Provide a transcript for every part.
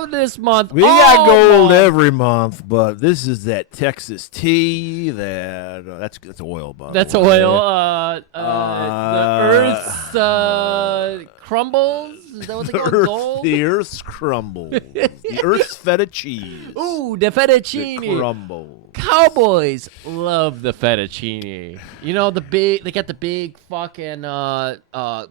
all this month. We got gold every month, but this is that Texas tea. That's oil, by That's the way. oil. The Earth's crumbles. Is that what they call it? Gold? The Earth's crumbles. The Earth's feta cheese. Ooh, the fettuccine. The crumble. Cowboys love the fettuccine. You know they got the big fucking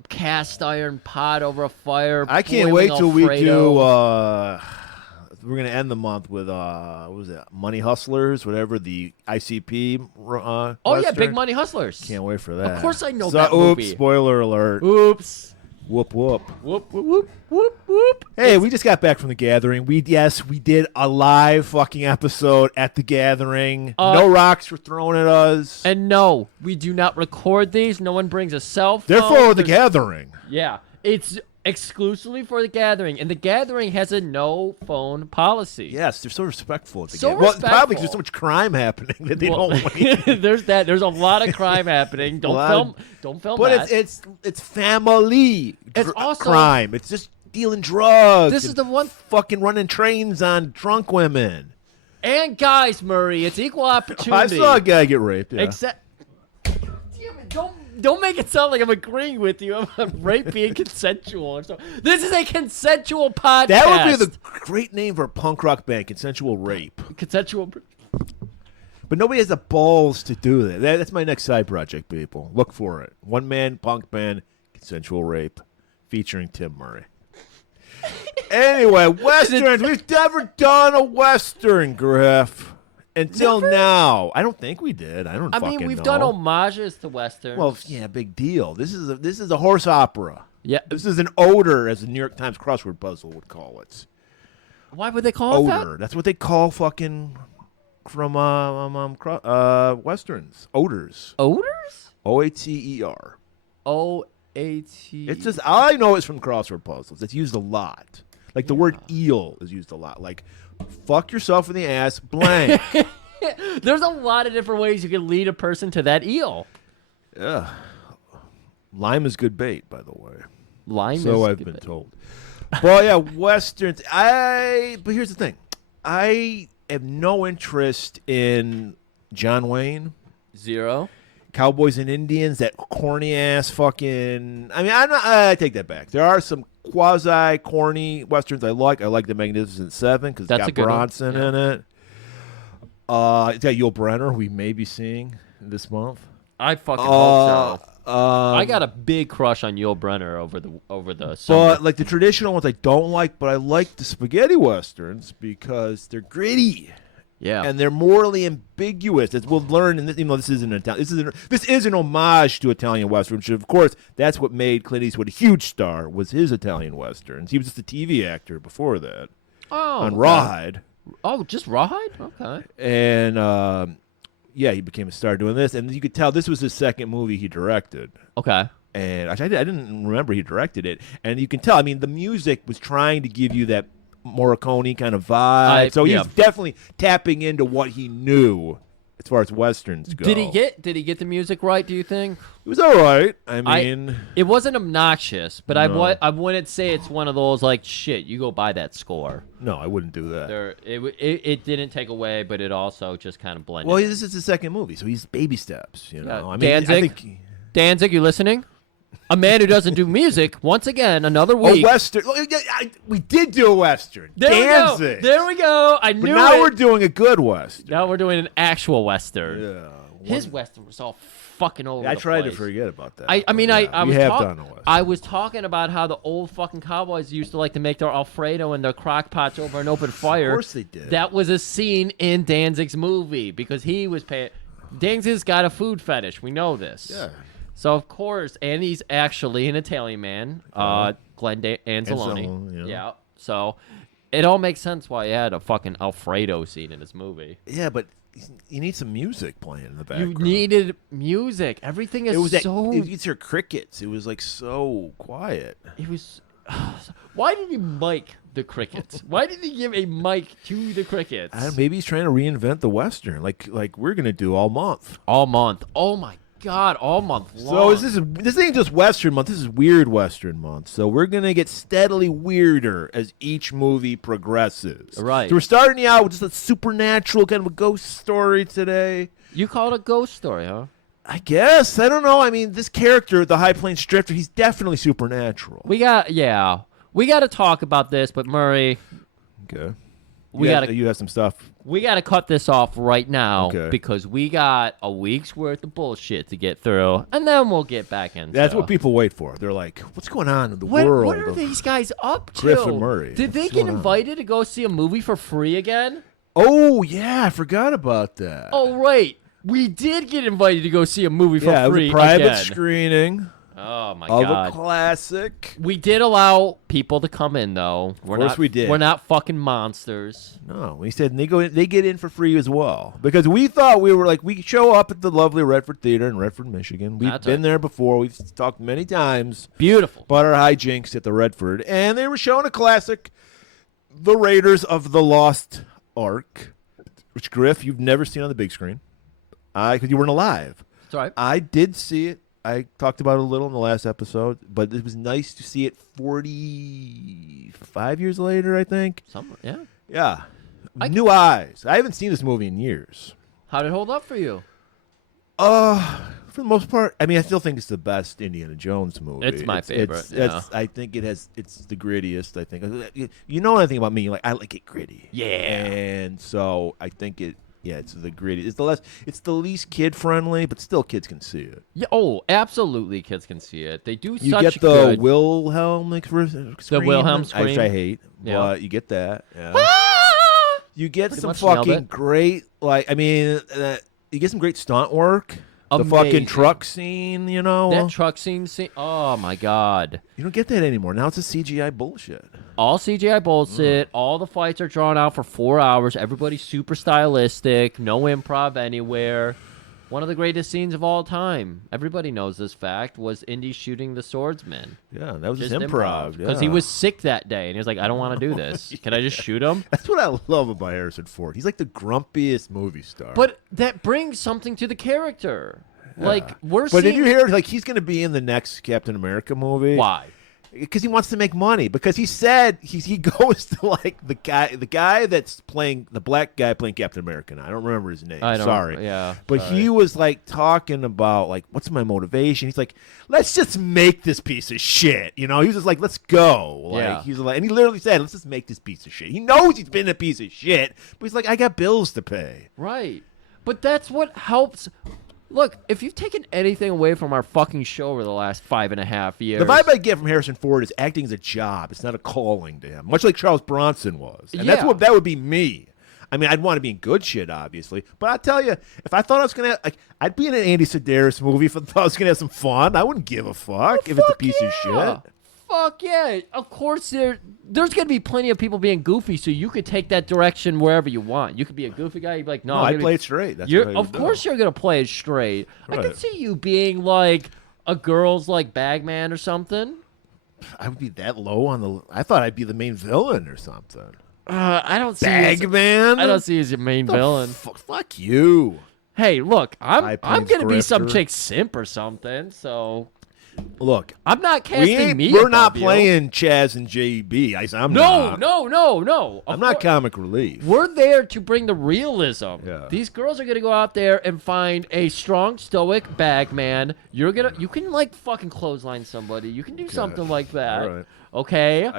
cast iron pot over a fire. I can't wait till we do. We're gonna end the month with what was it? Money Hustlers, whatever the ICP. Oh Western. yeah, Big Money Hustlers. Can't wait for that. Of course I know So, that movie. Oops! Spoiler alert. Oops. Whoop whoop. Whoop whoop whoop whoop whoop. Hey, we just got back from the gathering. We did a live fucking episode at the gathering. No rocks were thrown at us. And no, we do not record these. No one brings a cell phone. They're for the gathering. Yeah, it's exclusively for the gathering, and the gathering has a no phone policy. Yes, they're so respectful at the So gathering. Well, respectful. probably because there's so much crime happening that they don't wait. There's that. There's a lot of crime happening. Don't film But that. it's family. It's also crime. It's just dealing drugs. This is the one fucking running trains on drunk women. And guys, Murray, it's equal opportunity. I saw a guy get raped. Yeah. Except, damn it, don't make it sound like I'm agreeing with you. I'm rape being consensual or something. This is a consensual podcast. That would be the great name for a punk rock band, Consensual Rape. Consensual. But nobody has the balls to do that. That's my next side project, people. Look for it. One-man punk band, Consensual Rape, featuring Tim Murray. Anyway, Westerns. We've never done a Western, Griff. Until now. I don't think we did. I mean, we've know. done homages to Westerns. Well, yeah, big deal. This is a horse opera. Yeah. This is an odor, as the New York Times crossword puzzle would call it. Why would they call it Odor. that? That's what they call fucking from Westerns. Odors. Odors? O-A-T-E-R. O-A-T. It's just, all I know is from crossword puzzles. It's used a lot. Like the word eel is used a lot. Like, fuck yourself in the ass, blank. There's a lot of different ways you can lead a person to that eel. Yeah. Lime is good bait, by the way. Lime so is I've good been bait. told. Well, yeah, Westerns. But here's the thing. I have no interest in John Wayne. Zero. Cowboys and Indians, that corny ass fucking. I mean, I take that back. There are some quasi corny westerns I like. I like The Magnificent Seven because it's got Bronson in it. It's got Yul Brynner, we may be seeing this month. I fucking hope so. I got a big crush on Yul Brynner over the summer. But like the traditional ones, I don't like. But I like the spaghetti westerns because they're gritty. Yeah, and they're morally ambiguous. As we'll learn, and this isn't Italian. This is an homage to Italian westerns. Which, of course, that's what made Clint Eastwood a huge star. Was his Italian westerns? He was just a TV actor before that. Oh, on Rawhide. Oh, just Rawhide? Okay. And yeah, he became a star doing this, and you could tell this was his second movie he directed. Okay. And I didn't remember he directed it, and you can tell. I mean, the music was trying to give you that Morricone kind of vibe. So he's definitely tapping into what he knew as far as westerns go. Did he get the music right, do you think? It was all right. I mean, it wasn't obnoxious, but no. I wouldn't say it's one of those like, shit, you go buy that score. No, I wouldn't do that. It didn't take away, but it also just kind of blended. Well, this is his second movie, so he's baby steps, you know. I mean, Danzig, Danzig, you listening? A man who doesn't do music, once again, another week. A Western. We did do a Western. Danzig. There we go. I knew it. But now we're doing a good Western. Now we're doing an actual Western. Yeah. His Western was all fucking over the place. I tried to forget about that. I was talking about how the old fucking cowboys used to like to make their Alfredo in their crock pots over an open fire. Of course they did. That was a scene in Danzig's movie because he was paying. Danzig's got a food fetish. We know this. Yeah. So, of course, and he's actually an Italian man, Glenn Anzalone. Yeah. So, it all makes sense why he had a fucking Alfredo scene in his movie. Yeah, but you need some music playing in the background. You needed music. Everything is It's your crickets. It was, like, so quiet. It was... Why did he mic the crickets? Why did he give a mic to the crickets? Maybe he's trying to reinvent the Western, like we're going to do all month. All month. Oh, my God, all month long. So this ain't just Western month. This is weird Western month. So we're gonna get steadily weirder as each movie progresses. Right. So we're starting out with just a supernatural kind of a ghost story today. You call it a ghost story, huh? I guess. I don't know. I mean, this character, the High Plains Drifter, he's definitely supernatural. We got to talk about this, but Murray, Okay. you have some stuff. We got to cut this off right now Okay. because we got a week's worth of bullshit to get through, and then we'll get back into. That's what people wait for. They're like, "What's going on in the world?" What are these guys up to? Griff and Murray. Did they What's get going on? invited to go see a movie for free again? Oh yeah, I forgot about that. Oh right, we did get invited to go see a movie for yeah, free. it was a private again. screening Oh my of god. a classic. We did allow people to come in though. Of course we did. We're not fucking monsters. No, we said they get in for free as well because we thought we show up at the lovely Redford Theater in Redford, Michigan. We've That's been right. there before. We've talked many times Beautiful. about our hijinks at the Redford, and they were showing a classic, The Raiders of the Lost Ark, which Griff you've never seen on the big screen, because you weren't alive. That's right. I did see it. I talked about it a little in the last episode, but it was nice to see it 45 years later, I think. Yeah. Yeah. New eyes. I haven't seen this movie in years. How did it hold up for you? For the most part, I mean, I still think it's the best Indiana Jones movie. It's my favorite, yeah. I think it's the grittiest, I think. You know anything about me, like I like it gritty. Yeah. And so I think it's the gritty. It's the least kid friendly, but still kids can see it. Yeah. Oh, absolutely. Kids can see it. They do You such get the good. Wilhelm scream. Wilhelm scream. Which I hate, Yeah. but you get that. Yeah. Ah! You get Pretty some much nailed fucking it. great, you get some great stunt work. The fucking Amazing. truck scene, you know. That truck scene. Oh my god. You don't get that anymore. Now it's a CGI bullshit. All CGI bullshit. All the fights are drawn out for 4 hours. Everybody's super stylistic. No improv anywhere. One of the greatest scenes of all time. Everybody knows this fact. Was Indy shooting the swordsman. Yeah, that was just Just improv. Because he was sick that day, and he was like, "I don't want to do this. Can I just shoot him?" That's what I love about Harrison Ford. He's like the grumpiest movie star. But that brings something to the character. Like But seeing. did you hear? Like he's going to be in the next Captain America movie. Why? Because he wants to make money. Because he said he goes to like the guy that's playing the black guy playing Captain America. Now. I don't remember his name. I don't. Sorry. Yeah. But sorry. he was like talking about like what's my motivation. He's like, let's just make this piece of shit. You know, he was just like, let's go. Like Yeah. he was like, and he literally said, let's just make this piece of shit. He knows he's been a piece of shit, but he's like, I got bills to pay. Right. But that's what helps. Look, if you've taken anything away from our fucking show over the last 5.5 years, The vibe I get from Harrison Ford is acting is a job. It's not a calling to him, much like Charles Bronson was. And Yeah. that would be me. I mean, I'd want to be in good shit, obviously. But I'll tell you, if I thought I was going to, I'd be in an Andy Sedaris movie if I thought I was going to have some fun. I wouldn't give a fuck if it's a piece of shit. Fuck yeah. Of course, there's going to be plenty of people being goofy, so you could take that direction wherever you want. You could be a goofy guy. You'd be like, no, I'd play it straight. That's You're, what I of would course, do. you're going to play it straight. I Right. could see you being like a girl's like bagman or something. I would be that low on the. I thought I'd be the main villain or something. I don't see you as- Bagman? I don't see you as your main villain. Fuck you. Hey, look, I'm High going Plains to be some grifter. chick simp or something, so Look, I'm not casting me. we're not above you. playing Chaz and JB. I'm No, not. no. I'm not comic relief. We're there to bring the realism. Yeah. These girls are gonna go out there and find a strong, stoic bag man. You can like fucking clothesline somebody. You can do something like that. All right. Okay.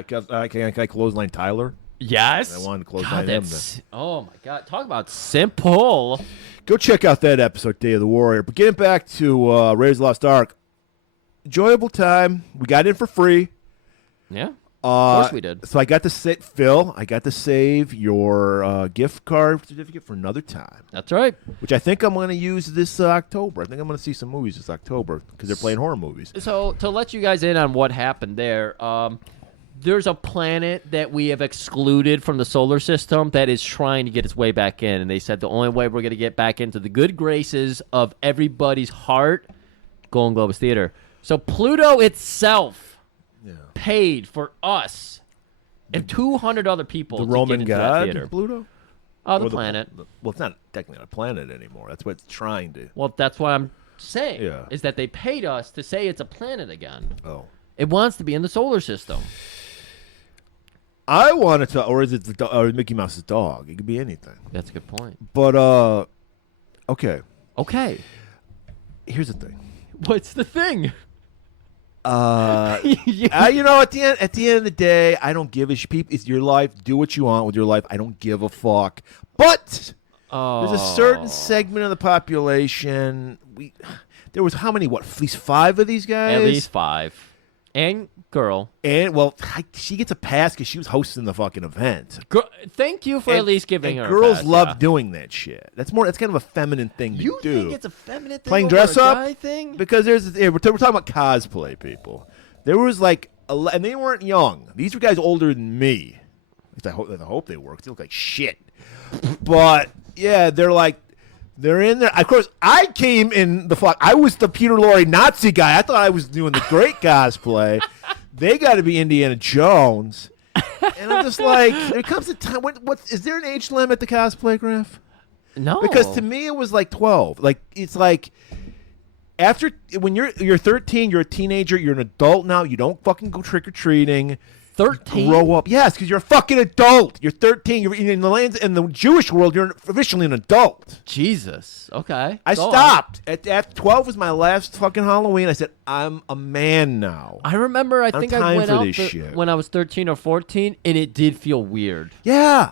Can I clothesline Tyler? Yes. I wanted to clothesline him. Oh my god! Talk about simple. Go check out that episode, Day of the Warrior. But getting back to Raiders of the Lost Ark, enjoyable time. We got in for free. Yeah. Of course we did. So I got to Phil. I got to save your gift card certificate for another time, That's right. which I think I'm going to use this October. I think I'm going to see some movies this October because they're playing horror movies. So to let you guys in on what happened there, there's a planet that we have excluded from the solar system that is trying to get its way back in, and they said the only way we're going to get back into the good graces of everybody's heart, Golan-Globus Theater. So Pluto itself paid for us and 200 other people The to Roman get into that god, theater. Pluto? Oh, the Or planet. Well, it's not technically a planet anymore. That's what it's trying to. Well, that's why I'm saying Yeah. is that they paid us to say it's a planet again. Oh. It wants to be in the solar system. I want to, or is it or Mickey Mouse's dog? It could be anything. That's a good point. But okay. Okay. Here's the thing. What's the thing? You know, at the end of the day, I don't give a shit. It's your life. Do what you want with your life. I don't give a fuck. But there's a certain segment of the population. There was how many? What? At least 5 of these guys. At least 5. And girl. And well, she gets a pass because she was hosting the fucking event. Thank you for at least giving her. Girls a pass, love yeah. doing that shit. That's kind of a feminine thing to You do. think it's a feminine thing? Playing over dress a up guy thing? because we're talking about cosplay people. There was like, and they weren't young. These were guys older than me. At least I hope they were. 'Cause they look like shit. But yeah, they're in there. Of course, I came in the fuck. I was the Peter Lorre Nazi guy. I thought I was doing the great cosplay. They got to be Indiana Jones. And I'm just like, there comes a time. Is there an age limit to cosplay, Griff? No. Because to me, it was like 12. Like, it's like, when you're 13, you're a teenager, you're an adult now, you don't fucking go trick-or-treating. 13? Grow up. Yes, because you're a fucking adult. You're 13. You're in the Jewish world, you're officially an adult. Jesus. Okay. I Go stopped. At 12 was my last fucking Halloween. I said, I'm a man now. I remember I think I went out shit. when I was 13 or 14, and it did feel weird. Yeah.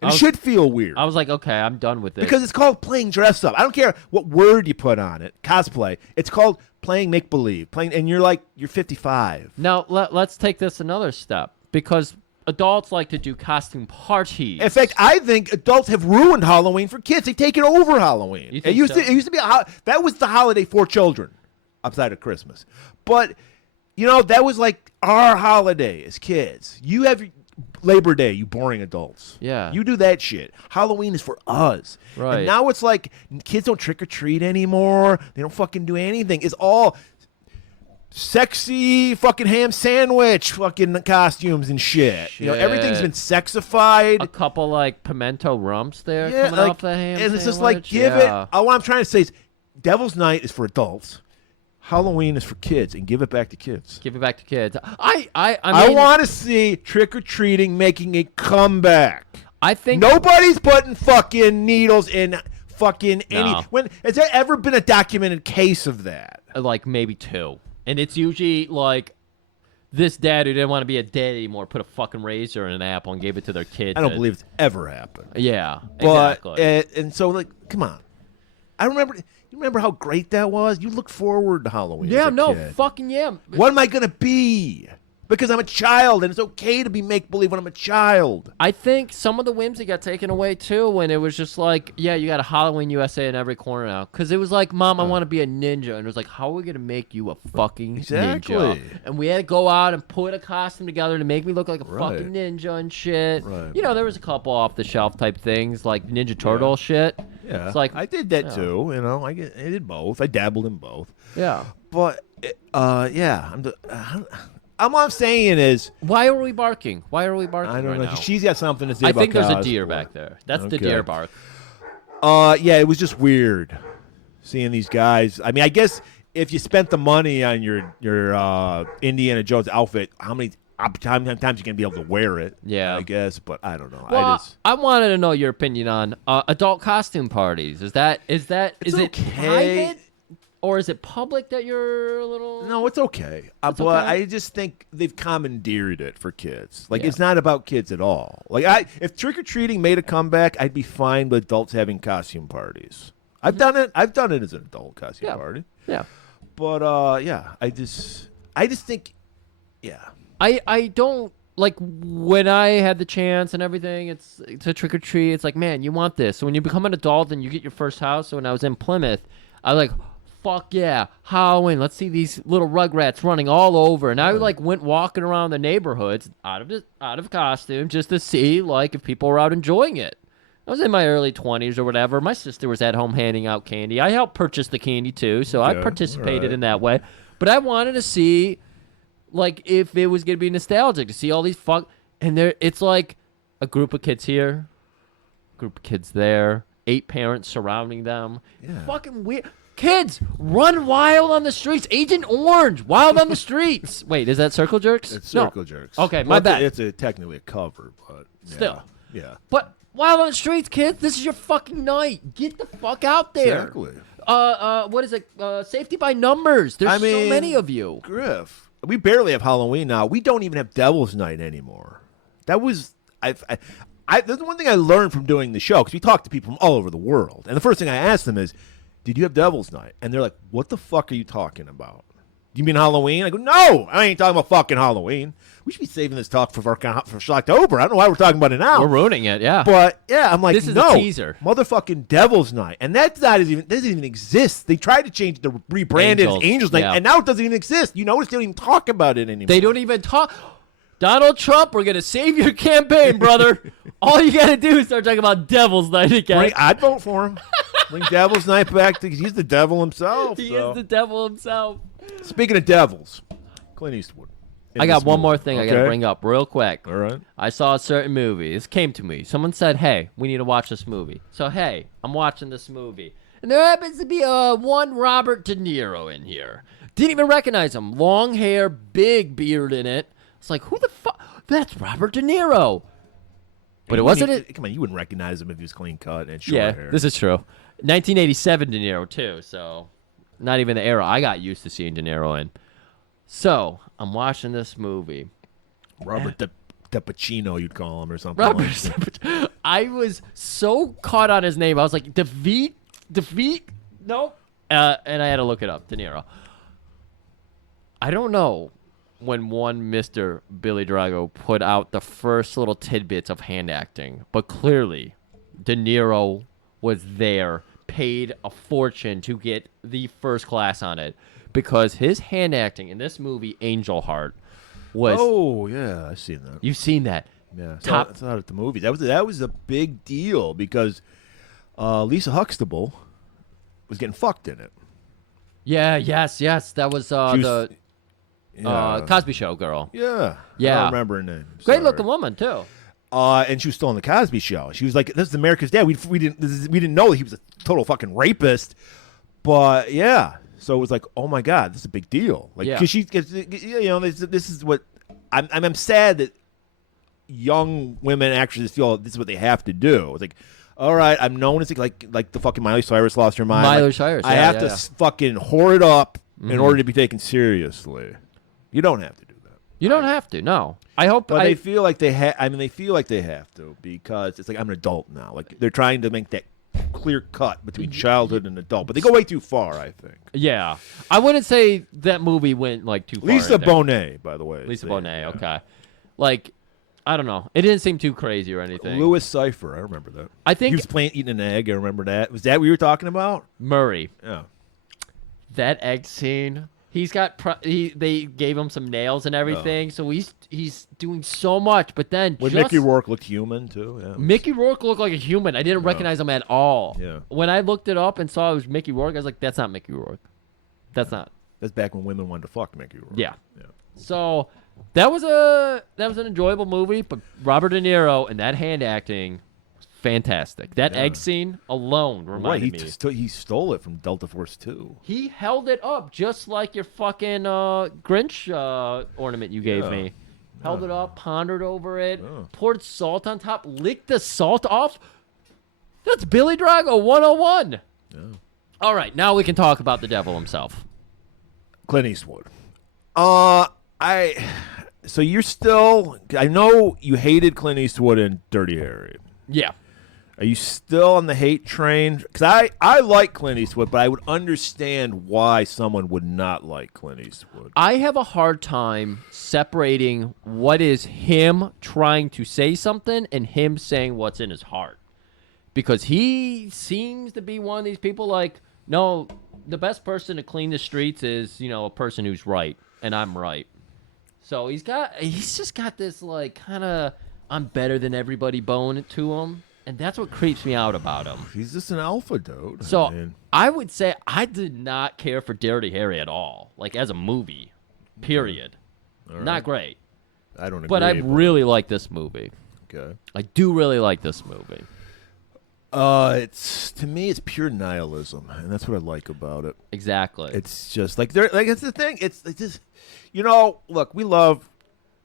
It should feel weird. I was like, okay, I'm done with this. Because it's called playing dress up. I don't care what word you put on it. Cosplay. It's called playing make-believe. And you're 55. Now, let's take this another step. Because adults like to do costume parties. In fact, I think adults have ruined Halloween for kids. They take it over Halloween. You It think used so? to be that was the holiday for children, outside of Christmas. But that was like our holiday as kids. You have Labor Day, you boring adults. Yeah. You do that shit. Halloween is for us. Right. And now it's like kids don't trick or treat anymore. They don't fucking do anything. It's all sexy fucking ham sandwich fucking costumes and shit. Everything's been sexified. A couple like pimento rumps there Yeah, coming off the ham and it's just sandwich. like give it. What I'm trying to say is, Devil's Night is for adults. Halloween is for kids, and give it back to kids. Give it back to kids. I I mean, want to see trick or treating making a comeback. I think Nobody's putting fucking needles in fucking any. No. When has there ever been a documented case of that? like maybe 2. And it's usually like this dad who didn't want to be a dad anymore put a fucking razor in an apple and gave it to their kid. I don't believe it's ever happened. Yeah, But exactly. and so like, come on. I remember. You remember how great that was? You look forward to Halloween. Yeah, as a no, kid. fucking yeah. What am I gonna be? Because I'm a child, and it's okay to be make-believe when I'm a child. I think some of the whimsy got taken away too when it was just like, yeah, you got a Halloween USA in every corner now. Because it was like, Mom, I want to be a ninja. And it was like, how are we going to make you a fucking Exactly. ninja? And we had to go out and put a costume together to make me look like a Right. fucking ninja and shit. Right. There was a couple off-the-shelf type things like Ninja Turtle shit. Yeah, It's like, I did that yeah. too. I did both. I dabbled in both. yeah. But yeah, what I'm saying is, Why are we barking? Why are we barking I don't right know. now? She's got something to say I about think there's a cosplay. deer back there. That's the Okay. deer bark. Yeah, it was just weird seeing these guys. I mean, I guess if you spent the money on your Indiana Jones outfit, how many times you gonna be able to wear it? Yeah. I guess, but I don't know. Well, I wanted to know your opinion on adult costume parties. Is it okay. private or is it public that you're a little? No, it's okay. But okay? I just think they've commandeered it for kids. Like, Yeah. it's not about kids at all. Like, if trick-or-treating made a comeback, I'd be fine with adults having costume parties. I've done it. I've done it as an adult costume Yeah. party. Yeah. But, yeah, I just think, yeah. I don't like when I had the chance and everything. It's a trick or treat. It's like, man, you want this. So when you become an adult and you get your first house. So when I was in Plymouth, I was like, fuck yeah, Halloween. Let's see these little rugrats running all over. And I like went walking around the neighborhoods out of costume just to see like if people were out enjoying it. I was in my early 20s or whatever. My sister was at home handing out candy. I helped purchase the candy too, so I Okay, participated alright. in that way. But I wanted to see like if it was gonna be nostalgic to see all these and it's like a group of kids here, group of kids there, 8 parents surrounding them. Yeah. Fucking weird. Kids, run wild on the streets. Agent Orange, wild on the streets. Wait, is that Circle Jerks? It's Circle Jerks. Okay, my bad. It's technically a cover, but Still. Yeah. But wild on the streets, kids. This is your fucking night. Get the fuck out there. Exactly. What is it? Safety by numbers. There's so many of you. Griff, we barely have Halloween now. We don't even have Devil's Night anymore. That was there's one thing I learned from doing the show, because we talk to people from all over the world, and the first thing I ask them is, "Did you have Devil's Night?" And they're like, "What the fuck are you talking about? Do you mean Halloween?" I go, "No, I ain't talking about fucking Halloween. We should be saving this talk for October. I don't know why we're talking about it now. We're ruining it, yeah. But yeah, I'm like, this is no, a teaser. Motherfucking Devil's Night, and that doesn't even exist. They tried to change the rebrand it as Angels Night, and now it doesn't even exist. You notice they don't even talk about it anymore. They don't even talk. Donald Trump, we're gonna save your campaign, brother. All you gotta do is start talking about Devil's Night again. I'd vote for him. Bring Devil's Night back, because he's the devil himself. He is the devil himself. Speaking of devils, Clint Eastwood. I got one more thing I got to bring up real quick. All right. I saw a certain movie. This came to me. Someone said, hey, we need to watch this movie. So, hey, I'm watching this movie. And there happens to be one Robert De Niro in here. Didn't even recognize him. Long hair, big beard in it. It's like, who the fuck? That's Robert De Niro. But it wasn't it. Come on, you wouldn't recognize him if he was clean cut and short hair. Yeah, this is true. 1987 De Niro, too. So, not even the era I got used to seeing De Niro in. So, I'm watching this movie. Robert De Pacino, you'd call him, or something. Robert I was so caught on his name. I was like, defeat? Nope. And I had to look it up. De Niro. I don't know when one Mr. Billy Drago put out the first little tidbits of hand acting, but clearly De Niro was there, paid a fortune to get the first class on it. Because his hand acting in this movie, Angel Heart, was... Oh, yeah, I've seen that. You've seen that. Yeah, it's not at the movie. That was a big deal, because Lisa Huxtable was getting fucked in it. Yeah, yes. That was the Cosby Show girl. Yeah. I don't remember her name. Great-looking woman, too. And she was still on the Cosby Show. She was like, "This is America's Dad." We didn't know he was a total fucking rapist, but yeah. So it was like, oh my God, this is a big deal. Like, because this is what I'm sad that young women actresses feel this is what they have to do. It's like, all right, I'm known as like the fucking Miley Cyrus lost her mind. Miley Cyrus, I have to fucking whore it up in order to be taken seriously. You don't have to do that. You don't have to. No, I hope. But they feel like they have. I mean, they feel like they have to, because it's like, I'm an adult now. Like, they're trying to make that clear cut between childhood and adult, but they go way too far, I think. Yeah, I wouldn't say that movie went too far. Lisa Bonet, by the way. Lisa Bonet, okay. Like, I don't know. It didn't seem too crazy or anything. Louis Cypher, I remember that. I think he was eating an egg. I remember that. Was that what you were talking about? Murray. Yeah. That egg scene. He's got. They gave him some nails and everything, so he's doing so much. But then, Mickey Rourke looked human too. Yeah. Mickey Rourke looked like a human. I didn't recognize him at all. Yeah. When I looked it up and saw it was Mickey Rourke, I was like, "That's not Mickey Rourke. That's not." That's back when women wanted to fuck Mickey Rourke. Yeah. So that was an enjoyable movie, but Robert De Niro and that hand acting. Fantastic. That egg scene alone reminded me. He stole it from Delta Force 2. He held it up just like your fucking Grinch ornament you gave me. Held it up, pondered over it, poured salt on top, licked the salt off. That's Billy Drago 101. Yeah. All right, now we can talk about the devil himself. Clint Eastwood. So you're still... I know you hated Clint Eastwood in Dirty Harry. Yeah. Are you still on the hate train? Because I like Clint Eastwood, but I would understand why someone would not like Clint Eastwood. I have a hard time separating what is him trying to say something and him saying what's in his heart. Because he seems to be one of these people like, no, the best person to clean the streets is, a person who's right, and I'm right. So he's just got this like kind of I'm better than everybody bone to him. And that's what creeps me out about him. He's just an alpha dude. So I would say I did not care for Dirty Harry at all. Like, as a movie, period. Right. Not great. I don't agree. But I really like this movie. Okay. I do really like this movie. It's to me, it's pure nihilism, and that's what I like about it. Exactly. It's just like it's the thing. It's just, look,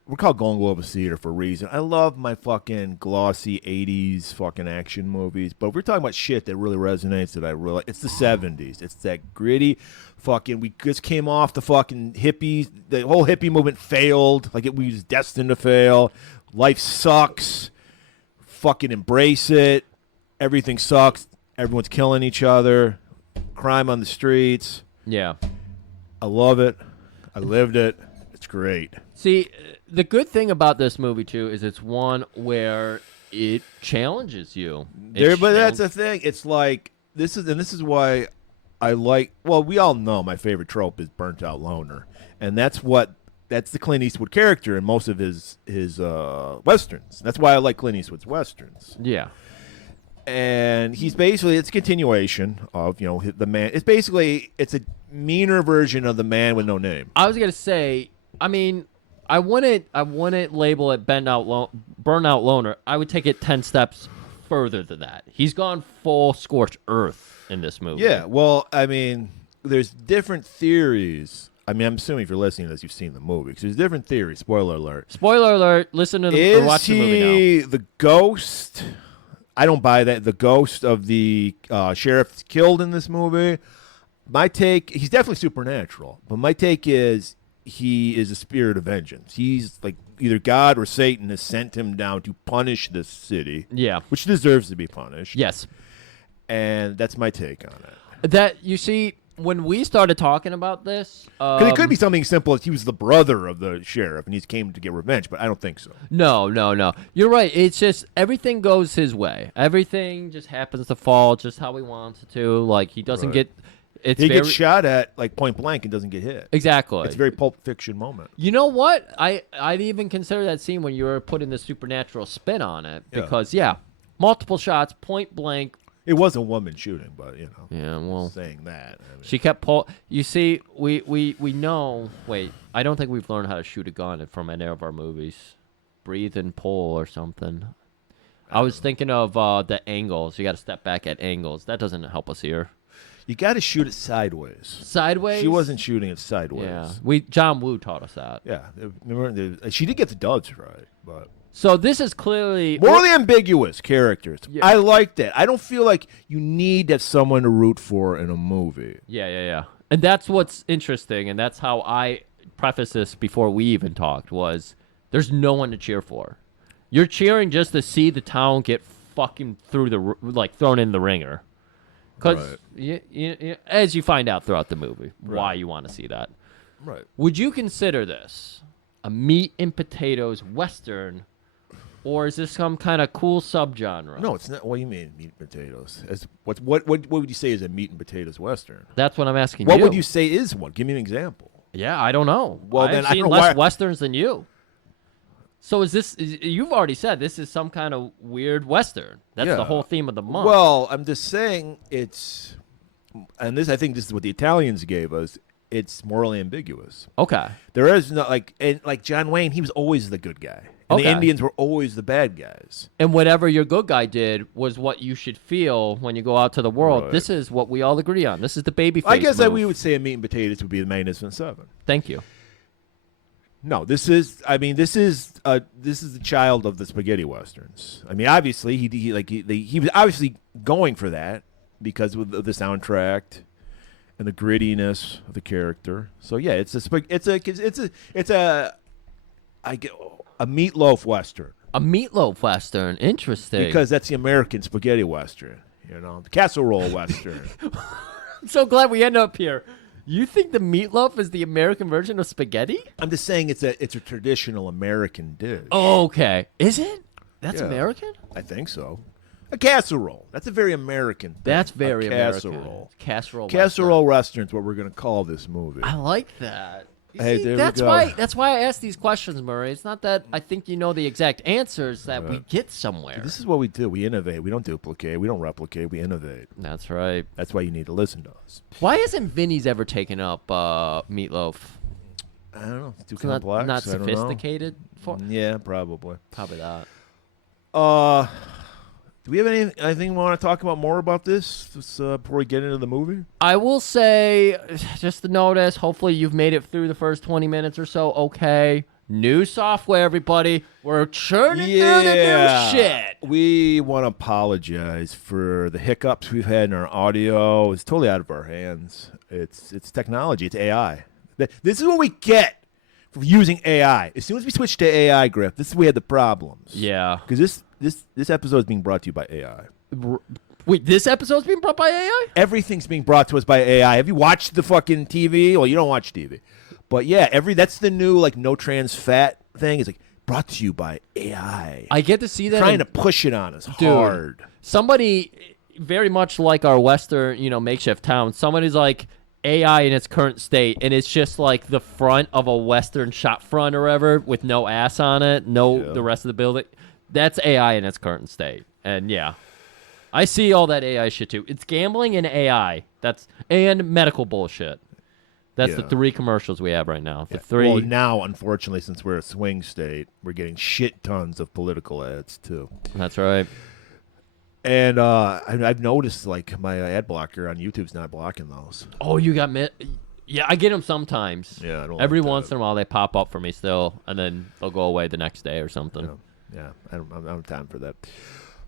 we're called Golan-Globus theater for a reason. I love my fucking glossy '80s fucking action movies, but if we're talking about shit that really resonates, it's the '70s. It's that gritty, fucking. We just came off the fucking hippies. The whole hippie movement failed. We was destined to fail. Life sucks. Fucking embrace it. Everything sucks. Everyone's killing each other. Crime on the streets. Yeah. I love it. I lived it. It's great. See, the good thing about this movie too is it's one where it challenges you. But that's the thing. It's like this is why I like. Well, we all know my favorite trope is burnt out loner, and that's the Clint Eastwood character in most of his westerns. That's why I like Clint Eastwood's westerns. Yeah. And it's a continuation of the man. It's a meaner version of the man with no name. I was gonna say, I mean, I wouldn't label it burnout loner. I would take it 10 steps further than that. He's gone full scorched earth in this movie. Yeah, well, I mean, there's different theories. I mean, I'm assuming if you're listening to this, you've seen the movie. Because there's different theories. Spoiler alert. Spoiler alert. Listen to the or watch the movie now. Is he the ghost? I don't buy that. The ghost of the sheriff that's killed in this movie. My take, he's definitely supernatural. But my take is he is a spirit of vengeance. He's like either God or Satan has sent him down to punish this city. Yeah. Which deserves to be punished. Yes. And that's my take on it. That, you see, when we started talking about this, because it could be something simple as he was the brother of the sheriff and he came to get revenge, but I don't think so. No. You're right. It's just everything goes his way. Everything just happens to fall just how he wants it to. Like, he doesn't Right. get. He gets shot at like point blank and doesn't get hit. Exactly. It's a very Pulp Fiction moment. You know what? I'd even consider that scene when you were putting the supernatural spin on it because multiple shots, point blank. It was a woman shooting, but Yeah, well, saying that. I mean, she kept You see, we know. Wait, I don't think we've learned how to shoot a gun from any of our movies. Breathe and pull or something. I was thinking of the angles. You got to step back at angles. That doesn't help us here. you got to shoot it sideways. Sideways. She wasn't shooting it sideways. Yeah, John Woo taught us that. Yeah, remember she did get the duds right, but So this is clearly morally ambiguous characters. Yeah. I like that. I don't feel like you need to have someone to root for in a movie. Yeah. And that's what's interesting, and that's how I preface this before we even talked, was there's no one to cheer for. You're cheering just to see the town get fucking thrown in the ringer. Because as you find out throughout the movie, why you want to see that. Right. Would you consider this a meat and potatoes Western, or is this some kind of cool subgenre? No, it's not. What do you mean, meat and potatoes? What would you say is a meat and potatoes Western? That's what I'm asking What you. would you say is one? Give me an example. Yeah, I don't know. Well, I've then I seen don't know less why- Westerns than you. So you've already said this is some kind of weird Western. That's Yeah. the whole theme of the month. Well, I'm just saying it's, and I think this is what the Italians gave us. It's morally ambiguous. Okay. There is no like John Wayne. He was always the good guy, and the Okay. Indians were always the bad guys. And whatever your good guy did was what you should feel when you go out to the world. Right. This is what we all agree on. This is the baby face I guess move. we would say a meat and potatoes would be the Magnificent Seven. Thank you. No, this is. I mean, this is the child of the spaghetti westerns. I mean, obviously he was obviously going for that because of the soundtrack and the grittiness of the character. So yeah, it's a meatloaf western. A meatloaf Western. Interesting. Because that's the American spaghetti western, the casserole western. I'm so glad we end up here. You think the meatloaf is the American version of spaghetti? I'm just saying it's a traditional American dish. Oh, okay. Is it? That's Yeah. American? I think so. A casserole. That's a very American thing. That's very a American. casserole. Casserole. Casserole western's what we're going to call this movie. I like that. You Hey, see, there we that's go. That's why I ask these questions, Murray. It's not that I think you know the exact answers, that we get somewhere. This is what we do. We innovate. We don't duplicate. We don't replicate. We innovate. That's right. That's why you need to listen to us. Why hasn't Vinny's ever taken up meatloaf? I don't know. It's too It's not complex. I don't know. sophisticated for Yeah, probably. probably that. Do we have anything we want to talk about more about this before we get into the movie? I will say, just to notice, hopefully you've made it through the first 20 minutes or so. Okay. New software, everybody. We're churning through the new shit. We want to apologize for the hiccups we've had in our audio. It's totally out of our hands. It's technology. It's AI. This is what we get for using AI. As soon as we switch to AI, Griff, this is where we had the problems. Yeah. Because this episode is being brought to you by AI. Wait, this episode's being brought by AI? Everything's being brought to us by AI. Have you watched the fucking TV? Well, you don't watch TV. But yeah, that's the new like no trans fat thing. It's like brought to you by AI. I get to see that. Trying to push it on us hard. Somebody very much like our Western, makeshift town, somebody's like AI in its current state, and it's just like the front of a Western shop front or whatever with no ass on it, the rest of the building. That's AI in its current state. And yeah, I see all that AI shit too. It's gambling and AI. And medical bullshit. That's the 3 commercials we have right now. The 3. Well, now, unfortunately, since we're a swing state, we're getting shit tons of political ads too. That's right. And I've noticed like my ad blocker on YouTube's not blocking those. Oh, you got Yeah, I get them sometimes. Yeah, I don't Every like once that. in a while they pop up for me still, and then they'll go away the next day or something. Yeah, I don't have time for that.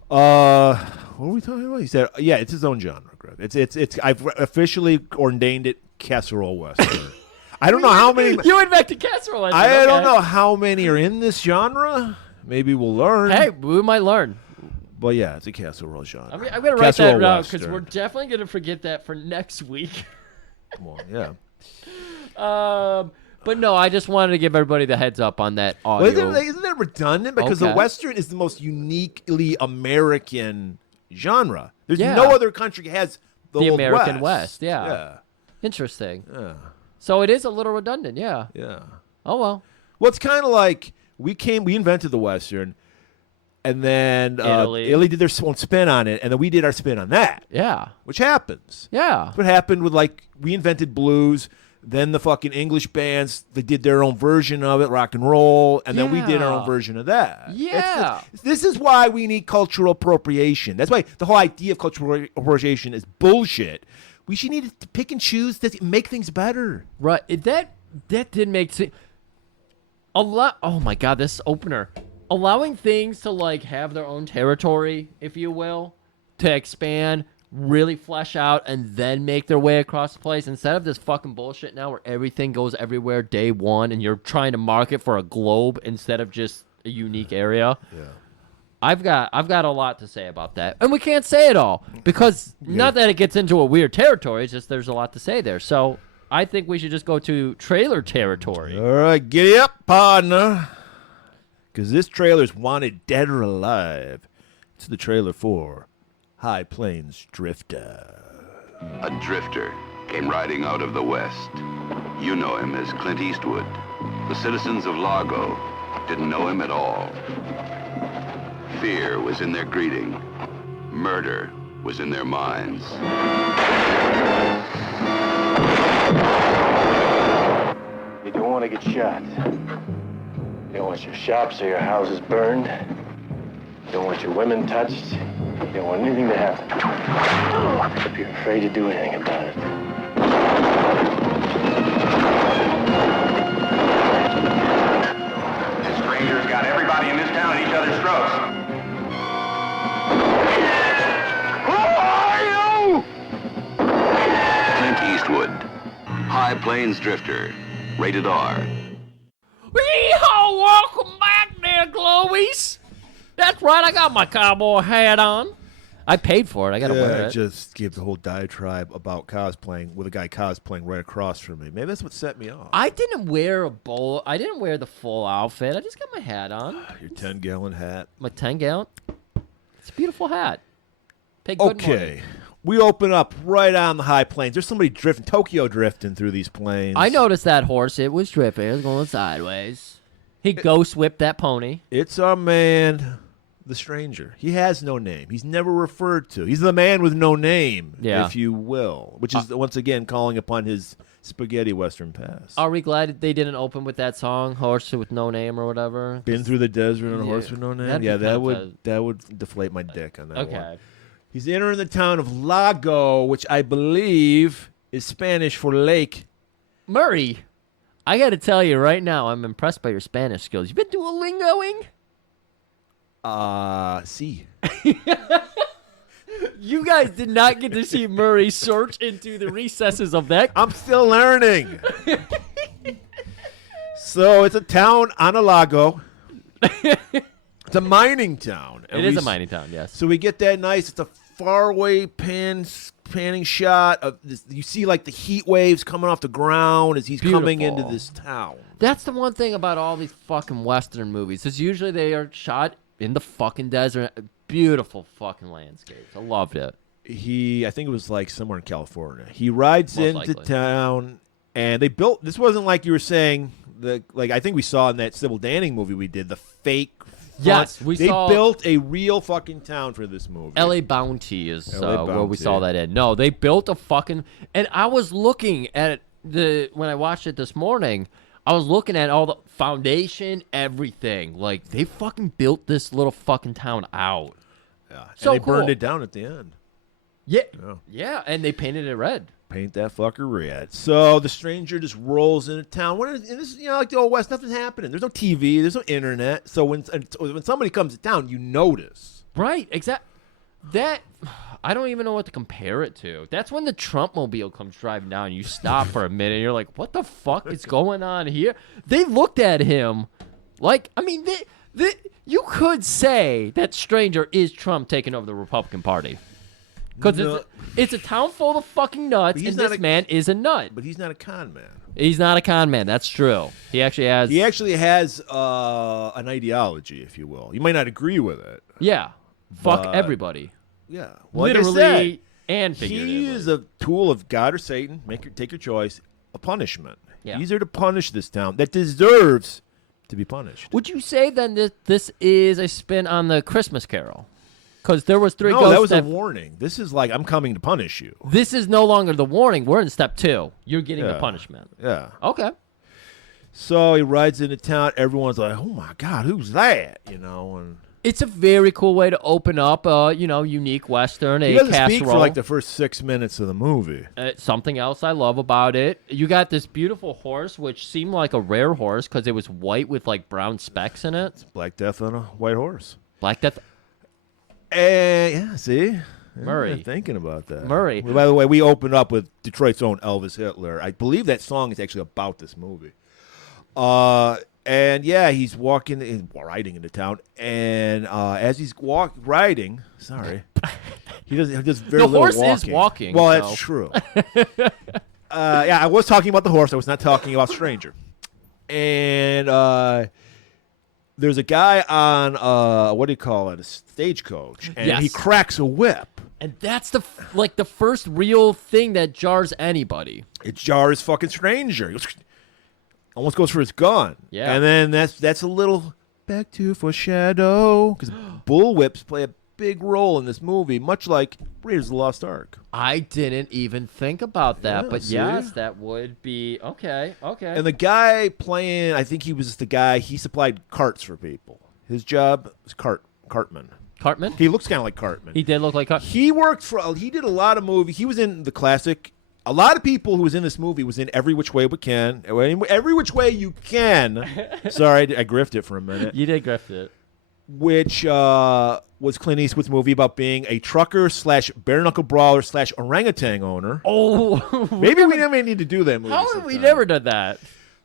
What were we talking about? He said, "Yeah, it's his own genre, Greg. It's. I've officially ordained it casserole western. I don't know how many. You invented casserole. I don't know how many are in this genre. Maybe we'll learn. Hey, we might learn. But yeah, it's a casserole genre. I'm going to write that down because we're definitely going to forget that for next week. Well, yeah. But no, I just wanted to give everybody the heads up on that audio. Well, isn't that redundant? Because the Western is the most uniquely American genre. There's no other country has the Old American West. Yeah. Interesting. Yeah. So it is a little redundant, yeah. Yeah. Oh, well. Well, it's kind of like we invented the Western, and then Italy did their own spin on it, and then we did our spin on that. Yeah. Which happens. Yeah. That's what happened with, like, we invented blues, then the fucking English bands, they did their own version of it, rock and roll, and then we did our own version of that. Yeah. This is why we need cultural appropriation. That's why the whole idea of cultural appropriation is bullshit. We should need to pick and choose to make things better. Right. That did make sense. Oh, my God, this opener. Allowing things to, like, have their own territory, if you will, to expand, really flesh out, and then make their way across the place instead of this fucking bullshit now where everything goes everywhere day one and you're trying to market for a globe instead of just a unique area. Yeah. I've got a lot to say about that. And we can't say it all because not that it gets into a weird territory, it's just there's a lot to say there. So I think we should just go to trailer territory. All right, giddy up, partner. Because this trailer's wanted dead or alive. It's the trailer for High Plains Drifter. A drifter came riding out of the west. You know him as Clint Eastwood. The citizens of Largo didn't know him at all. Fear was in their greeting. Murder was in their minds. You don't want to get shot. You don't want your shops or your houses burned. You don't want your women touched. You don't want anything to happen. If you're afraid to do anything about it. This stranger's got everybody in this town at each other's throats. Who are you? Clint Eastwood, High Plains Drifter, rated R. Yeehaw! Welcome back there, Globies. That's right, I got my cowboy hat on. I paid for it. I got to wear it. Just give the whole diatribe about cosplaying with a guy cosplaying right across from me. Maybe that's what set me off. I didn't wear I didn't wear the full outfit. I just got my hat on. Your 10-gallon hat. My 10-gallon. It's a beautiful hat. Pay good money. We open up right on the high plains. There's somebody Tokyo drifting through these plains. I noticed that horse. It was drifting. It was going sideways. He ghost whipped that pony. It's our man, the stranger. He has no name. He's never referred to. He's the man with no name, Yeah. if you will, which is once again calling upon his spaghetti western past. Are we glad they didn't open with that song, "Horse with No Name" or whatever? Been through the desert on a Yeah. horse with no name. That'd be Yeah, kinda that would deflate my dick on that Okay. one. He's entering the town of Lago, which I believe is Spanish for lake. Murray, I got to tell you right now, I'm impressed by your Spanish skills. You been Duolingoing? See. You guys did not get to see Murray search into the recesses of that. I'm still learning. So it's a town on a lago. It's a mining town. It is a mining town, yes. So we get that nice. It's a faraway panning shot of this. You see like the heat waves coming off the ground as he's coming into Beautiful. this town. That's the one thing about all these fucking Western movies is usually they are shot in the fucking desert. Beautiful fucking landscapes. I loved it. I think it was like somewhere in California. He rides Most into likely. town, and they built. This wasn't like you were saying. Like I think we saw in that Sybil Danning movie we did, the fake. Yes, they saw built a real fucking town for this movie. L.A. Bounty is LA where we Bounty. saw that in. No, they built a fucking. And I was looking at when I watched it this morning. I was looking at all the foundation, everything. Like they fucking built this little fucking town out. Yeah. So and they burned cool. it down at the end. Yeah, Yeah. yeah, and they painted it red. Paint that fucker red. So the stranger just rolls into town. And this, like the old West, nothing's happening. There's no TV. There's no internet. So when somebody comes to town, you notice. Right, exactly. That I don't even know what to compare it to. That's when the Trump mobile comes driving down. You stop for a minute. And you're like, what the fuck is going on here? They looked at him like, I mean, you could say that stranger is Trump taking over the Republican Party. Because No. it's a town full of fucking nuts, But he's and not this a- man is a nut. But he's not a con man. He's not a con man. That's true. He actually has. He actually has an ideology, if you will. You might not agree with it. Yeah. Fuck But- everybody. Yeah. Well, like I Literally said, and figuratively. he is a tool of God or Satan. Take your choice. A punishment. Yeah. He's there to punish this town that deserves to be punished. Would you say then that this is a spin on the Christmas Carol? Because there was three No, ghosts that was a warning. This is like, I'm coming to punish you. This is no longer the warning. We're in step 2. You're getting the Yeah. punishment. Yeah. Okay. So he rides into town. Everyone's like, "Oh my God, who's that?" And It's a very cool way to open up a unique Western, he a doesn't casserole. speak for like the first 6 minutes of the movie. Something else I love about it, you got this beautiful horse, which seemed like a rare horse because it was white with like brown specks in it. Black Death on a white horse. Black Death. And yeah, see, Murray. Yeah, thinking about that. Murray. Well, by the way, we opened up with Detroit's own Elvis Hitler. I believe that song is actually about this movie. And yeah, he's riding into town, and as he's riding, sorry, he does very The little horse walking. is walking, Well, so- that's true. Yeah, I was talking about the horse. I was not talking about stranger. And there's a guy on what do you call it? A stagecoach, and Yes. he cracks a whip. And that's the first real thing that jars anybody. It jars fucking stranger. He goes, almost goes for his gun. Yeah. And then that's a little back to foreshadow because bullwhips play a big role in this movie, much like Raiders of the Lost Ark. I didn't even think about that, Yeah, but see? yes, that would be okay. And the guy playing, I think he was the guy, he supplied carts for people. His job was cartman. Cartman? He looks kind of like Cartman. He did look like Cartman. He did a lot of movies. He was in the classic. A lot of people who was in this movie was in Every Which Way We Can. Every Which Way You Can. Sorry, I grifted it for a minute. You did grift it. Which was Clint Eastwood's movie about being a trucker / bare knuckle brawler / orangutan owner. Oh, Maybe we never need to do that movie. how have we sometime. never done that?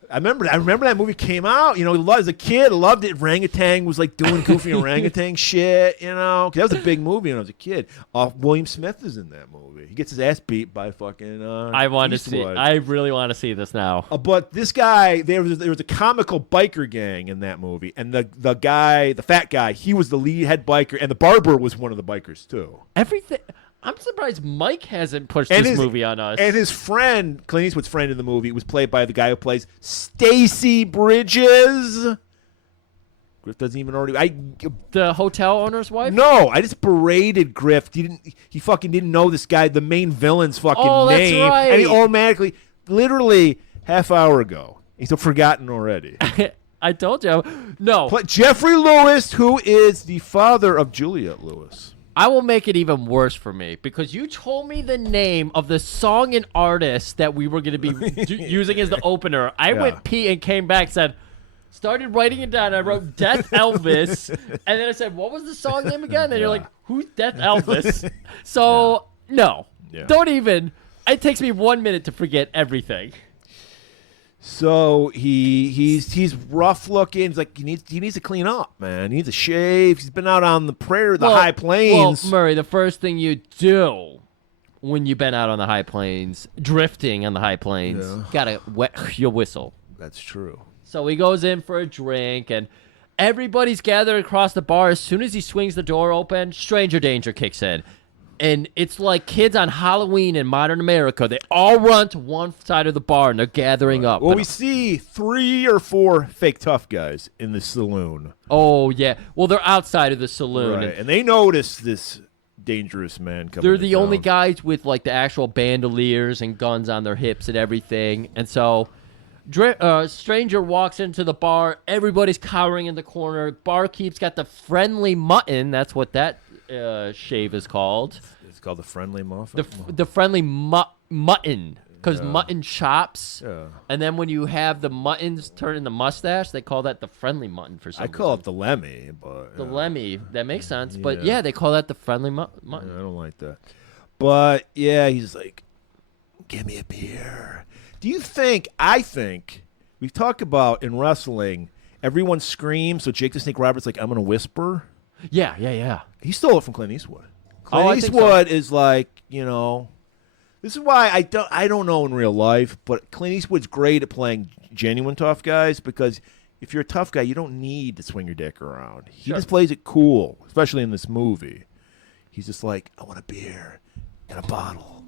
I remember that movie came out. As a kid, I loved it. Orangutan was like doing goofy orangutan shit. 'Cause that was a big movie when I was a kid. William Smith is in that movie. He gets his ass beat by fucking. I want to see. Eastwood. I really want to see this now. But this guy, there was a comical biker gang in that movie, and the fat guy, he was the lead head biker, and the barber was one of the bikers too. Everything. I'm surprised Mike hasn't pushed And this his- movie on us. And his friend, Clint Eastwood's friend in the movie, was played by the guy who plays Stacy Bridges. Griff doesn't even already. The hotel owner's wife? No, I just berated Griff. He fucking didn't know this guy, the main villain's fucking Oh, that's name. right. And he automatically, literally half hour ago, he's forgotten already. I told you. No. Jeffrey Lewis, who is the father of Juliette Lewis. I will make it even worse for me because you told me the name of the song and artist that we were going to be using as the opener. I went pee and came back, said, started writing it down. I wrote Death Elvis. And then I said, what was the song name again? And you're like, who's Death Elvis? So, no. Yeah. Don't even. It takes me 1 minute to forget everything. So he's rough looking. He's like he needs to clean up, man. He needs to shave. He's been out on the prairie, the high plains. Well, Murray, the first thing you do when you've been out on the high plains, drifting on the high plains, gotta wet your whistle. That's true. So he goes in for a drink, and everybody's gathered across the bar. As soon as he swings the door open, stranger danger kicks in. And it's like kids on Halloween in modern America. They all run to one side of the bar, and they're gathering up. Well, we see 3 or 4 fake tough guys in the saloon. Oh, yeah. Well, they're outside of the saloon. Right. And they notice this dangerous man coming They're the to only town. guys with, like, the actual bandoliers and guns on their hips and everything. And so stranger walks into the bar. Everybody's cowering in the corner. Barkeep's got the friendly mutton. That's what that shave is called. It's called the friendly muffin. The friendly mutton, because mutton chops. Yeah. And then when you have the muttons turn into mustache, they call that the friendly mutton for some I call reason. it the Lemmy, but The Lemmy. That makes sense. But Yeah. yeah, they call that the friendly mutton. I don't like that. But yeah, he's like, give me a beer. I think we've talked about in wrestling, everyone screams, so Jake the Snake Roberts like, I'm gonna whisper. Yeah. He stole it from Clint Eastwood. Oh, Clint I think Eastwood is like, this is why I don't know in real life, but Clint Eastwood's great at playing genuine tough guys because if you're a tough guy, you don't need to swing your dick around. He just plays it cool, especially in this movie. He's just like, I want a beer and a bottle.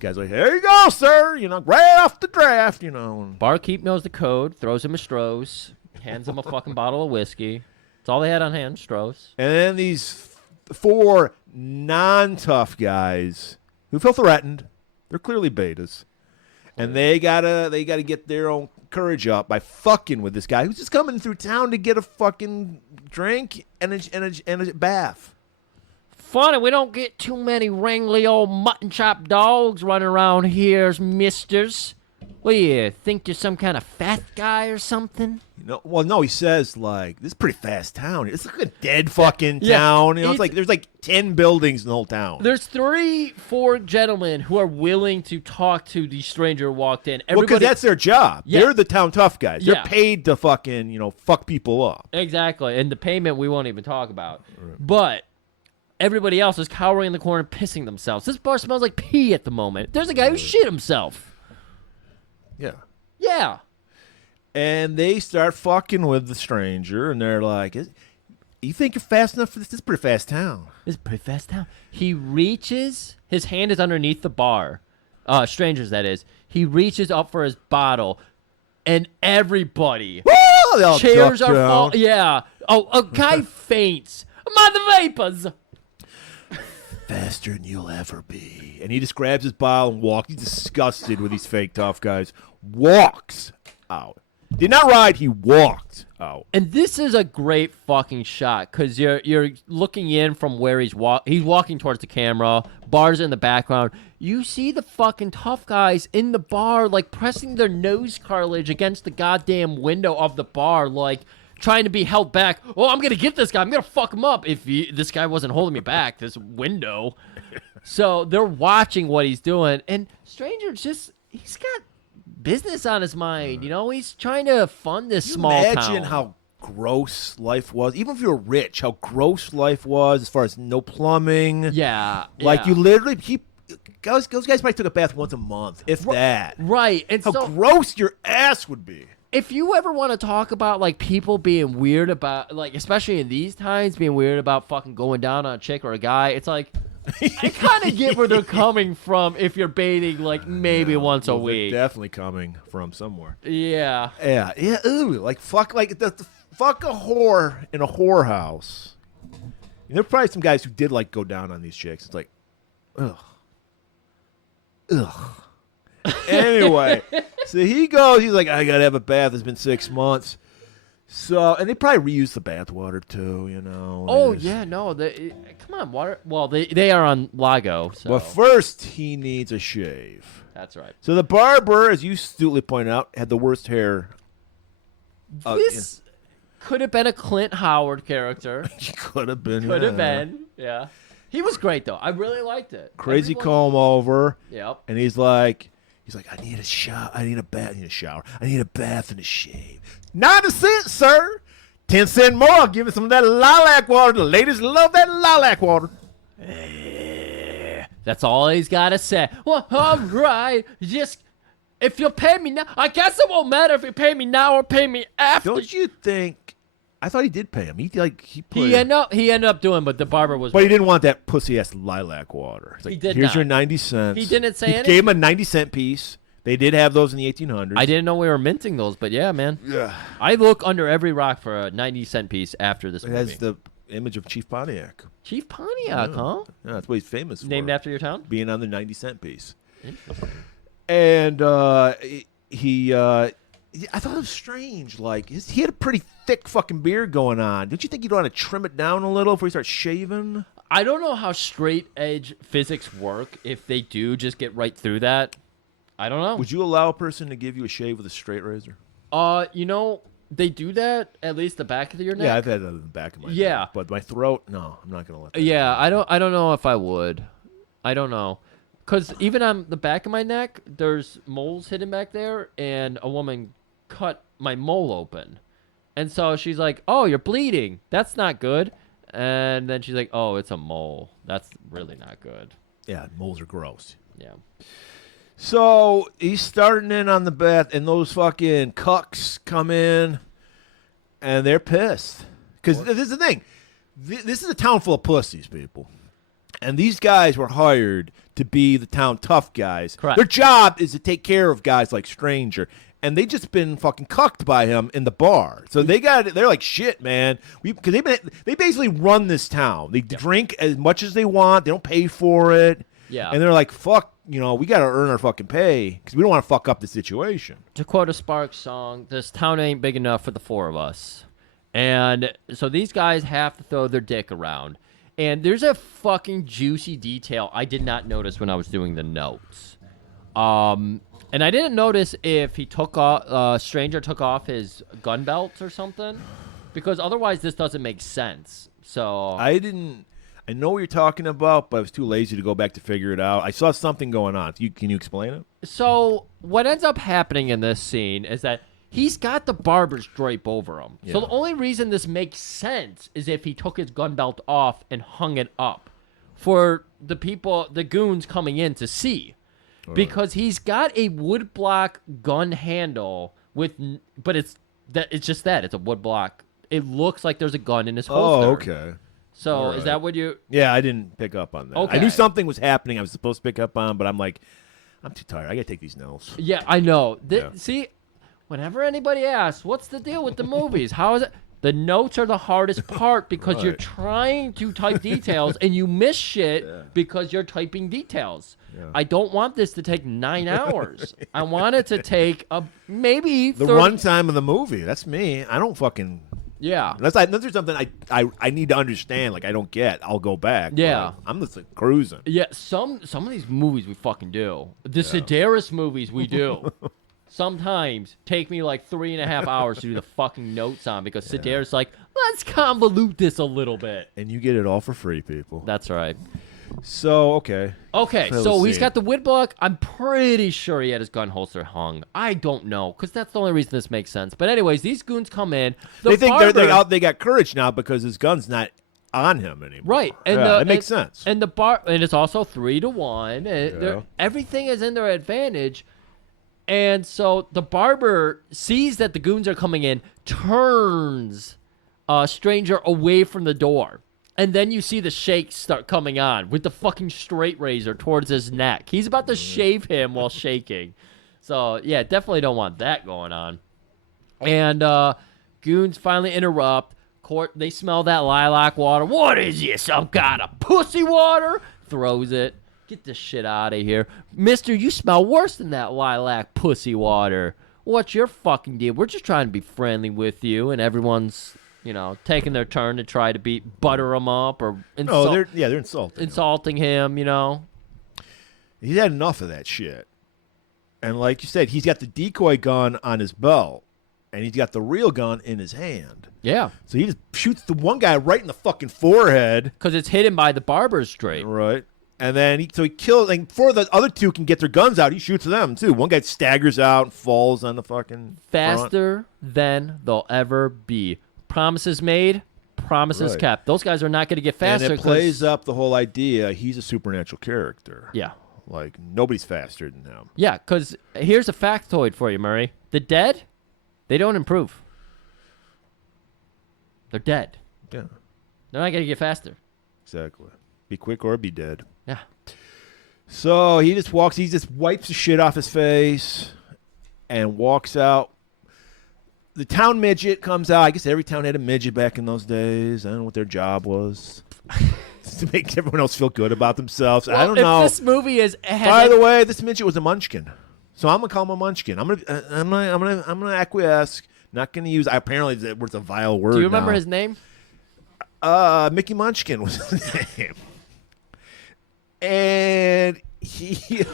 Guy's like, here you go, sir. Right off the draft, Barkeep knows the code, throws him a Stroh's, hands him a fucking bottle of whiskey. That's all they had on hand, Stroh's. And then these 4 non-tough guys who feel threatened. They're clearly betas. And they gotta get their own courage up by fucking with this guy who's just coming through town to get a fucking drink and a bath. Funny, we don't get too many wrangly old mutton chop dogs running around here, misters. What do you think you're some kind of fat guy or something? No, he says, like, this is a pretty fast town. It's like a dead fucking Yeah, town. It's like there's like 10 buildings in the whole town. There's 4 gentlemen who are willing to talk to the stranger who walked in. Well, because that's their job. Yeah. They're the town tough guys. Yeah. They're paid to fucking, fuck people up. Exactly, and the payment we won't even talk about. Right. But everybody else is cowering in the corner pissing themselves. This bar smells like pee at the moment. There's a guy who shit himself. Yeah. Yeah. And they start fucking with the stranger, and they're like, you think you're fast enough for this? This is a pretty fast town. It's a pretty fast town. He reaches, his hand is underneath the bar. Strangers, that is. He reaches up for his bottle, and everybody, They all chairs duck are down. falling. Yeah. Oh, a guy faints. I'm on the vapors. Faster than you'll ever be. And he just grabs his bottle and walks. He's disgusted with these fake tough guys. Walks out. Did not ride, he walked out. And this is a great fucking shot because you're looking in from where he's walking towards the camera. Bar's in the background. You see the fucking tough guys in the bar, like pressing their nose cartilage against the goddamn window of the bar, like trying to be held back. Oh, I'm gonna get this guy. I'm gonna fuck him up. If this guy wasn't holding me back, this window. So they're watching what he's doing, and Stranger he's got business on his mind. He's trying to fund this small town. Imagine how gross life was. Even if you were rich, how gross life was as far as no plumbing. Yeah. Like you literally those guys probably took a bath once a month, if that. Right. And How so gross your ass would be. if you ever want to talk about like people being weird about like especially in these times being weird about fucking going down on a chick or a guy, it's like I kind of get where they're coming from if you're baiting like maybe once a They're week. definitely coming from somewhere. Yeah. Yeah. Ooh, like fuck, like the fuck a whore in a whorehouse. And there are probably some guys who did like go down on these chicks. It's like, ugh. Anyway, so he goes. He's like, I gotta have a bath. It's been 6 months. So, and they probably reuse the bathwater too. You know. Oh yeah, no. Come on, water. Well, they are on Lago. So. But first, he needs a shave. That's right. So the barber, as you astutely point out, had the worst hair. This could have been a Clint Howard character. Could have been. Could have been. Yeah. He was great though. I really liked it. Crazy comb over. Yep. And he's like, I need a shower. I need a bath. I need a shower. I need a bath and a shave. 90 cents, sir. 10 cents more. I'll give you some of that lilac water. The ladies love that lilac water. That's all he's got to say. Well, all right. Just, if you'll pay me now, I guess it won't matter if you pay me now or pay me after. Don't you think? I thought he did pay him. He ended up doing, but the barber was. But he didn't want that pussy ass lilac water. It's like, He did Here's not. your 90 cents. He didn't say He anything? gave him a 90-cent piece. They did have those in the 1800s. I didn't know we were minting those, but yeah, man. Yeah. I look under every rock for a 90-cent piece after this It movie. has the image of Chief Pontiac. Chief Pontiac, huh? Yeah, that's what he's famous for. Named after your town? Being on the 90-cent piece. And I thought it was strange. Like, he had a pretty thick fucking beard going on. Don't you think you'd want to trim it down a little before you start shaving? I don't know how straight edge physics work if they do just get right through that. I don't know. Would you allow a person to give you a shave with a straight razor? They do that at least the back of your neck. Yeah, I've had that in the back of my Yeah. neck. But my throat, no, I'm not going to let that Yeah, I don't know if I would. I don't know. Cuz even on the back of my neck, there's moles hidden back there, and a woman cut my mole open. And so she's like, "Oh, you're bleeding. That's not good." And then she's like, "Oh, it's a mole. That's really not good." Yeah, moles are gross. Yeah. So he's starting in on the bath, and those fucking cucks come in, and they're pissed. Because this is the thing. This is a town full of pussies, people. And these guys were hired to be the town tough guys. Correct. Their job is to take care of guys like Stranger. And they just been fucking cucked by him in the bar. So they're like, shit, man. Because they basically run this town. They drink as much as they want. They don't pay for it. Yeah. And they're like, fuck, we got to earn our fucking pay because we don't want to fuck up the situation. To quote a Sparks song, this town ain't big enough for the four of us. And so these guys have to throw their dick around. And there's a fucking juicy detail I did not notice when I was doing the notes. And I didn't notice if he took off, Stranger took off his gun belt or something, because otherwise this doesn't make sense. So I know what you're talking about, but I was too lazy to go back to figure it out. I saw something going on. Can you explain it? So what ends up happening in this scene is that he's got the barber's drape over him. Yeah. So the only reason this makes sense is if he took his gun belt off and hung it up for the goons coming in to see. Because he's got a woodblock gun handle but it's just that. It's a woodblock. It looks like there's a gun in his holster. Oh, okay. So All is right. that what you... Yeah, I didn't pick up on that. Okay. I knew something was happening I was supposed to pick up on, but I'm like, I'm too tired. I got to take these notes. Yeah, I know. Yeah. See, whenever anybody asks, what's the deal with the movies? How is it? The notes are the hardest part because you're Right. trying to type details and you miss shit because you're typing details. Yeah. I don't want this to take 9 hours. I want it to take maybe The 30. runtime of the movie. That's me. I don't fucking... Yeah. Unless there's something I need to understand, like I don't get, I'll go back. Yeah. But I'm just like, cruising. Yeah, some of these movies we fucking do. The Sedaris movies we do. Sometimes take me like 3.5 hours to do the fucking notes on because Sedaris like, let's convolute this a little bit. And you get it all for free, people. That's right. So, okay. Okay, So so let's he's see. got the woodblock. I'm pretty sure he had his gun holster hung. I don't know, because that's the only reason this makes sense. But anyways, these goons come in. They think they got courage now because his gun's not on him anymore. Right. And it makes sense. And and it's also 3-1. And everything is in their advantage. And so the barber sees that the goons are coming in, turns Stranger away from the door. And then you see the shakes start coming on with the fucking straight razor towards his neck. He's about to shave him while shaking. So, yeah, definitely don't want that going on. And Goons finally interrupt. Court, they smell that lilac water. What is this? Some kind of pussy water? Throws it. Get this shit out of here. Mister, you smell worse than that lilac pussy water. What's your fucking deal? We're just trying to be friendly with you, and everyone's, taking their turn to try to butter him up or they're insulting him, He's had enough of that shit. And like you said, he's got the decoy gun on his belt, and he's got the real gun in his hand. Yeah. So he just shoots the one guy right in the fucking forehead. Because it's hidden by the barber's straight. Right. And then he kills, like, before the other two can get their guns out, he shoots them, too. One guy staggers out and falls on the fucking Faster than they'll ever be. Promises made, promises kept. Those guys are not going to get faster. And it plays up the whole idea he's a supernatural character. Yeah. Like, nobody's faster than him. Yeah, because here's a factoid for you, Murray. The dead, they don't improve. They're dead. Yeah. They're not going to get faster. Exactly. Be quick or be dead. Yeah. So he just wipes the shit off his face and walks out. The town midget comes out. I guess every town had a midget back in those days. I don't know what their job was. To make everyone else feel good about themselves. Well, I don't know. This movie is. By the way, this midget was a munchkin, so I'm gonna call him a munchkin. I'm gonna acquiesce. Not gonna use. Apparently, that was a vile word. Do you remember now. his name? Mickey Munchkin was his name. And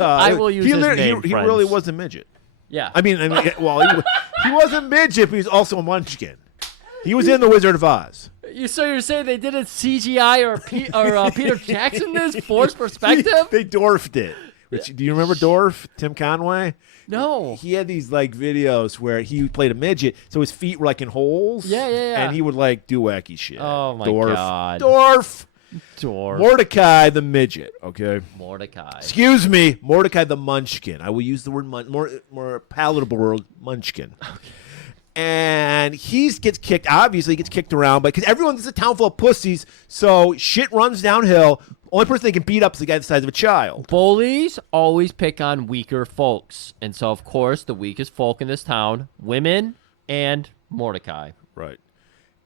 I will use his name. He really was a midget. Yeah. I mean, well, he was a midget, but he was also a munchkin. He was in The Wizard of Oz. So you're saying they didn't CGI or Peter Jackson this forced perspective? They dwarfed it. Do you remember Dorf, Tim Conway? No. He had these like videos where he played a midget, so his feet were like in holes. Yeah. And he would like do wacky shit. Oh my God. Dorf. Dorf. Mordecai the midget. Okay. Mordecai. Excuse me, Mordecai the munchkin. I will use the word more palatable word, munchkin. And he gets kicked. Obviously, he gets kicked around, but because everyone's a town full of pussies, so shit runs downhill. Only person they can beat up is the guy the size of a child. Bullies always pick on weaker folks, and so of course the weakest folk in this town, women and Mordecai. Right.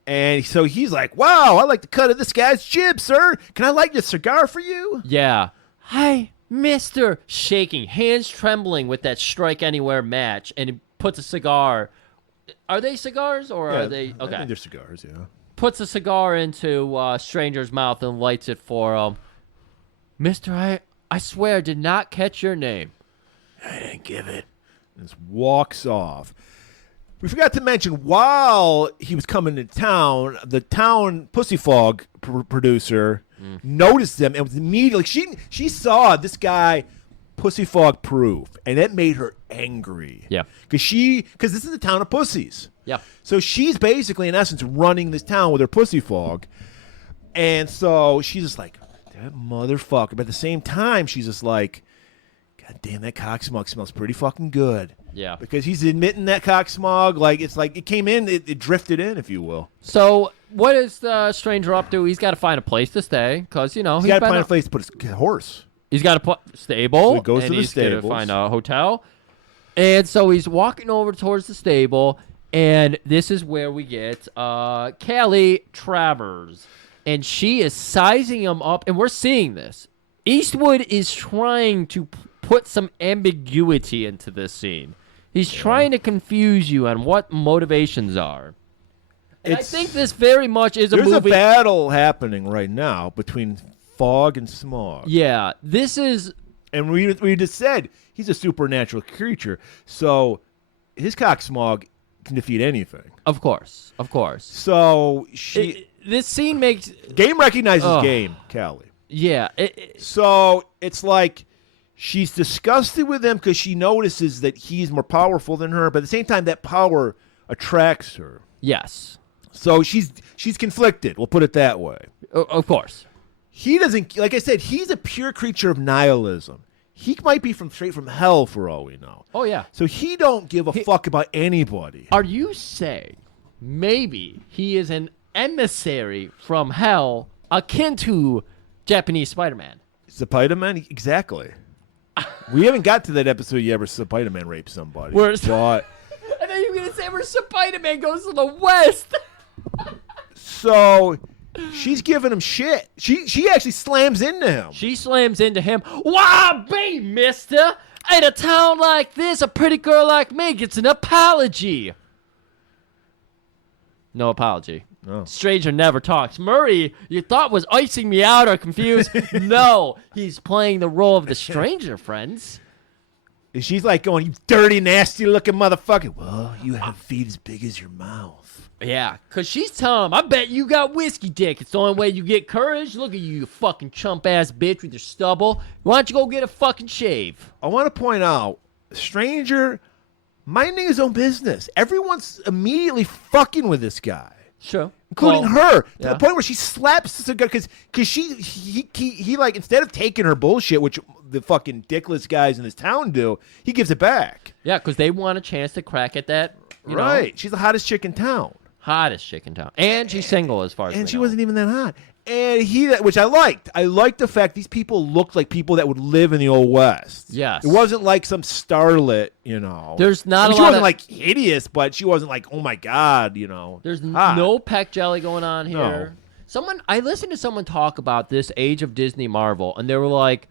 And so he's like, "Wow, I like the cut of this guy's jib, sir. Can I light your cigar for you?" Yeah. Hi, mister. Shaking, hands trembling with that strike anywhere match, and he puts a cigar. Are they cigars or are they? Okay. I think they're cigars, yeah. Puts a cigar into stranger's mouth and lights it for him. Mister, I swear I did not catch your name. I didn't give it. And just walks off. We forgot to mention, while he was coming to town, the town Pussy Fog producer noticed him and was immediately, she saw this guy Pussy Fog proof, and it made her angry. Yeah. Because this is the town of pussies. Yeah. So she's basically, in essence, running this town with her Pussy Fog. And so she's just like, that motherfucker. But at the same time, she's just like, God damn, that cock smog smells pretty fucking good. Yeah. Because he's admitting that cock smog, like it's like it came in, it drifted in, if you will. So what is the stranger up to? He's got to find a place to stay because, he's got to find a place to put his horse. He's got a stable. So he goes to the he's stables. He's going to find a hotel. And so he's walking over towards the stable, and this is where we get Callie Travers. And she is sizing him up, and we're seeing this. Eastwood is trying to put some ambiguity into this scene. He's trying to confuse you on what motivations are. And I think this very much is a movie. There's a battle happening right now between fog and smog. Yeah, this is... And we just said he's a supernatural creature, so his cock smog can defeat anything. Of course. So this scene makes... Game recognizes game, Callie. Yeah. So it's like she's disgusted with him because she notices that he's more powerful than her, but at the same time, that power attracts her. Yes. So she's conflicted. We'll put it that way. Of course. He doesn't, like I said, he's a pure creature of nihilism. He might be straight from hell for all we know. Oh, yeah. So he don't give a fuck about anybody. Are you saying maybe he is an emissary from hell akin to Japanese Spider-Man? Spider-Man? Exactly. We haven't got to that episode yet where Spider-Man raped somebody. Where's... But I thought you were going to ever Spider-Man goes to the West. So she's giving him shit. She actually slams into him. She slams into him. Why be, mister? In a town like this, a pretty girl like me gets an apology. No apology. No. Stranger never talks. Murray, you thought was icing me out or confused? No, he's playing the role of the stranger, friends. And she's like going, "You dirty, nasty-looking motherfucker." Well, you have feet as big as your mouth. Yeah, because she's telling him, I bet you got whiskey dick. It's the only way you get courage. Look at you, you fucking chump-ass bitch with your stubble. Why don't you go get a fucking shave? I want to point out, Stranger minding his own business. Everyone's immediately fucking with this guy. Sure. Including her, to yeah. the point where she slaps the cigar because he like, instead of taking her bullshit, which the fucking dickless guys in this town do, he gives it back. Yeah, because they want a chance to crack at that. You Right. know, She's the hottest chick in town. hottest chick in town. And she's single as far as And we she know. wasn't even that hot. And which I liked. I liked the fact these people looked like people that would live in the old West. Yes. It wasn't like some starlet, you know. There's not a she lot wasn't of- like hideous, but she wasn't like, oh my God, you know. There's hot. no peck jelly going on here. No. I listened to someone talk about this Age of Disney Marvel, and they were like,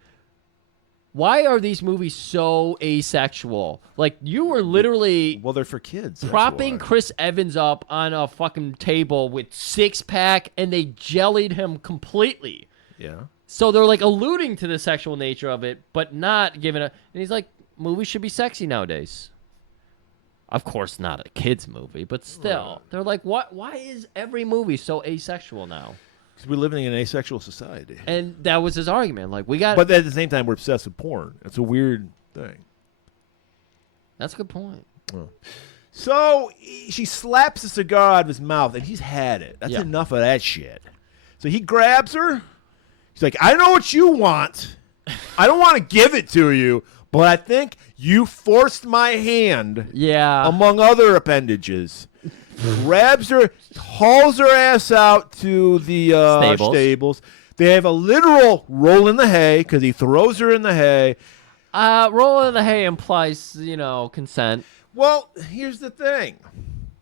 why are these movies so asexual? Like, you were literally Well, they're for kids. that's propping why. Chris Evans up on a fucking table with six-pack, and they jellied him completely. Yeah. So they're like alluding to the sexual nature of it, but not giving a. And he's like, movies should be sexy nowadays. Of course, not a kids movie, but still, they're like, what? Why is every movie so asexual now? Because we're living in an asexual society. And that was his argument. Like, we got. But at the same time, we're obsessed with porn. It's a weird thing. That's a good point. So she slaps a cigar out of his mouth, and he's had it. That's Yeah. enough of that shit. So he grabs her. He's like, I know what you want. I don't want to give it to you, but I think you forced my hand, Yeah. among other appendages. Grabs her, hauls her ass out to the stables. They have a literal roll in the hay because he throws her in the hay. Rolling in the hay implies, consent. Well, here's the thing.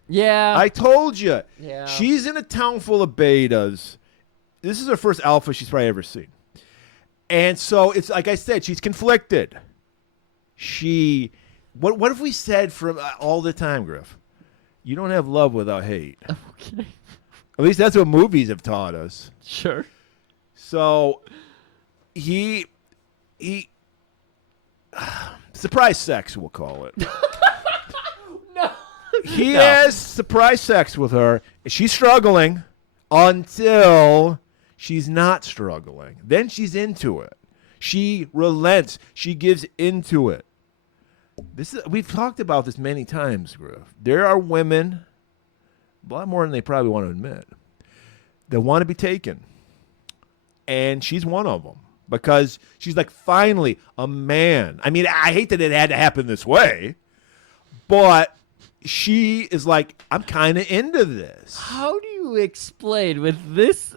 Yeah. I told you. Yeah. She's in a town full of betas. This is her first alpha she's probably ever seen. And so it's like I said, she's conflicted. What have we said from all the time, Griff? You don't have love without hate. Okay. At least that's what movies have taught us. Sure. So he surprise sex, we'll call it. No. He has surprise sex with her. She's struggling until she's not struggling. Then she's into it. She relents. She gives into it. We've talked about this many times, Griff. There are women, a lot more than they probably want to admit, that want to be taken. And she's one of them. Because she's like, finally, a man. I mean, I hate that it had to happen this way. But she is like, I'm kind of into this. How do you explain with this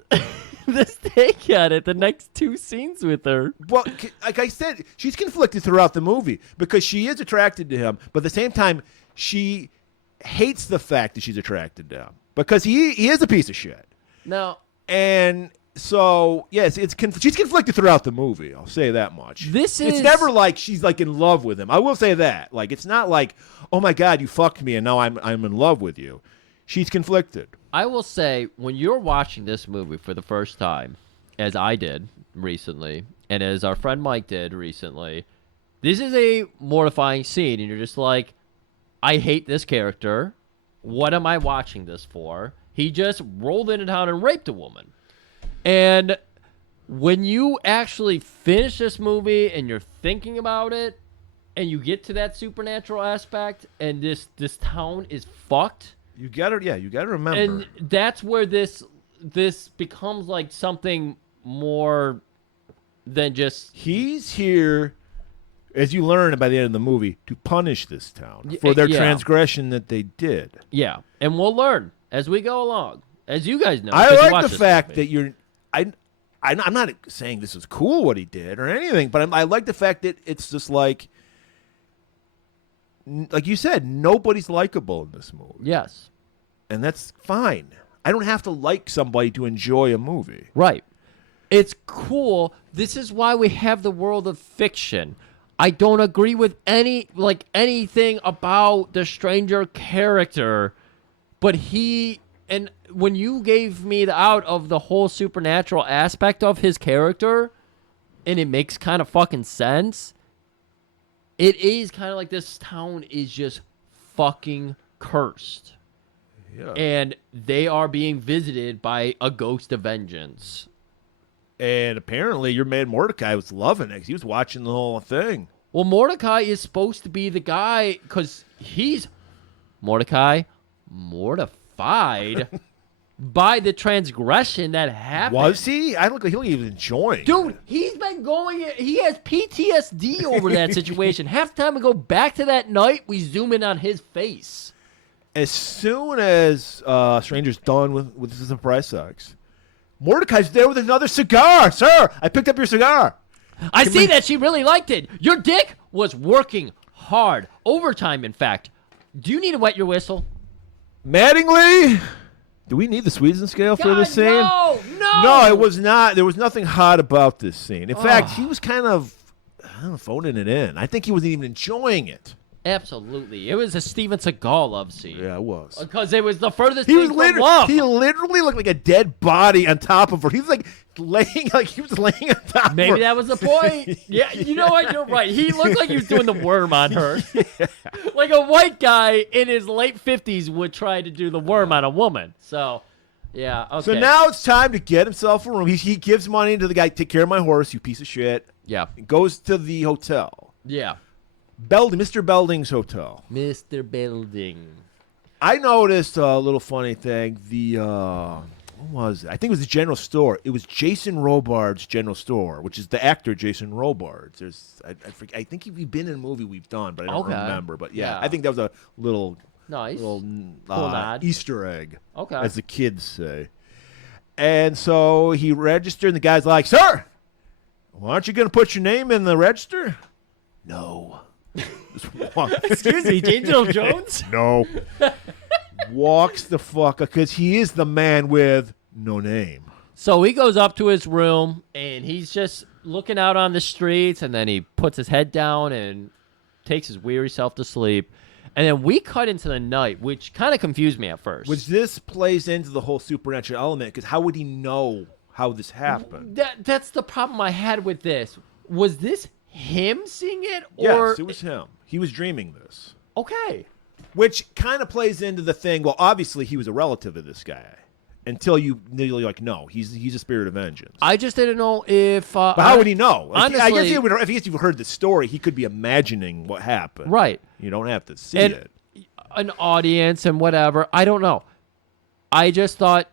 this take on it, the next two scenes with her? Well, like I said, she's conflicted throughout the movie because she is attracted to him, but at the same time, she hates the fact that she's attracted to him because he is a piece of shit. Now, And so, yes, she's conflicted throughout the movie. I'll say that much. It's It's never like she's like in love with him. I will say that. Like, it's not like, oh my God, you fucked me and now I'm in love with you. She's conflicted. I will say, when you're watching this movie for the first time, as I did recently, and as our friend Mike did recently, this is a mortifying scene, and you're just like, I hate this character. What am I watching this for? He just rolled into town and raped a woman. And when you actually finish this movie and you're thinking about it, and you get to that supernatural aspect, and this town is fucked, You gotta remember. and that's where this becomes like something more than just He's here, as you learn by the end of the movie, to punish this town for their yeah. transgression that they did. yeah. And we'll learn as we go along, as you guys know. I 'cause you like watch the this fact movie. that you're. I'm not saying this is cool what he did or anything, but I like the fact that it's just like like you said, nobody's likable in this movie. Yes. And that's fine. I don't have to like somebody to enjoy a movie. Right. It's cool. This is why we have the world of fiction. I don't agree with anything about the stranger character, but and when you gave me the out of the whole supernatural aspect of his character, and it makes kind of fucking sense, it is kind of like this town is just fucking cursed. Yeah. And they are being visited by a ghost of vengeance. And apparently your man Mordecai was loving it 'cause he was watching the whole thing. Well, Mordecai is supposed to be the guy because he's mortified by the transgression that happened. Was he? I don't think he was enjoying. Dude, he's been going. He has PTSD over that situation. Half the time we go back to that night, we zoom in on his face. As soon as Stranger's done with the surprise sex, Mordecai's there with another cigar. Sir, I picked up your cigar. I see that she really liked it. Your dick was working hard. Overtime, in fact. Do you need to wet your whistle? Mattingly, do we need the Sweden scale for this scene? No, no. No, it was not. There was nothing hot about this scene. In fact, he was kind of phoning it in. I think he wasn't even enjoying it. Absolutely. It was a Steven Seagal love scene. Yeah, it was. Because it was the furthest He thing was from love. He literally looked like a dead body on top of her. He was like laying on top of her. Maybe that was the point. Yeah, you know what? You're right. He looked like he was doing the worm on her. Like a white guy in his late 50s would try to do the worm on a woman. So, yeah, okay. So now it's time to get himself a room. He gives money to the guy, take care of my horse, you piece of shit. Yeah. Goes to the hotel. Yeah. Mr. Belding's hotel. Mr. Belding. I noticed a little funny thing. What was it? I think it was the general store. It was Jason Robards' general store, which is the actor Jason Robards. I think he'd been in a movie we've done, but I don't remember. But yeah, I think that was a little nod. Easter egg, Okay. as the kids say. And so he registered, and the guy's like, "Sir, well, aren't you going to put your name in the register?" No. Excuse me, Angel Jones? No. Walks the fuck up because he is the man with no name. So he goes up to his room, and he's just looking out on the streets, and then he puts his head down and takes his weary self to sleep. And then we cut into the night, which kind of confused me at first. Which this plays into the whole supernatural element, because how would he know how this happened? That's the problem I had with this. Was this him seeing it? Or Yes, it was him. He was dreaming this. Okay. Which kind of plays into the thing, well, obviously he was a relative of this guy. Until you're like, no, he's a spirit of vengeance. I just didn't know if... but how would he know? Honestly, I guess if he's heard the story, he could be imagining what happened. Right. You don't have to see it. An audience and whatever. I don't know. I just thought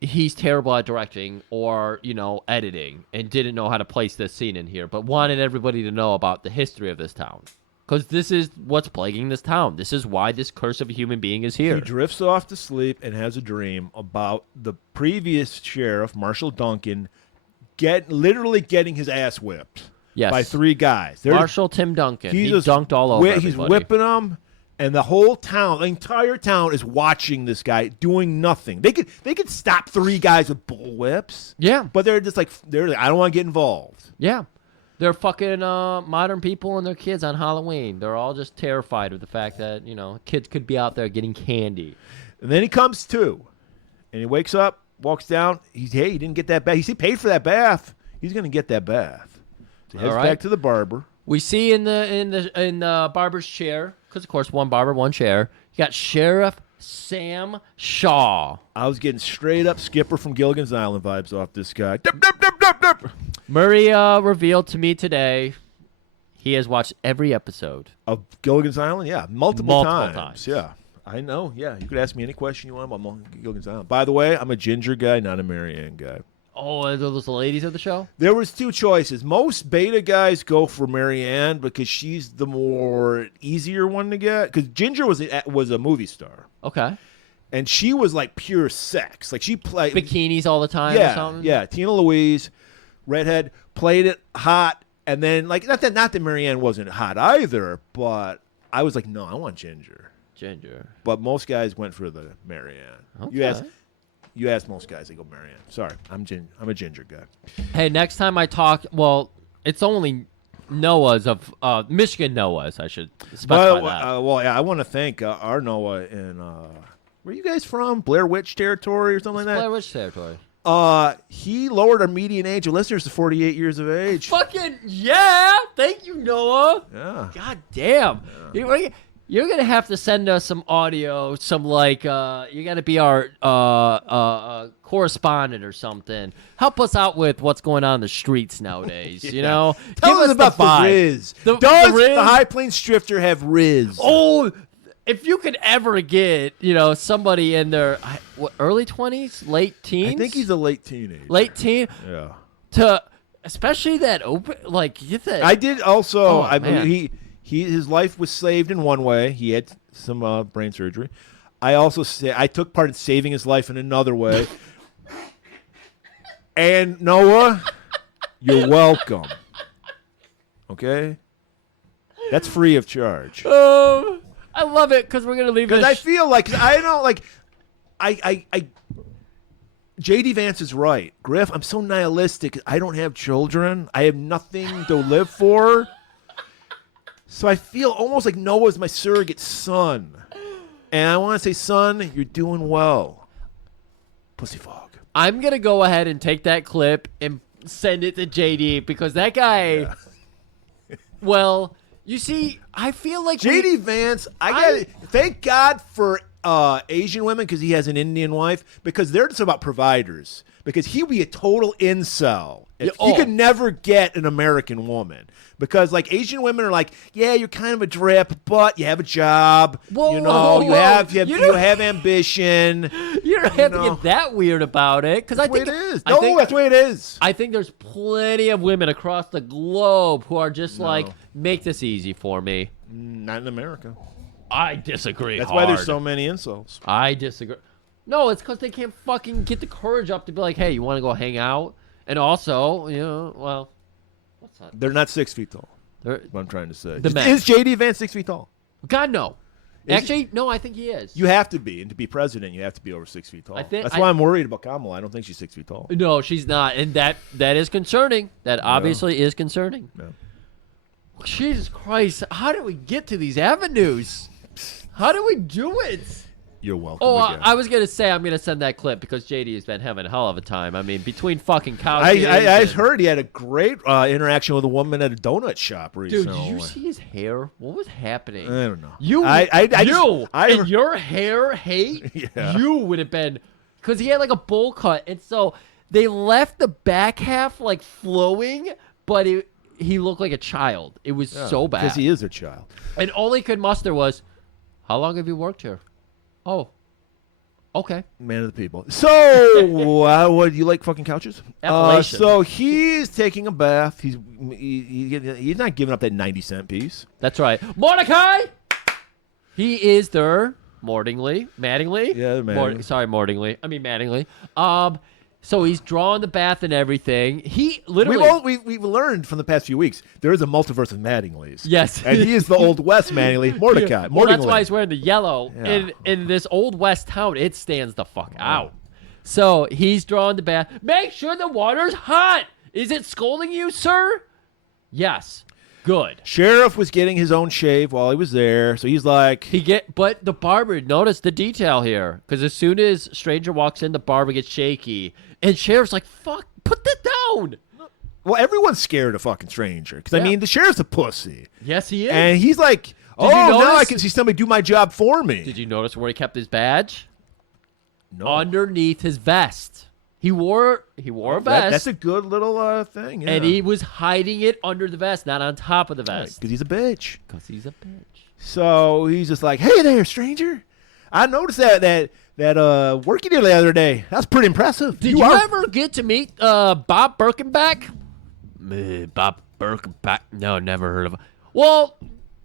he's terrible at directing or, editing and didn't know how to place this scene in here, but wanted everybody to know about the history of this town. Because this is what's plaguing this town. This is why this curse of a human being is here. He drifts off to sleep and has a dream about the previous sheriff, Marshall Duncan, literally getting his ass whipped by three guys. Marshall Tim Duncan. He dunked all over everybody. He's whipping them, and the whole town, the entire town is watching this guy doing nothing. They could stop three guys with bullwhips. Yeah. But they're just like, I don't want to get involved. Yeah. They're fucking modern people and their kids on Halloween. They're all just terrified of the fact that, kids could be out there getting candy. And then he comes to, and he wakes up, walks down. He didn't get that bath. He paid for that bath. He's going to get that bath. So he heads back to the barber. We see in the barber's chair, because of course one barber, one chair. You got Sheriff Sam Shaw. I was getting straight up Skipper from Gilligan's Island vibes off this guy. Dup, dup, dup, dup, dup. Murray revealed to me today he has watched every episode of Gilligan's Island. Yeah, multiple times. Yeah, I know. Yeah, you could ask me any question you want about Gilligan's Island. By the way, I'm a Ginger guy, not a Mary Ann guy. Oh, are those the ladies of the show? There was two choices. Most beta guys go for Mary Ann because she's the more easier one to get. Because Ginger was a movie star. Okay. And she was like pure sex. Like she played bikinis all the time. Yeah, or something? Yeah. Tina Louise, redhead, played it hot, and then like not that Mary Ann wasn't hot either, but I was like, no, I want ginger. Ginger. But most guys went for the Marianne. Okay. You ask most guys, they go Marianne. Sorry, I'm a ginger guy. Hey, next time I talk, well, it's only Noah's of Michigan Noah's. I should specify that. Well, yeah, I want to thank our Noah in where are you guys from? Blair Witch territory or something like that? Blair Witch territory. He lowered our median age of listeners to 48 years of age. Fucking yeah! Thank you, Noah. Yeah. God damn. Yeah. You're gonna have to send us some audio, some like you gotta be our correspondent or something. Help us out with what's going on in the streets nowadays. You know, Tell us about the vibe. Riz. The Does Riz? the High Plains Drifter have Riz? Oh, if you could ever get somebody in their early 20s, late teens. I think he's a late teenager. late teen Yeah. to especially that open like get that. I did also. Oh, man. His life was saved in one way. He had some brain surgery. I also I took part in saving his life in another way. And Noah, you're welcome. Okay, that's free of charge. I love it because we're gonna leave Because this. I feel like I don't like I JD Vance is right. Griff, I'm so nihilistic. I don't have children. I have nothing to live for. So I feel almost like Noah's my surrogate son. And I want to say, son, you're doing well. Pussy fog. I'm gonna go ahead and take that clip and send it to JD because that guy. Yeah. Well, you see, I feel like JD Vance, thank God for Asian women because he has an Indian wife because they're just about providers. Because he'd be a total incel. He could never get an American woman. Because, like, Asian women are like, yeah, you're kind of a drip, but you have a job. Whoa, you whoa, you whoa. have You have ambition. You don't have to know. get that weird about it because I That's the think way it is. I think- that's the way it is. I think there's plenty of women across the globe who are just like, make this easy for me. Not in America. I disagree. That's hard. why there's so many insults. I disagree. No, it's because they can't fucking get the courage up to be like, hey, you want to go hang out? And also, what's that? They're not 6 feet tall. They're- That's what I'm trying to say. The men. Is JD Vance 6 feet tall? God, no. Is Actually, no, I think he is. You have to be. And to be president, you have to be over 6 feet tall. That's why I'm worried about Kamala. I don't think she's 6 feet tall. No, she's not. And that is concerning. That obviously is concerning. No. Jesus Christ. How do we get to these avenues? How do we do it? You're welcome. Oh, again. I was going to say I'm going to send that clip because JD has been having a hell of a time. I mean, between fucking couches. I heard he had a great interaction with a woman at a donut shop Dude, recently. did you see his hair? What was happening? I don't know. And your hair hate, Yeah. you would have been, because he had like a bowl cut, and so they left the back half like flowing, but he looked like a child. It was so bad. Because he is a child. And all he could muster was, how long have you worked here? Oh, okay. Man of the people. So, what do you like fucking couches? Appellation. So he's taking a bath. He's not giving up that 90-cent piece. That's right. Mordecai! He is their Mattingly. Yeah, Mattingly. Mordingly. I mean Mattingly. So he's drawing the bath and everything. He literally... We've learned from the past few weeks there is a multiverse of Mattinglys. Yes. And he is the Old West Mattingly. Mordecai. Well, that's Mordingly. why he's wearing the yellow. Yeah. In this Old West town, it stands the fuck out. So he's drawing the bath. Make sure the water's hot. Is it scolding you, sir? Yes. Good. Sheriff was getting his own shave while he was there, so he's like... But the barber, notice the detail here. Because as soon as stranger walks in, the barber gets shaky. And Sheriff's like, fuck, put that down. Well, everyone's scared of fucking stranger. Because, I mean, the sheriff's a pussy. Yes, he is. And he's like, you now I notice- can see somebody do my job for me. Did you notice where he kept his badge? No. Underneath his vest. He wore a vest. That's a good little thing. Yeah. And he was hiding it under the vest, not on top of the vest. Because he's a bitch. Because he's a bitch. So he's just like, hey there, stranger. I noticed that work you did the other day. That's pretty impressive. Did you ever get to meet Bob Birkenback? Bob Birkenback? No, never heard of him. Well,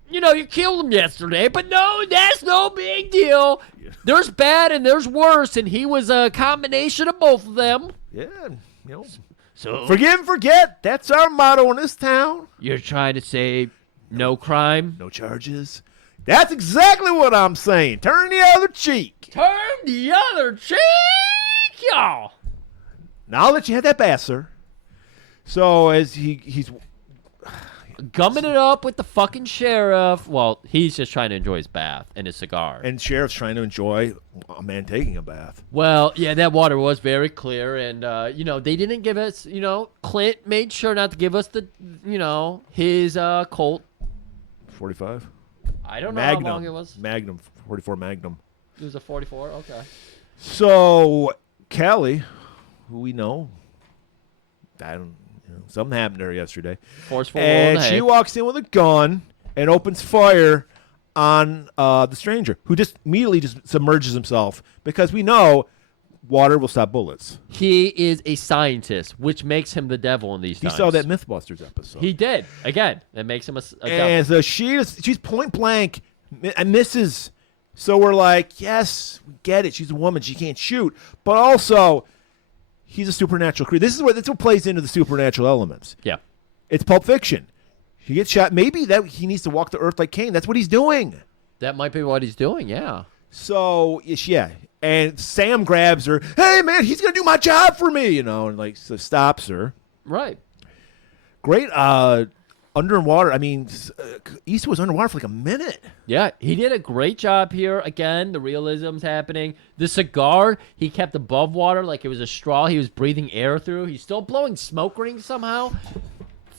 you killed him yesterday, but no, that's no big deal. There's bad and there's worse, and he was a combination of both of them. Yeah. So Forgive and forget. That's our motto in this town. you're trying to say no crime? No charges. That's exactly what I'm saying. Turn the other cheek. Turn the other cheek, y'all. Now I'll let you have that bath, sir. So as he's gumming it up with the fucking sheriff. Well, he's just trying to enjoy his bath and his cigar. and sheriff's trying to enjoy a man taking a bath. Well, yeah, that water was very clear, and they didn't give us. Clint made sure not to give us the, his Colt. 45. I don't know Magnum. how long it was. Magnum. 44 Magnum. It was a 44. Okay. So Callie, who we know, something happened to her yesterday. Forceful. And she walks in with a gun and opens fire on the stranger, who just immediately submerges himself because we know water will stop bullets. He is a scientist, which makes him the devil in these He times. saw that Mythbusters episode. He did. Again, that makes him a and devil. so she's point blank and misses. So we're like, yes, we get it. She's a woman. She can't shoot. But also, he's a supernatural creature. This is what plays into the supernatural elements. Yeah. It's Pulp Fiction. He gets shot. Maybe that he needs to walk the earth like Cain. That's what he's doing. That might be what he's doing, yeah. So, yeah. And Sam grabs her. Hey, man, he's going to do my job for me, and so stops her. Right. Great underwater. I mean, Eastwood was underwater for like a minute. Yeah, he did a great job here. Again, the realism's happening. The cigar, he kept above water like it was a straw he was breathing air through. He's still blowing smoke rings somehow.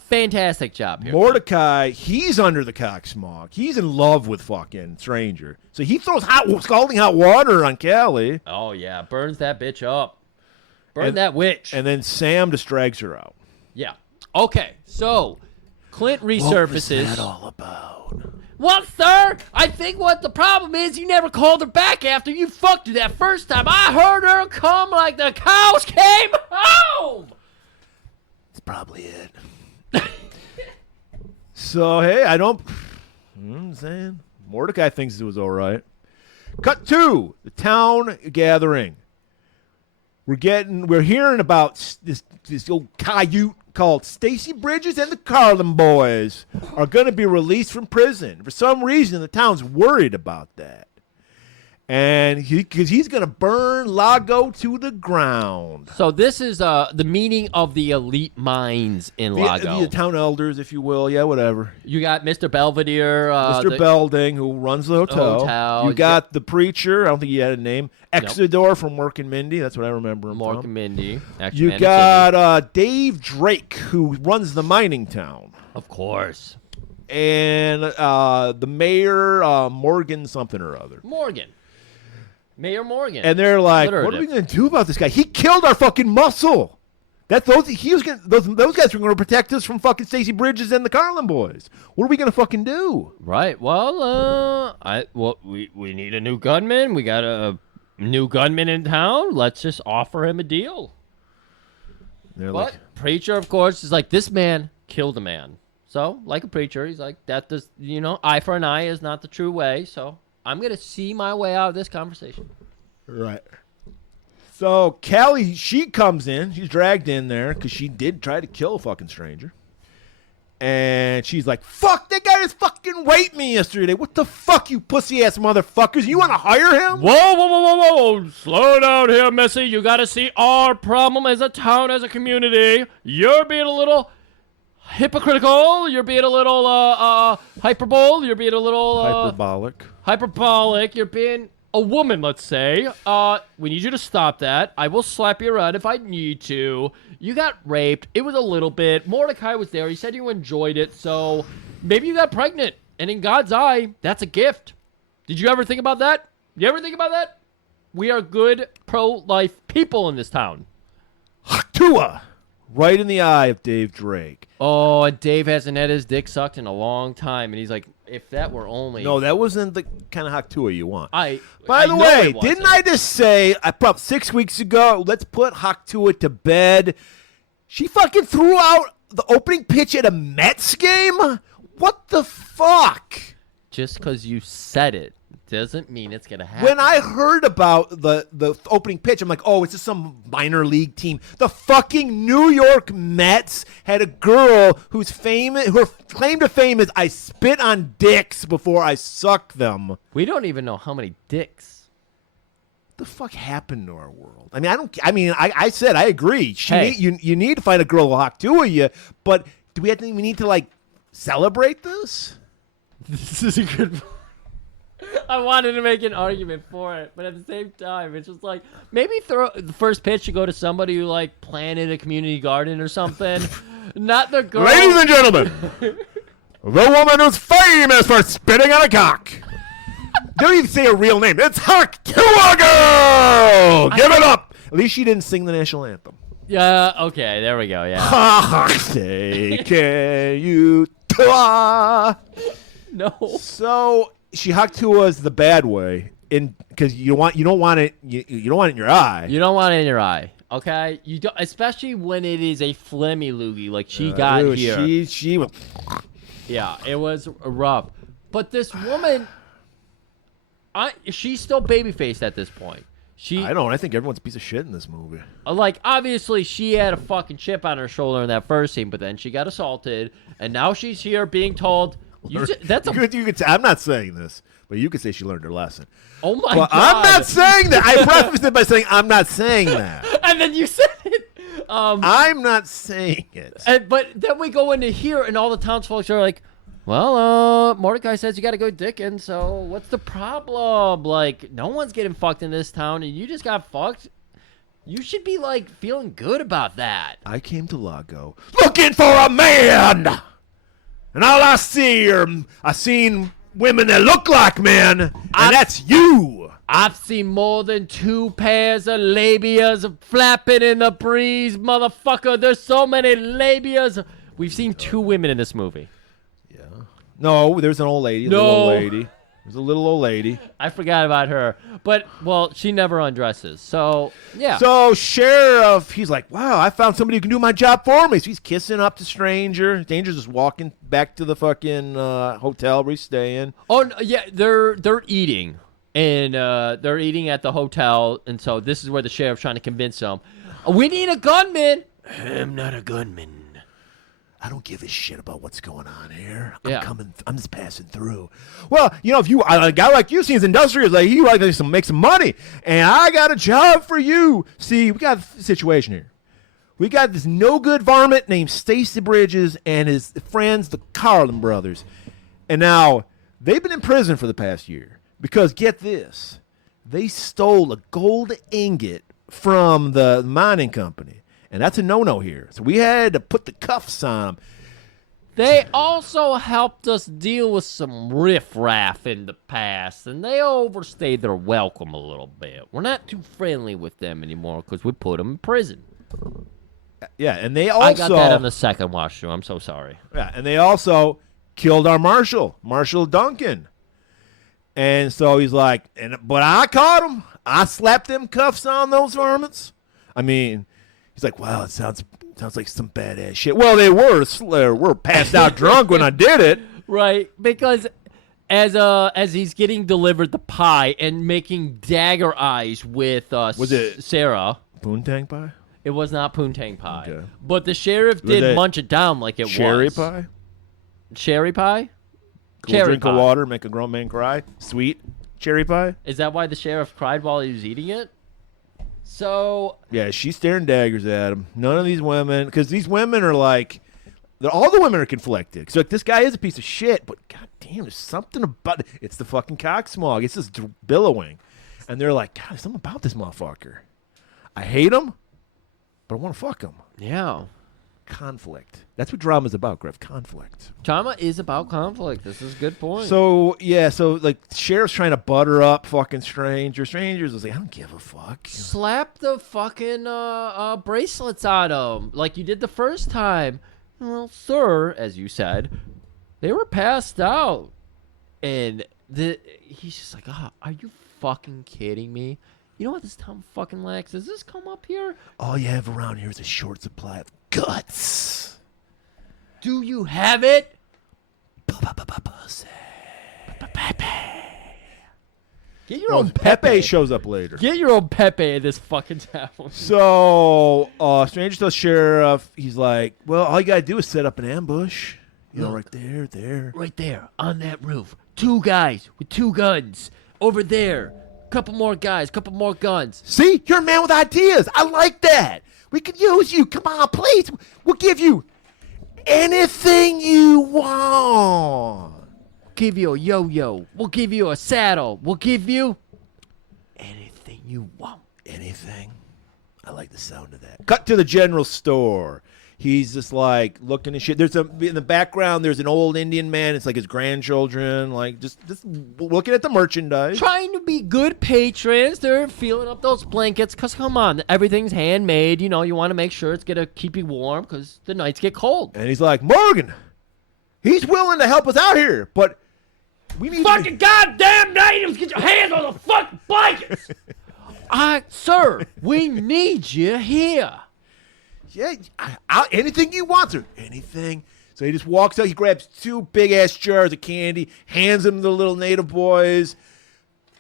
Fantastic job here. Mordecai, he's under the cock smog. He's in love with fucking stranger. So he throws scalding hot water on Callie. Oh, yeah. Burns that bitch up. Burn that witch. And then Sam just drags her out. Yeah. Okay, so Clint resurfaces. What was that all about? Well, sir, I think what the problem is you never called her back after you fucked her that first time. I heard her come like the cows came home. That's probably it. So, hey, you know what I'm saying? Mordecai thinks it was all right. Cut 2, the town gathering. We're hearing about this old coyote called Stacy Bridges and the Carlin boys are going to be released from prison. For some reason, the town's worried about that. And because he's going to burn Lago to the ground. So this is the meaning of the elite minds in Lago. The town elders, if you will. Yeah, whatever. You got Mr. Belvedere. Mr. Belding, who runs the hotel. You got the preacher. I don't think he had a name. Exodore from Mork and Mindy. That's what I remember him Mork from. and Mindy. You got Dave Drake, who runs the mining town. Of course. And the mayor, Morgan something or other. Mayor Morgan. And they're like, what are we going to do about this guy? He killed our fucking muscle. Those guys were going to protect us from fucking Stacy Bridges and the Carlin boys. What are we going to fucking do? Right. Well, we need a new gunman. We got a new gunman in town. Let's just offer him a deal. But preacher, of course, is like, this man killed a man. So, like a preacher, he's like, eye for an eye is not the true way. So I'm going to see my way out of this conversation. Right. So Callie, she comes in. She's dragged in there because she did try to kill a fucking stranger. And she's like, fuck, that guy just fucking raped me yesterday. What the fuck, you pussy-ass motherfuckers? You want to hire him? Whoa. Slow down here, Missy. You got to see our problem as a town, as a community. You're being a little hypocritical. You're being a little hyperbole. You're being a little hyperbolic. You're being a woman, let's say. We need you to stop that. I will slap you around if I need to. You got raped. It was a little bit. Mordecai was there. He said you enjoyed it, so maybe you got pregnant. And in God's eye, that's a gift. Did you ever think about that? You ever think about that? We are good pro-life people in this town. Tua! Right in the eye of Dave Drake. Oh, and Dave hasn't had his dick sucked in a long time, and he's like, if that were only... No, that wasn't the kind of Haktua you want. By the way, didn't I just say, probably 6 weeks ago, let's put Haktua to bed? She fucking threw out the opening pitch at a Mets game? What the fuck? Just because you said it doesn't mean it's gonna happen. When I heard about the opening pitch, I'm like, oh, it's just some minor league team. The fucking New York Mets had a girl who's famous, her claim to fame is I spit on dicks before I suck them. We don't even know how many dicks. What the fuck happened to our world? I said I agree. Hey. You need to find a girl who'll hock two of you, but do we need to like celebrate this? This is a good. I wanted to make an argument for it, but at the same time, it's just like maybe throw the first pitch should go to somebody who like planted a community garden or something, not the girl. Ladies and gentlemen, the woman who's famous for spitting on a cock. Don't even say her real name. It's Huck Tuago! Give it up! At least she didn't sing the national anthem. Yeah, okay, there we go, yeah. Say, can you tua? No. So she Huck Tua's the bad way, because you don't want it in your eye. You don't want it in your eye, okay? You don't, especially when it is a flimmy loogie like she got here. She was. Yeah, it was rough. But this woman, she's still babyface at this point. I think everyone's a piece of shit in this movie. Like, obviously, she had a fucking chip on her shoulder in that first scene, but then she got assaulted, and now she's here being told, you could say, I'm not saying this, but you could say she learned her lesson. Oh my God. I'm not saying that. I prefaced it by saying I'm not saying that. And then you said it. I'm not saying it. But then we go into here, and all the townsfolk are like, well, Mordecai says you got to go dicking, so what's the problem? Like, no one's getting fucked in this town, and you just got fucked. You should be, like, feeling good about that. I came to Lago looking for a man, and all I seen women that look like men, and that's you. I've seen more than 2 pairs of labias flapping in the breeze, motherfucker. There's so many labias. We've seen 2 women in this movie. No, there's an old lady. No. Little old lady. There's a little old lady. I forgot about her. But, well, she never undresses. So, yeah. So, Sheriff, he's like, wow, I found somebody who can do my job for me. So he's kissing up to Stranger. Stranger's just walking back to the fucking hotel where he's staying. Oh, no, yeah, they're eating. And they're eating at the hotel. And so this is where the sheriff's trying to convince them. We need a gunman. I'm not a gunman. I don't give a shit about what's going on here. Yeah. I'm just passing through. Well, if a guy like you seems industrious, like you like to make some money, and I got a job for you. See, we got a situation here. We got this no good varmint named Stacy Bridges and his friends, the Carlin brothers, and now they've been in prison for the past year because get this, they stole a gold ingot from the mining company. And that's a no-no here. So we had to put the cuffs on them. They also helped us deal with some riffraff in the past, and they overstayed their welcome a little bit. We're not too friendly with them anymore because we put them in prison. Yeah, and they also... I got that on the second watch, too. I'm so sorry. Yeah, and they also killed our marshal, Marshal Duncan. And so he's like, but I caught him. I slapped them cuffs on those varmints. I mean... He's like, wow, it sounds like some badass shit. Well, they were passed out drunk when I did it. Right, because as he's getting delivered the pie and making dagger eyes with Was it Sarah. Poontang pie? It was not poontang pie. Okay. But the sheriff did munch it down like it cherry was. pie? Cherry pie? Cool Cherry drink pie. of water, make a grown man cry. Sweet cherry pie? Is that why the sheriff cried while he was eating it? So... Yeah, she's staring daggers at him. None of these women, because these women are like, all the women are conflicted. So like, this guy is a piece of shit, but god damn, there's something about it. It's the fucking cock smog. It's just billowing. And they're like, God, there's something about this motherfucker. I hate him, but I want to fuck him. Yeah. Conflict. That's what drama's about, Griff. Conflict. Drama is about conflict. This is a good point. So, yeah, like, sheriff's trying to butter up fucking Stranger. Stranger's was like, I don't give a fuck. Slap the fucking bracelets on him like you did the first time. Well, sir, as you said, they were passed out. And he's just like, are you fucking kidding me? You know what this town fucking lacks? Does this come up here? All you have around here is a short supply of guts. Do you have it? Pussy. Get your own Pepe Pepe. shows up later. Get your own Pepe in this fucking town. So, Stranger tells Sheriff, he's like, well, all you got to do is set up an ambush. You know, right there. Right there, on that roof. 2 guys with 2 guns. Over there. Couple more guys, couple more guns. See? You're a man with ideas. I like that. We can use you. Come on, please. We'll give you anything you want. Give you a yo-yo. We'll give you a saddle. We'll give you anything you want. Anything? I like the sound of that. Cut to the general store. He's just like looking at shit. There's in the background. There's an old Indian man. It's like his grandchildren, like just looking at the merchandise. Trying to be good patrons. They're feeling up those blankets because, come on, everything's handmade. You know, you want to make sure it's going to keep you warm because the nights get cold. And he's like, Morgan, he's willing to help us out here, but we need Fucking goddamn natives, get your hands on the fucking blankets! Sir, we need you here. Yeah, anything you want, sir. Anything. So he just walks out. He grabs 2 big-ass jars of candy, hands them to the little native boys.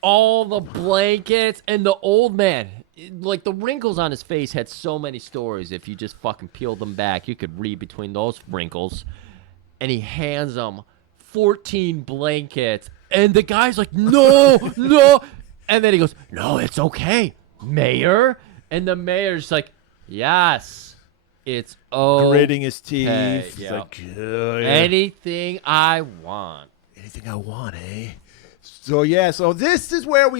All the blankets and the old man. Like, the wrinkles on his face had so many stories. If you just fucking peeled them back, you could read between those wrinkles. And he hands them 14 blankets. And the guy's like, no, no. And then he goes, no, it's okay, Mayor. And the mayor's like, yes. It's gritting his teeth. He's like, anything I want. Anything I want, eh? So yeah, so this is where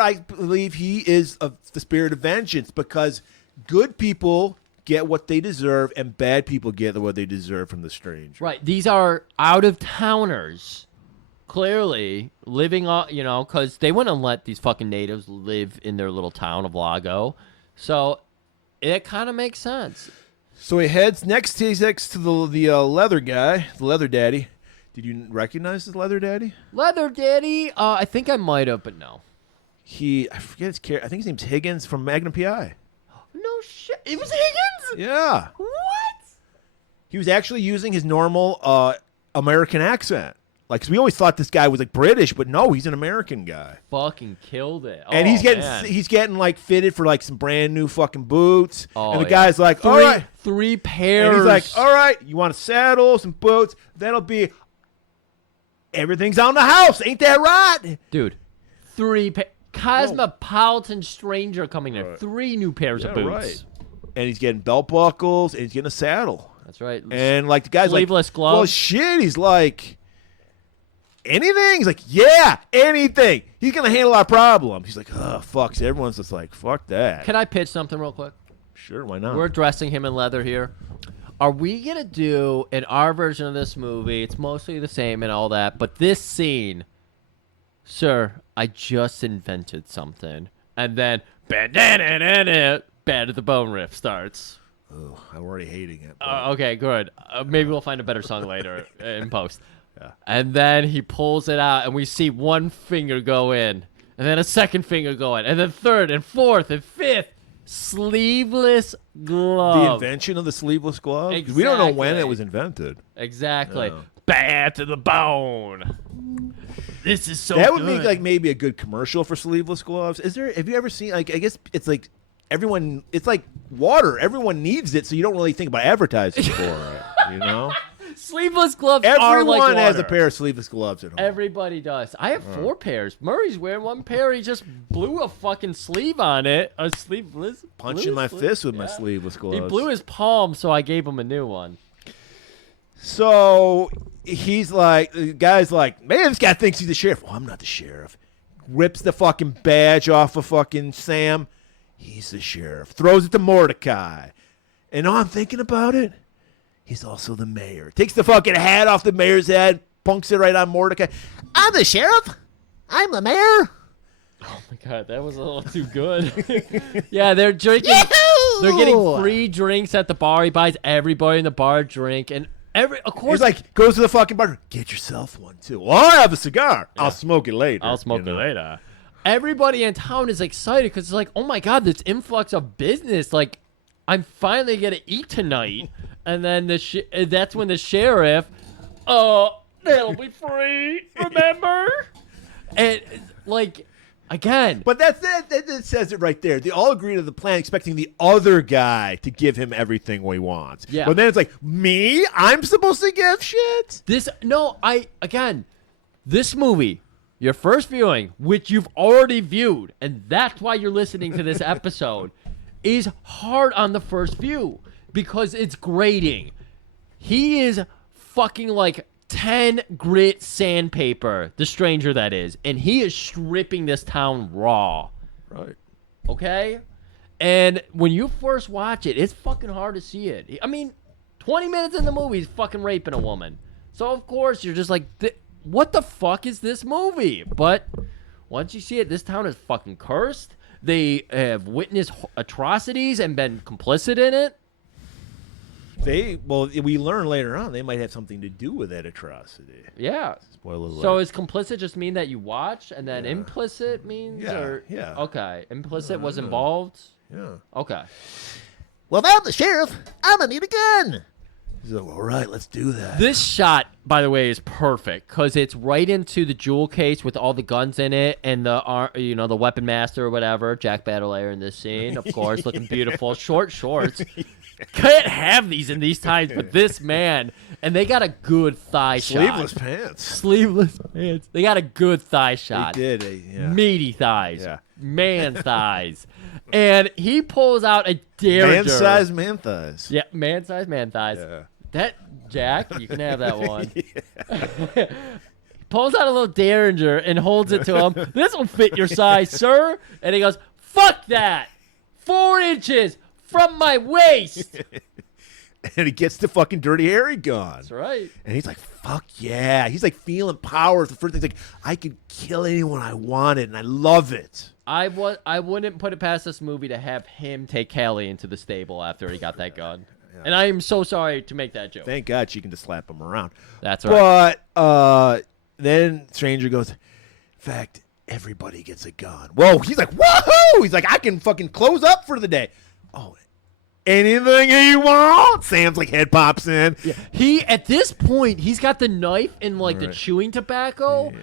I believe he is of the spirit of vengeance, because good people get what they deserve and bad people get what they deserve from the stranger. Right. These are out of towners. Clearly living on, you know, because they wouldn't let these fucking natives live in their little town of Lago. So it kind of makes sense. So he heads next to the leather guy, the leather daddy. Did you recognize the leather daddy? Leather Daddy? I think I might have, but no. I forget his character. I think his name's Higgins from Magnum P.I. No shit. It was Higgins? Yeah. What? He was actually using his normal American accent. Like, 'cause we always thought this guy was like British, but no, he's an American guy. Fucking killed it. And man. he's getting like fitted for like some brand new fucking boots. Oh, and the guy's like, all right. 3 pairs. And he's like, all right, you want a saddle, some boots? That'll be everything's on the house. Ain't that right? Dude, 3 cosmopolitan stranger coming there. 3 new pairs of boots. Right. And he's getting belt buckles and he's getting a saddle. That's right. And like the guy's Sleeveless like, gloves. well, shit. He's like, anything? He's like, yeah, anything. He's gonna handle our problem. He's like, oh fuck. So everyone's just like, fuck that. Can I pitch something real quick? Sure, why not? We're dressing him in leather here. Are we going to do, in our version of this movie, it's mostly the same and all that, but this scene, sir, I just invented something. And then, Bad to the Bone riff starts. Oh, I'm already hating it. Okay, good. Maybe we'll find a better song later in post. Yeah. And then he pulls it out, and we see 1 finger go in, and then a 2nd finger go in, and then 3rd and 4th and 5th. Sleeveless glove. The invention of the sleeveless glove? Exactly. We don't know when it was invented. Exactly. No. Bad to the bone. This is so That would good. make like maybe a good commercial for sleeveless gloves. Have you ever seen, like, I guess it's like everyone, it's like water. Everyone needs it, so you don't really think about advertising for it, you know? Sleeveless gloves are like Everyone water. has a pair of sleeveless gloves at home. Everybody does. I have 4 pairs. Murray's wearing 1 pair. He just blew a fucking sleeve on it. A sleeveless. Punching my fist with my sleeveless gloves. He blew his palm, so I gave him a new one. So he's like, the guy's like, man, this guy thinks he's the sheriff. Oh, I'm not the sheriff. Rips the fucking badge off of fucking Sam. He's the sheriff. Throws it to Mordecai. And I'm thinking about it. He's also the mayor. Takes the fucking hat off the mayor's head, punks it right on Mordecai. I'm the sheriff. I'm the mayor. Oh my god, that was a little too good. Yeah, they're drinking. Yahoo! They're getting free drinks at the bar. He buys everybody in the bar a drink, and of course, He's like, goes to the fucking bar. Get yourself one too. Well, I have a cigar. Yeah. I'll smoke it later. I'll smoke it later. Everybody in town is excited because it's like, oh my god, this influx of business. Like, I'm finally gonna eat tonight. And then that's when the sheriff, that'll be free, remember? And, like, Again. But that says it right there. They all agree to the plan, expecting the other guy to give him everything he wants. Yeah. But then it's like, me? I'm supposed to give shit? This movie, your first viewing, which you've already viewed, and that's why you're listening to this episode, is hard on the first view because it's grating. He is fucking like 10 grit sandpaper, the stranger that is, and he is stripping this town raw. Right. Okay? And when you first watch it, it's fucking hard to see it. I mean, 20 minutes in the movie, he's fucking raping a woman. So, of course, you're just like, what the fuck is this movie? But once you see it, this town is fucking cursed. They have witnessed atrocities and been complicit in it. We learn later on they might have something to do with that atrocity. Yeah. Spoiler alert. So is complicit just mean that you watch, and then implicit means? Yeah. Okay. Implicit was involved? Yeah. Okay. Well, now I'm the sheriff. I'm going to need a gun. He's like, all right, let's do that. This shot, by the way, is perfect because it's right into the jewel case with all the guns in it and the weapon master or whatever, Jack Battleier in this scene, of course, looking beautiful, short shorts. Can't have these in these times, but this man, and they got a good thigh Sleeveless shot. pants. Sleeveless pants. They got a good thigh shot. They did. Yeah. Meaty thighs. Yeah. Man thighs. And he pulls out a derringer. Man-sized man thighs. Yeah, man-sized man thighs. Yeah. That, Jack, you can have that one. He pulls out a little derringer and holds it to him. This will fit your size, sir. And he goes, fuck that. 4 inches from my waist. And he gets the fucking Dirty Harry gun. That's right. And he's like, fuck yeah. He's like feeling power. The first thing, he's like, I could kill anyone I wanted, and I love it. I wouldn't put it past this movie to have him take Callie into the stable after he got that gun. Yeah. And I am so sorry to make that joke. Thank God she can just slap him around. That's right. But then Stranger goes, in fact, everybody gets a gun. Whoa. He's like, woohoo! He's like, I can fucking close up for the day. Oh, anything you want? Sam's like head pops in. Yeah. At this point, he's got the knife and like the chewing tobacco. Yeah.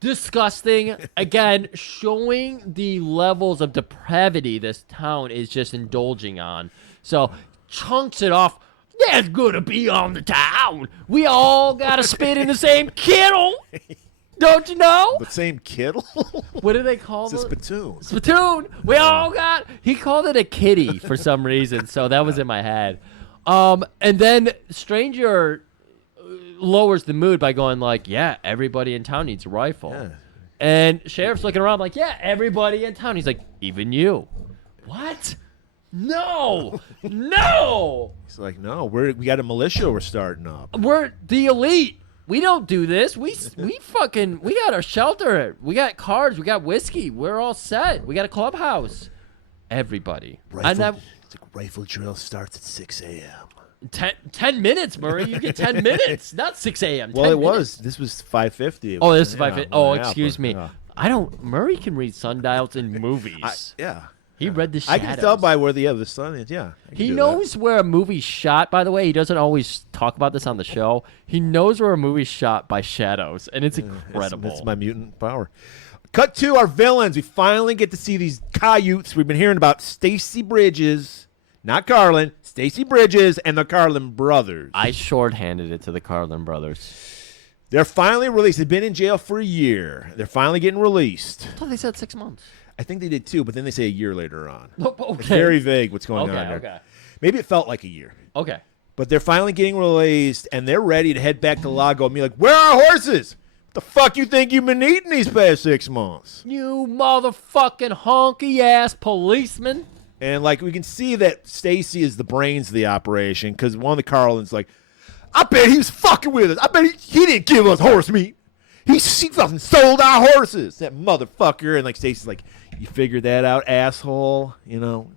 Disgusting. Again, showing the levels of depravity this town is just indulging on. So, chunks it off. That's gonna be on the town. We all gotta spit in the same kettle. Don't you know? The same kettle? What do they call it? It's a spittoon. Spittoon. We all got. He called it a kitty for some reason, so that was in my head. And then Stranger lowers the mood by going like, yeah, everybody in town needs a rifle. Yeah. And Sheriff's looking around like, yeah, everybody in town. He's like, even you. What? No. No. He's like, no, we got a militia we're starting up. We're the elite. We don't do this. We got our shelter. We got cars. We got whiskey. We're all set. We got a clubhouse. Everybody. Rifle drill starts at 6 a.m. 10 minutes, Murray. You get 10 minutes, not 6 a.m. Well, it was. This was 5:50. Oh, this is 5:50. Oh, excuse me. Yeah. Murray can read sundials in movies. He read the shadows. I can tell by where the sun is. Yeah. He knows where a movie's shot, by the way. He doesn't always talk about this on the show. He knows where a movie's shot by shadows, and it's incredible. That's my mutant power. Cut to our villains. We finally get to see these coyotes we've been hearing about. Stacy Bridges, not Carlin, Stacy Bridges and the Carlin brothers. I shorthanded it to the Carlin brothers. They're finally released. They've been in jail for a year. They're finally getting released. I thought they said 6 months. I think they did too, but then they say a year later on. Okay. It's very vague what's going on there. Okay. Maybe it felt like a year. Okay. But they're finally getting released, and they're ready to head back to Lago and be like, where are our horses? What the fuck you think you've been eating these past 6 months? You motherfucking honky-ass policeman. And, like, we can see that Stacy is the brains of the operation because one of the Carlins like, I bet he was fucking with us. I bet he didn't give us horse meat. He fucking sold our horses. That motherfucker. And, like, Stacy's like, you figured that out, asshole? You know?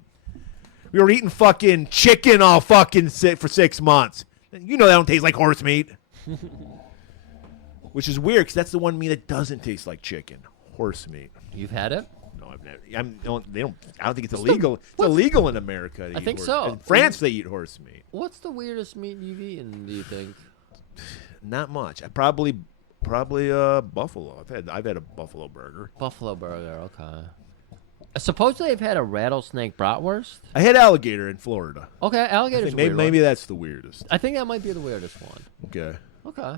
We were eating fucking chicken all fucking for 6 months. You know that don't taste like horse meat. Which is weird because that's the one meat that doesn't taste like chicken. Horse meat. You've had it? No, I've never. I don't think it's illegal. It's illegal in America. I think so. In France, they eat horse meat. What's the weirdest meat you've eaten, do you think? Not much. I probably Probably buffalo. I've had a buffalo burger. Buffalo burger, okay. Supposedly they've had a rattlesnake bratwurst. I had alligator in Florida. Okay, alligator's Maybe, weird. maybe that's the weirdest. I think that might be the weirdest one. Okay. Okay.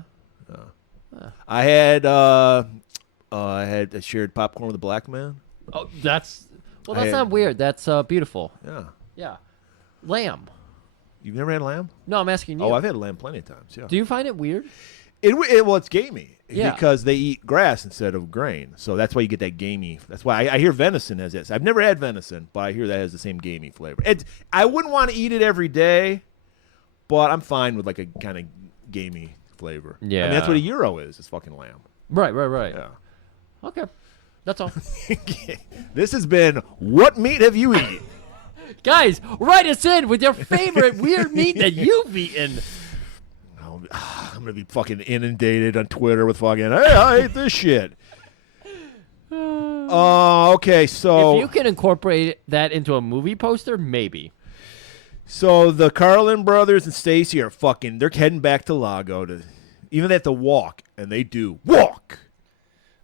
I had shared popcorn with a black man. Oh, that's I had- not weird. That's beautiful. Yeah. Yeah. Lamb. You've never had lamb? No, I'm asking you. Oh, I've had lamb plenty of times. Yeah. Do you find it weird? Well, it's gamey. Yeah. Because they eat grass instead of grain. So that's why you get that gamey. That's why I hear venison has this. I've never had venison, but I hear that has the same gamey flavor. I wouldn't want to eat it every day, but I'm fine with like a kind of gamey flavor. Yeah. I mean, that's what a gyro is. It's fucking lamb. Right. Yeah. Okay. That's all. This has been What Meat Have You Eaten? Guys, write us in with your favorite weird meat that you've eaten. I'm going to be fucking inundated on Twitter with fucking, hey, I ate this shit. Okay, so... If you can incorporate that into a movie poster, maybe. So the Carlin brothers and Stacy are they're heading back to Lago to, even they have to walk, and they do walk.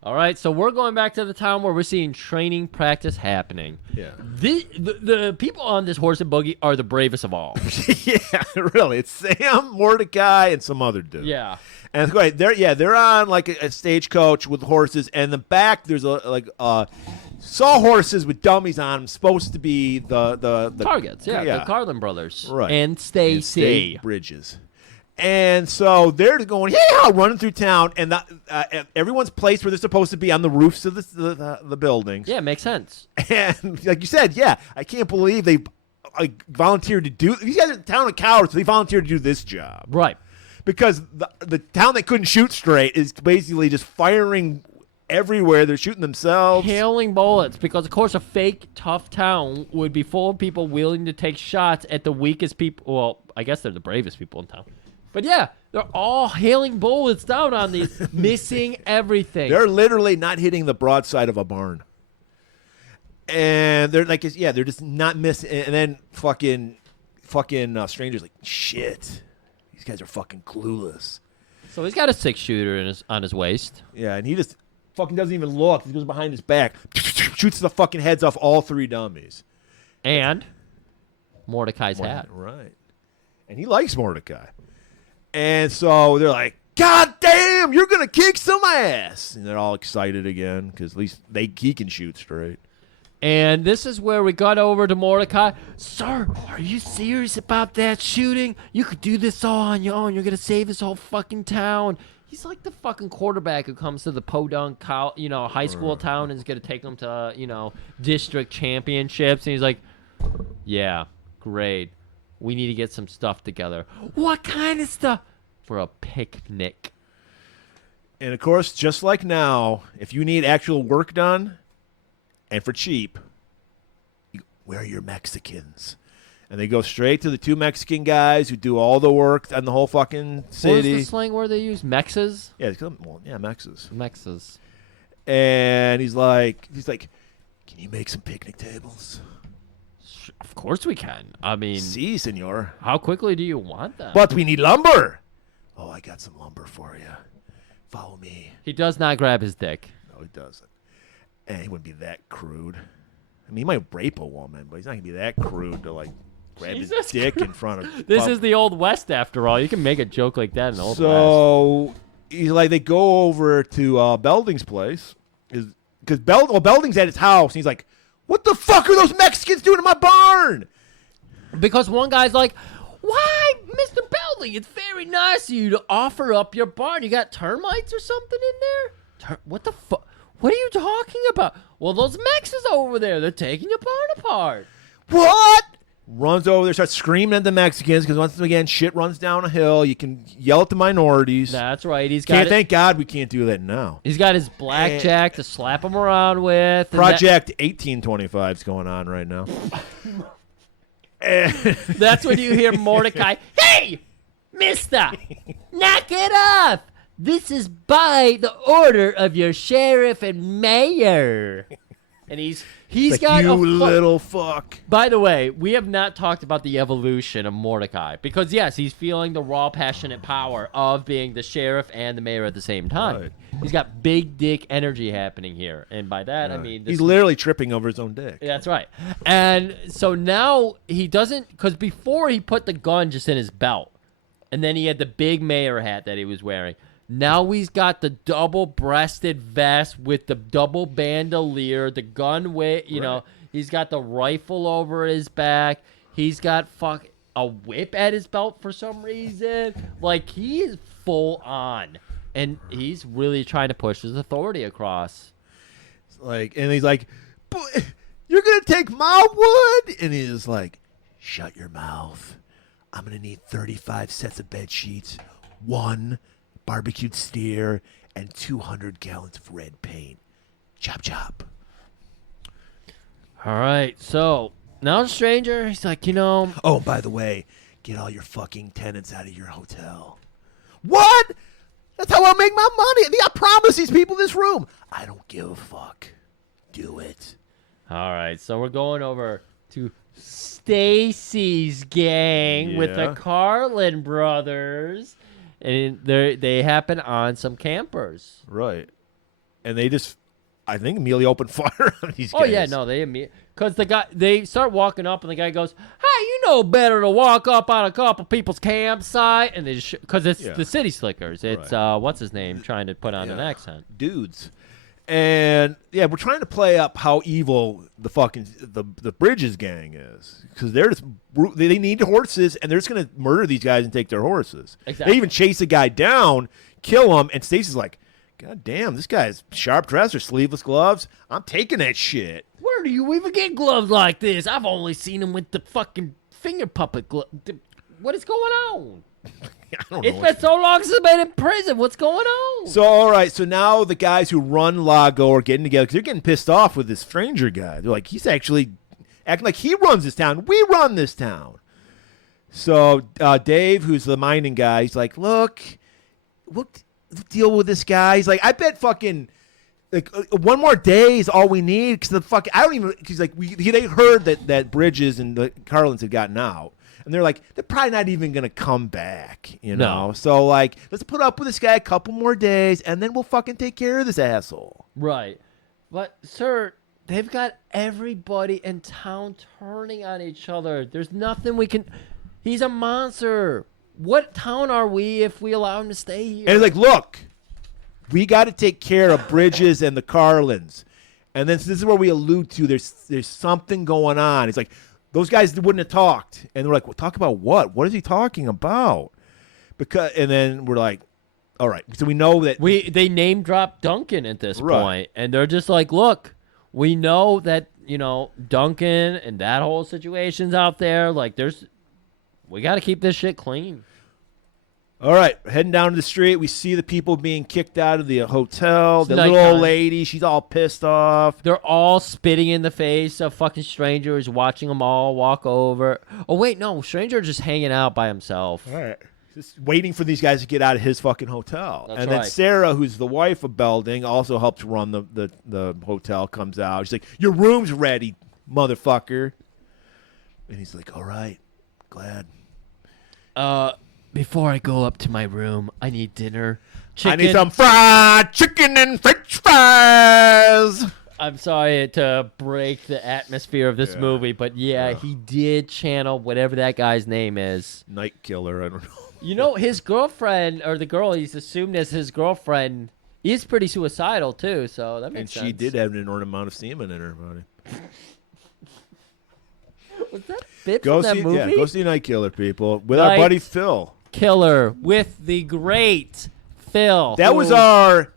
All right, so we're going back to the town where we're seeing training practice happening. Yeah. The people on this horse and buggy are the bravest of all. Yeah, really. It's Sam, Mordecai, and some other dude. Yeah. And it's great. They're on like a stagecoach with horses, and in the back there's sawhorses with dummies on them, supposed to be the Targets, the Carlin brothers. Right. And Stacy. State Bridges. And so they're going, yeah, running through town, and everyone's placed where they're supposed to be on the roofs of the buildings. Yeah, makes sense. And like you said, yeah, I can't believe they volunteered to do. These guys are the town of cowards, so they volunteered to do this job. Right. Because the town that couldn't shoot straight is basically just firing everywhere. They're shooting themselves. Hailing bullets, because of course a fake tough town would be full of people willing to take shots at the weakest people. Well, I guess they're the bravest people in town. But yeah, they're all hailing bullets down on these, missing everything. They're literally not hitting the broadside of a barn. And they're like, yeah, they're just not missing. And then fucking strangers like, shit, these guys are fucking clueless. So he's got a 6-shooter on his waist. Yeah, and he just fucking doesn't even look. He goes behind his back, shoots the fucking heads off all 3 dummies. And Mordecai's hat. Right. And he likes Mordecai. And so they're like, God damn, you're going to kick some ass. And they're all excited again because at least he can shoot straight. And this is where we got over to Mordecai. Sir, are you serious about that shooting? You could do this all on your own. You're going to save this whole fucking town. He's like the fucking quarterback who comes to the podunk, high school town and is going to take them to, district championships. And he's like, yeah, great. We need to get some stuff together. What kind of stuff? For a picnic. And, of course, just like now, if you need actual work done and for cheap, where are your Mexicans? And they go straight to the 2 Mexican guys who do all the work on the whole fucking city. What is the slang word they use? Mexas? Yeah, Mexas. Mexas. And he's like, can you make some picnic tables? Of course we can. I mean, Si, senor. how quickly do you want that? But we need lumber. Oh, I got some lumber for you. Follow me. He does not grab his dick. No, he doesn't. And he wouldn't be that crude. I mean, he might rape a woman, but he's not going to be that crude to, grab his Jesus dick in front of... This is the Old West, after all. You can make a joke like that in the Old West. So, they go over to Belding's place. Because Belding's at his house, and he's like, what the fuck are those Mexicans doing in my barn? Because one guy's like, why, Mr. Belding, it's very nice of you to offer up your barn. You got termites or something in there? What the fuck? What are you talking about? Well, those Mexicans over there, they're taking your barn apart. What? Runs over there, starts screaming at the Mexicans, because once again, shit runs down a hill. You can yell at the minorities. That's right. Thank God we can't do that now. He's got his blackjack to slap him around with. Project 1825 is going on right now. That's when you hear Mordecai, hey, mister, knock it off. This is by the order of your sheriff and mayor. And he's Like, got you a little fuck. By the way, we have not talked about the evolution of Mordecai because yes, he's feeling the raw, passionate power of being the sheriff and the mayor at the same time. Right. He's got big dick energy happening here, and by that I mean He's literally tripping over his own dick. That's right. And so now he doesn't, because before he put the gun just in his belt, and then he had the big mayor hat that he was wearing. Now he's got the double-breasted vest with the double bandolier, the gun with, you know, he's got the rifle over his back. He's got a whip at his belt for some reason. Like, he is full on, and he's really trying to push his authority across. Like, and he's like, "You're gonna take my wood?" And he's like, "Shut your mouth. I'm gonna need 35 sets of bed sheets, 1 barbecued steer, and 200 gallons of red paint. Chop, chop." All right, so now the stranger, he's like, Oh, by the way, get all your fucking tenants out of your hotel. What? That's how I'll make my money. I promise these people this room. I don't give a fuck. Do it. All right, so we're going over to Stacy's gang with the Carlin brothers, and they happen on some campers. Right. And they just, I think, immediately open fire on these guys. Oh yeah, no, because they start walking up, and the guy goes, "Hey, you know better to walk up on a couple people's campsite," and they because it's the city slickers. It's what's his name trying to put on an accent. Dudes. And yeah, we're trying to play up how evil the fucking the Bridges gang is, because they're just they need horses, and they're just gonna murder these guys and take their horses. Exactly. They even chase a guy down, kill him, and Stacy's like, "God damn, this guy's sharp dresser, sleeveless gloves. I'm taking that shit." Where do you even get gloves like this? I've only seen them with the fucking finger puppet glove. What is going on? I don't know. It's been so long since I've been in prison. What's going on? So, all right. So now the guys who run Lago are getting together because they're getting pissed off with this stranger guy. They're like, he's actually acting like he runs this town. We run this town. So Dave, who's the mining guy, he's like, look, we'll deal with this guy. He's like, I bet fucking like one more day is all we need, because the fucking I don't even, because like they heard that Bridges and the Carlins had gotten out. And they're like, they're probably not even going to come back, you know? No. So, like, let's put up with this guy a couple more days, and then we'll fucking take care of this asshole. Right. But, sir, they've got everybody in town turning on each other. There's nothing we can... He's a monster. What town are we if we allow him to stay here? And he's like, look, we got to take care of Bridges and the Carlins. And then so this is where we allude to there's something going on. He's like... Those guys wouldn't have talked, and we're like, "Well, talk about what? What is he talking about?" And then we're like, "All right." So we know that they name drop Duncan at this point, and they're just like, "Look, we know that Duncan and that whole situation's out there. Like, we got to keep this shit clean." All right, heading down to the street, we see the people being kicked out of the hotel. It's the little nighttime. old lady, she's all pissed off. They're all spitting in the face of fucking strangers, watching them all walk over. Oh, wait, no. Stranger just hanging out by himself. All right. Just waiting for these guys to get out of his fucking hotel. That's and then right. Sarah, who's the wife of Belding, also helps run the hotel, comes out. She's like, "Your room's ready, motherfucker." And he's like, "All right, glad." Before I go up to my room, I need dinner. I need some fried chicken and French fries. I'm sorry to break the atmosphere of this movie, but he did channel whatever that guy's name is. Night killer, I don't know. His girlfriend, or the girl he's assumed as his girlfriend, is pretty suicidal, too, so that makes sense. And she did have an inordinate amount of semen in her body. Was that bit from that movie? Yeah, go see Night Killer, people, with our buddy Phil. Killer with the great Phil. That was our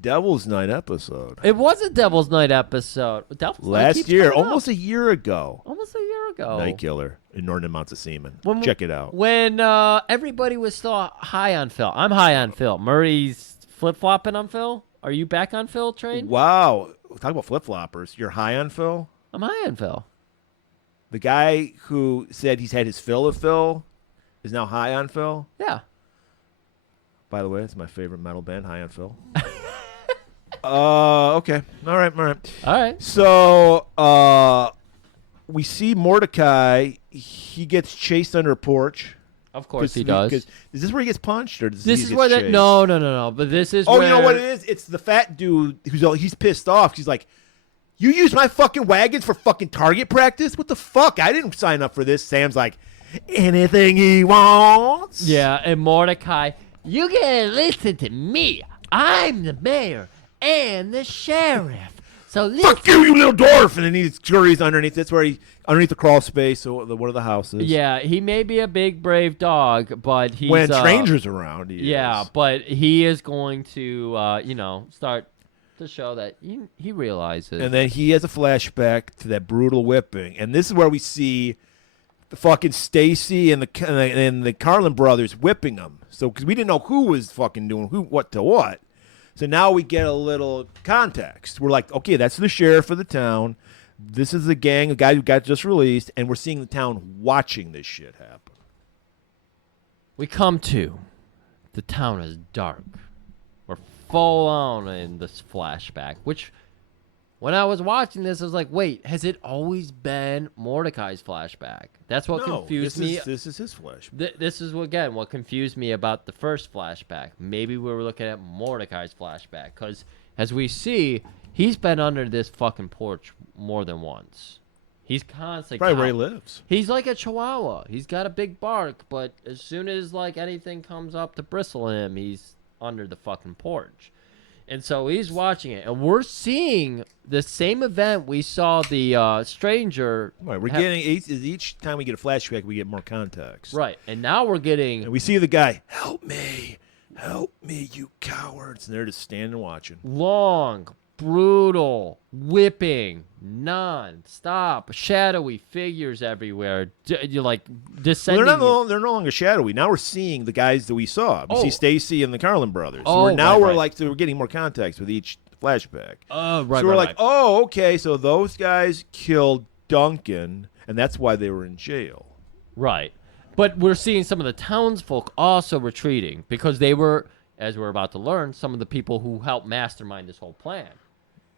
Devil's Night episode. It was a Devil's Night episode. Last year, almost a year ago. Almost a year ago. Night Killer, inordinate amounts of semen. Check it out. When everybody was still high on Phil. I'm high on Phil. Murray's flip-flopping on Phil. Are you back on Phil train? Wow. Talk about flip-floppers. You're high on Phil? I'm high on Phil. The guy who said he's had his fill of Phil is now high on Phil? Yeah. By the way, it's my favorite metal band, High on Phil. Okay. All right. All right. So, we see Mordecai. He gets chased under a porch. Of course he does. Is this where he gets punched, or does This he is gets where that. chased? No. But this is. Oh, where, you know what it is? It's the fat dude he's pissed off. He's like, "You use my fucking wagons for fucking target practice? What the fuck? I didn't sign up for this." Sam's like, "Anything he wants." Yeah, and Mordecai, you gotta listen to me. I'm the mayor and the sheriff. So listen. Fuck you, you little dwarf! And then he scurries underneath. That's where underneath the crawl space. So one of the houses. Yeah, he may be a big brave dog, but he's When strangers around, he is. but he is going to, start to show that he realizes. And then he has a flashback to that brutal whipping, and this is where we see the fucking Stacy and the Carlin brothers whipping him. So because we didn't know who was fucking doing what to what, so now we get a little context. We're like, okay, that's the sheriff of the town. This is the gang, a guy who got just released, and we're seeing the town watching this shit happen. We come to the town is dark. We're full on in this flashback, which when I was watching this, I was like, wait, has it always been Mordecai's flashback? That's what confused me. This is his flashback. This is, again, what confused me about the first flashback. Maybe we were looking at Mordecai's flashback, because as we see, he's been under this fucking porch more than once. He's constantly Probably where he lives. He's like a chihuahua. He's got a big bark, but as soon as like anything comes up to bristle him, he's under the fucking porch. And so he's watching it, and we're seeing the same event we saw the stranger. Right, we're getting each time we get a flashback, we get more context. Right, and now we're getting And we see the guy, help me, you cowards, and they're just standing watching. long, brutal, whipping, non-stop, shadowy figures everywhere. You're like descending. Well, they're no longer shadowy. Now we're seeing the guys that we saw. We see Stacy and the Carlin brothers. So we're getting more context with each flashback. Right. So we're like, oh, okay, so those guys killed Duncan, and that's why they were in jail. Right. But we're seeing some of the townsfolk also retreating because they were, as we're about to learn, some of the people who helped mastermind this whole plan.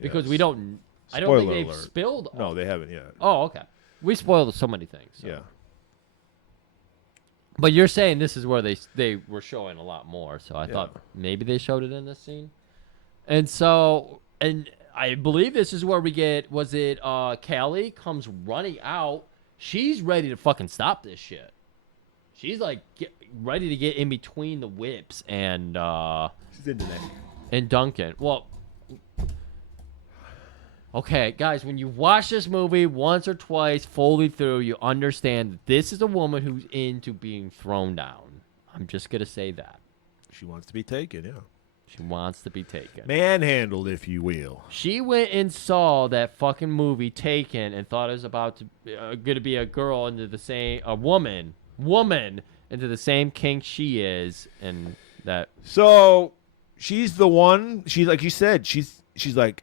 Because Yes. I don't think they've alert. spilled. No, they haven't yet. Oh, okay. We spoiled so many things. So. Yeah. But you're saying this is where they were showing a lot more. So I thought maybe they showed it in this scene. And so, and I believe this is where we get, was it Callie comes running out. She's ready to fucking stop this shit. She's like ready to get in between the whips and She's into that. and Duncan. Well, okay, guys, when you watch this movie once or twice fully through, you understand that this is a woman who's into being thrown down. I'm just gonna say that. She wants to be taken, yeah. She wants to be taken. Manhandled, if you will. She went and saw that fucking movie Taken and thought it was about to gonna be a girl into the same woman into the same kink she is, and that. So she's the one. She's like you said. She's like,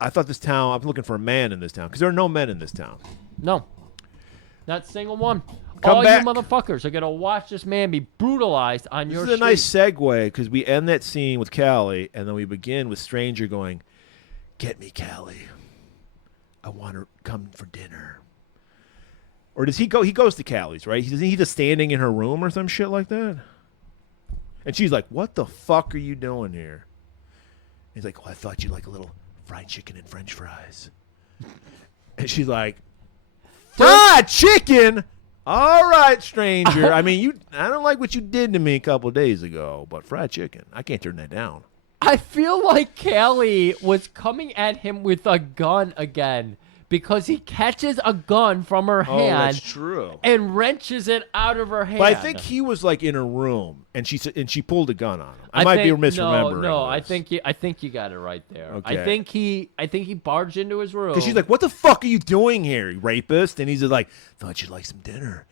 I thought this town. I'm looking for a man in this town because there are no men in this town. No, not a single one. Come All back. you motherfuckers are gonna watch this man be brutalized on your This is street. a nice segue because we end that scene with Callie, and then we begin with Stranger going, "Get me, Callie. I want her come for dinner." Or does he go? He goes to Callie's, right? Isn't he just standing in her room or some shit like that? And she's like, "What the fuck are you doing here?" He's like, "Oh, I thought you'd like a little fried chicken and French fries." And she's like, "Fried chicken? All right, stranger. I mean, I don't like what you did to me a couple of days ago, but fried chicken, I can't turn that down." I feel like Callie was coming at him with a gun again because he catches a gun from her Oh, hand that's true. and wrenches it out of her hand. But I think he was like in her room, and she pulled a gun on him. I might be misremembering. No, I this. think you got it right there. Okay. I think he barged into his room. Because she's like, "What the fuck are you doing here, you rapist?" And he's just like, "Thought you'd like some dinner."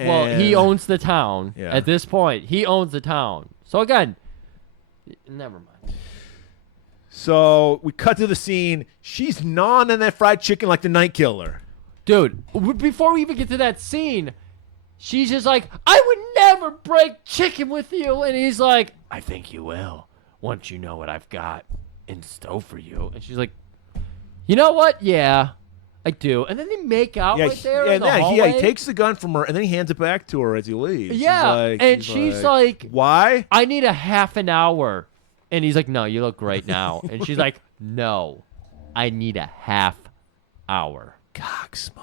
well, he And- owns the town. Yeah. At this point, he owns the town. So again, never mind. So we cut to the scene. She's gnawing on that fried chicken like the Night Killer. Dude, before we even get to that scene, she's just like, "I would never break chicken with you." And he's like, "I think you will once you know what I've got in store for you. And she's like, you know what? Yeah, I do. And then they make out right there in the hallway. He takes the gun from her, and then he hands it back to her as he leaves. Yeah, she's like, why? I need a half an hour. And he's like, no, you look great now. And she's like, no, I need a half hour. Cocksmog.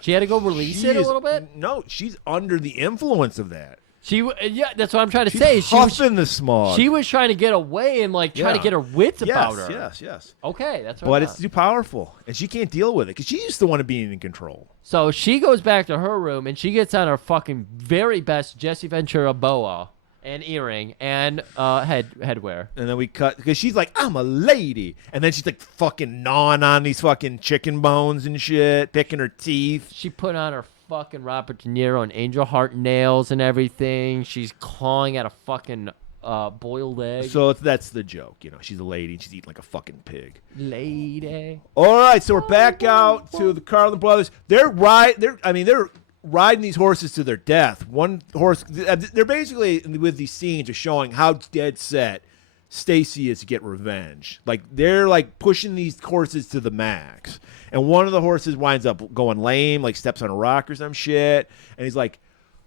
She had to go release it a little bit? No, she's under the influence of that. Yeah, that's what I'm trying to say. She's huffing the smog. She was trying to get away and try to get her wits about her. Yes. Okay, that's right. But it's too powerful, and she can't deal with it because she used to want to be in control. So she goes back to her room and she gets on her fucking very best Jesse Ventura boa and earring and headwear. And then we cut because she's like, I'm a lady, and then she's like fucking gnawing on these fucking chicken bones and shit, picking her teeth. She put on her fucking Robert De Niro and Angel Heart nails and everything. She's clawing at a fucking boiled egg. So that's the joke, she's a lady and she's eating like a fucking pig. Lady. All right, so we're back out to the Carlin brothers. They're riding these horses to their death. One horse, they're basically with these scenes are showing how dead set Stacy is to get revenge. Like they're like pushing these horses to the max. And one of the horses winds up going lame, like steps on a rock or some shit. And he's like,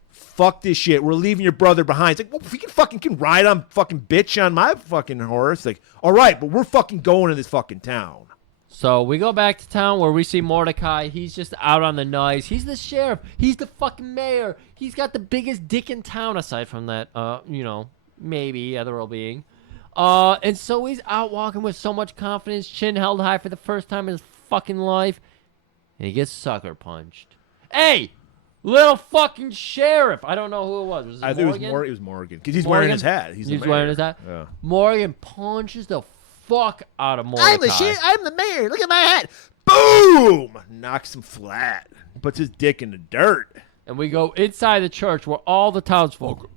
fuck this shit. We're leaving your brother behind. It's like, well, if we can ride on fucking bitch on my fucking horse. Like, all right, but we're fucking going to this fucking town. So we go back to town where we see Mordecai. He's just out on the nice. He's the sheriff. He's the fucking mayor. He's got the biggest dick in town aside from that, maybe other being. And so he's out walking with so much confidence, chin held high for the first time in his fucking life, and he gets sucker punched. Hey, little fucking sheriff! I don't know who it was. I think it was Morgan because he's wearing his hat. He's wearing his hat. Yeah. Morgan punches the fuck out of Mordecai. I'm the mayor. Look at my hat. Boom! Knocks him flat. Puts his dick in the dirt. And we go inside the church where all the townsfolk.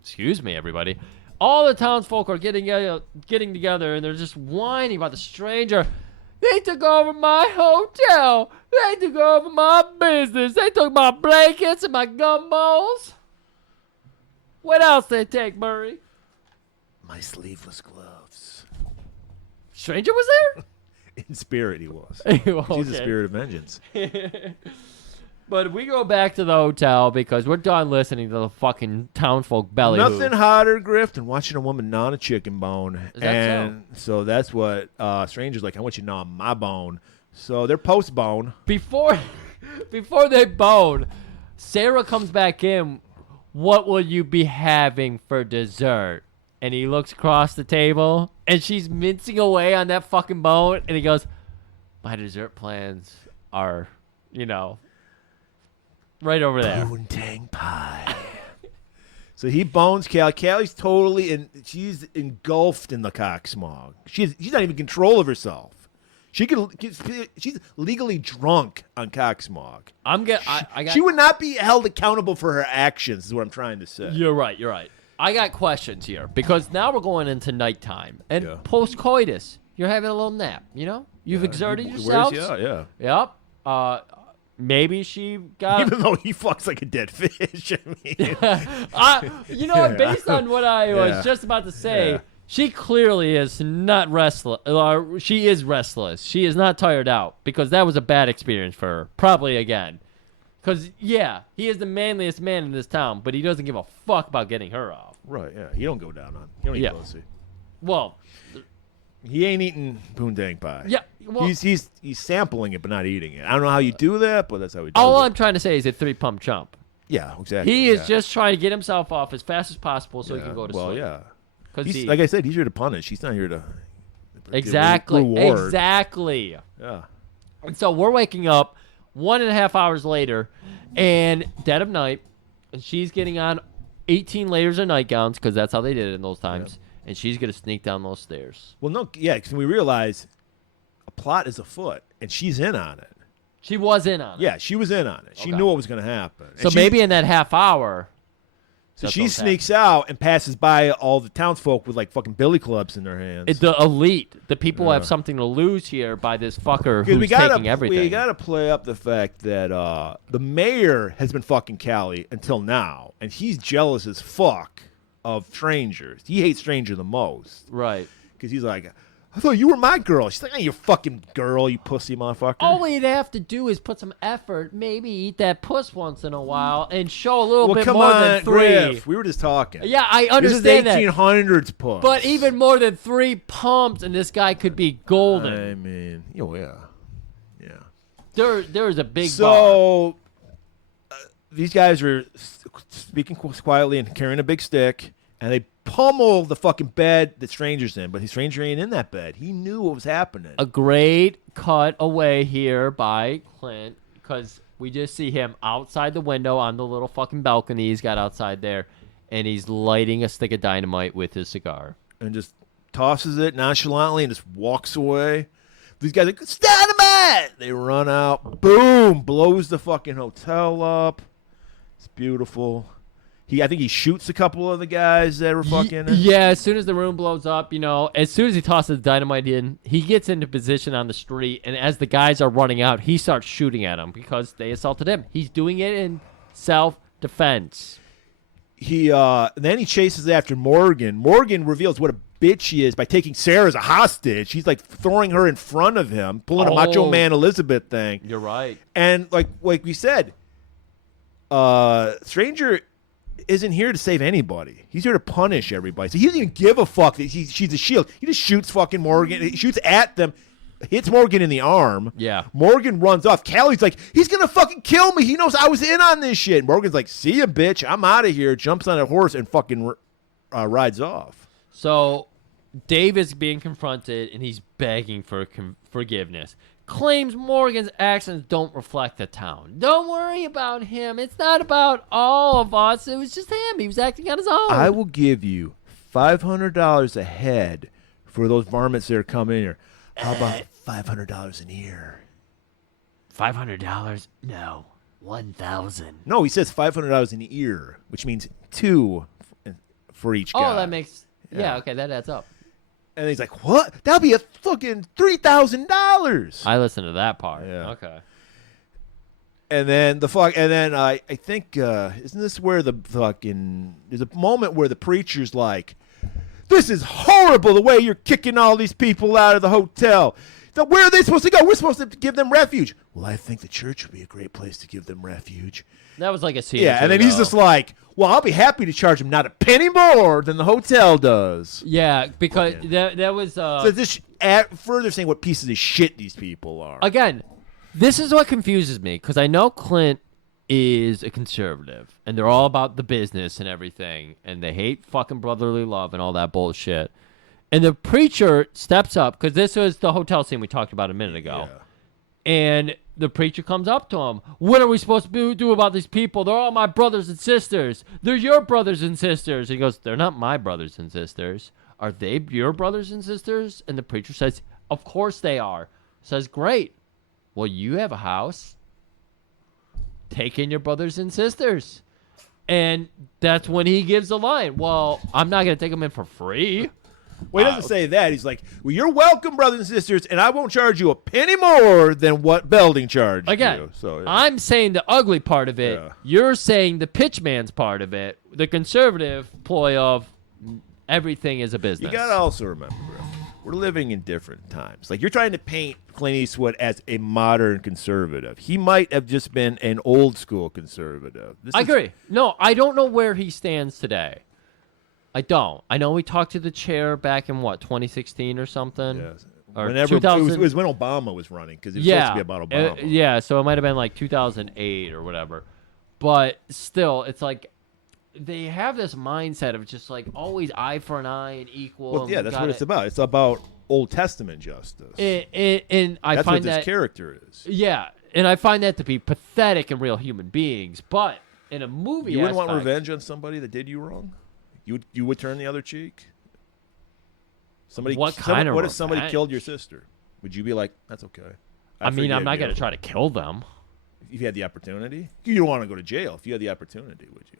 Excuse me, everybody. All the townsfolk are getting together, and they're just whining about the stranger. They took over my hotel. They took over my business. They took my blankets and my gumballs. What else they take, Murray? My sleeveless gloves. Stranger was there? In spirit, he was. Okay. He's the spirit of vengeance. But we go back to the hotel because we're done listening to the fucking townsfolk belly. Nothing hotter, Griff, than watching a woman gnaw on a chicken bone. Is that so that's what Stranger's like. I want you to gnaw on my bone. So they're post-bone. Before they bone, Sarah comes back in. What will you be having for dessert? And he looks across the table, and she's mincing away on that fucking bone. And he goes, my dessert plans are, right over there. Poontang pie. So he bones Callie. Callie's totally she's engulfed in the cock smog. She's not even in control of herself. She's legally drunk on cock smog. She would not be held accountable for her actions, is what I'm trying to say. You're right. I got questions here because now we're going into nighttime and post-coitus. You're having a little nap, You've exerted yourselves. Yeah. Yep. Maybe she got... Even though he fucks like a dead fish. I mean. Based on what I was just about to say, she clearly is not restless. She is restless. She is not tired out because that was a bad experience for her. Probably again. Because, he is the manliest man in this town, but he doesn't give a fuck about getting her off. Right, yeah. He don't go down on. He don't eat pussy. Well... He ain't eating poontang pie. Yeah, well, he's sampling it but not eating it. I don't know how you do that, but that's how he does it. All I'm trying to say is a 3-pump chump. Yeah, exactly. He is just trying to get himself off as fast as possible so he can go to sleep. Well, yeah. Like I said, he's here to punish. He's not here to Exactly. Yeah. And so we're waking up 1.5 hours later and dead of night, and she's getting on 18 layers of nightgowns because that's how they did it in those times. And she's going to sneak down those stairs. Well, no, because we realize a plot is afoot, and she's in on it. She was in on it. Yeah, she was in on it. She knew what was going to happen. So maybe in that half hour... So she sneaks out and passes by all the townsfolk with, like, fucking billy clubs in their hands. The elite. The people who have something to lose here by this fucker who's taking everything. We got to play up the fact that the mayor has been fucking Callie until now, and he's jealous as fuck of strangers. He hates stranger the most. Right. because he's like, I thought you were my girl. She's like, hey, you fucking girl, you pussy motherfucker. All we'd have to do is put some effort, maybe eat that puss once in a while, and show a little bit come more on, than 3. Griff. We were just talking. Yeah, I This is understand that. 1800s puss. But even more than 3 pumps, and this guy could be golden. I mean, yeah. There is a big bar. So these guys are speaking quietly and carrying a big stick, and they pummel the fucking bed that Stranger's in. But the Stranger ain't in that bed. He knew what was happening. A great cut away here by Clint, because we just see him outside the window on the little fucking balcony he's got outside there, and he's lighting a stick of dynamite with his cigar. And just tosses it nonchalantly and just walks away. These guys are like, it's dynamite! They run out. Boom! Blows the fucking hotel up. It's beautiful. I think he shoots a couple of the guys that were fucking. Yeah, as soon as the room blows up, as soon as he tosses the dynamite in, he gets into position on the street, and as the guys are running out, he starts shooting at them because they assaulted him. He's doing it in self-defense. Then he chases after Morgan. Morgan reveals what a bitch she is by taking Sarah as a hostage. He's like throwing her in front of him, pulling a Macho Man Elizabeth thing. You're right. And like we said, Stranger isn't here to save anybody. He's here to punish everybody. So he doesn't even give a fuck that she's a shield. He just shoots fucking Morgan. He shoots at them, hits Morgan in the arm. Yeah. Morgan runs off. Callie's like, he's going to fucking kill me. He knows I was in on this shit. Morgan's like, see ya, bitch. I'm out of here. Jumps on a horse and fucking rides off. So Dave is being confronted, and he's begging for forgiveness. Claims Morgan's actions don't reflect the town. Don't worry about him. It's not about all of us. It was just him. He was acting on his own. I will give you $500 a head for those varmints that are coming in here. How about $500 an ear? $500? No. 1,000. No, he says $500 an ear, which means 2 for each guy. Oh, that makes... Yeah, okay, that adds up. And he's like, what? That'll be a fucking $3,000. I listened to that part. Yeah. Okay. And then I think isn't this where the fucking there's a moment where the preacher's like, this is horrible the way you're kicking all these people out of the hotel. So where are they supposed to go? We're supposed to give them refuge. Well, I think the church would be a great place to give them refuge. That was like a scene. Yeah, and then he's just like, well, I'll be happy to charge him not a penny more than the hotel does. Yeah, because that was... So this further saying what pieces of shit these people are. Again, this is what confuses me, because I know Clint is a conservative, and they're all about the business and everything, and they hate fucking brotherly love and all that bullshit. And the preacher steps up, because this was the hotel scene we talked about a minute ago. Yeah. And the preacher comes up to him. What are we supposed to do about these people? They're all my brothers and sisters. They're your brothers and sisters. He goes, they're not my brothers and sisters. Are they your brothers and sisters? And the preacher says, of course they are. Says, great. Well, you have a house. Take in your brothers and sisters. And that's when he gives the line. Well, I'm not going to take them in for free. Well, he doesn't say that. He's like, well, you're welcome, brothers and sisters, and I won't charge you a penny more than what Belding charged Again, you. So, yeah. I'm saying the ugly part of it. Yeah. You're saying the pitchman's part of it. The conservative ploy of everything is a business. You got to also remember, bro, we're living in different times. Like, you're trying to paint Clint Eastwood as a modern conservative. He might have just been an old school conservative. I agree. No, I don't know where he stands today. I don't. I know we talked to the chair back in, 2016 or something? Yeah. Or Whenever 2000... it was when Obama was running, because it was supposed to be about Obama. Yeah, so it might have been like 2008 or whatever. But still, it's like they have this mindset of just like always eye for an eye and equal. Well, yeah, that's what it's about. It's about Old Testament justice. And I that's find what this character is. Yeah, and I find that to be pathetic in real human beings. But in a movie You wouldn't want revenge on somebody that did you wrong? You would turn the other cheek? What if somebody killed your sister? Would you be like, that's okay? I mean, I'm not going to try to kill them. If you had the opportunity? You don't want to go to jail. If you had the opportunity, would you?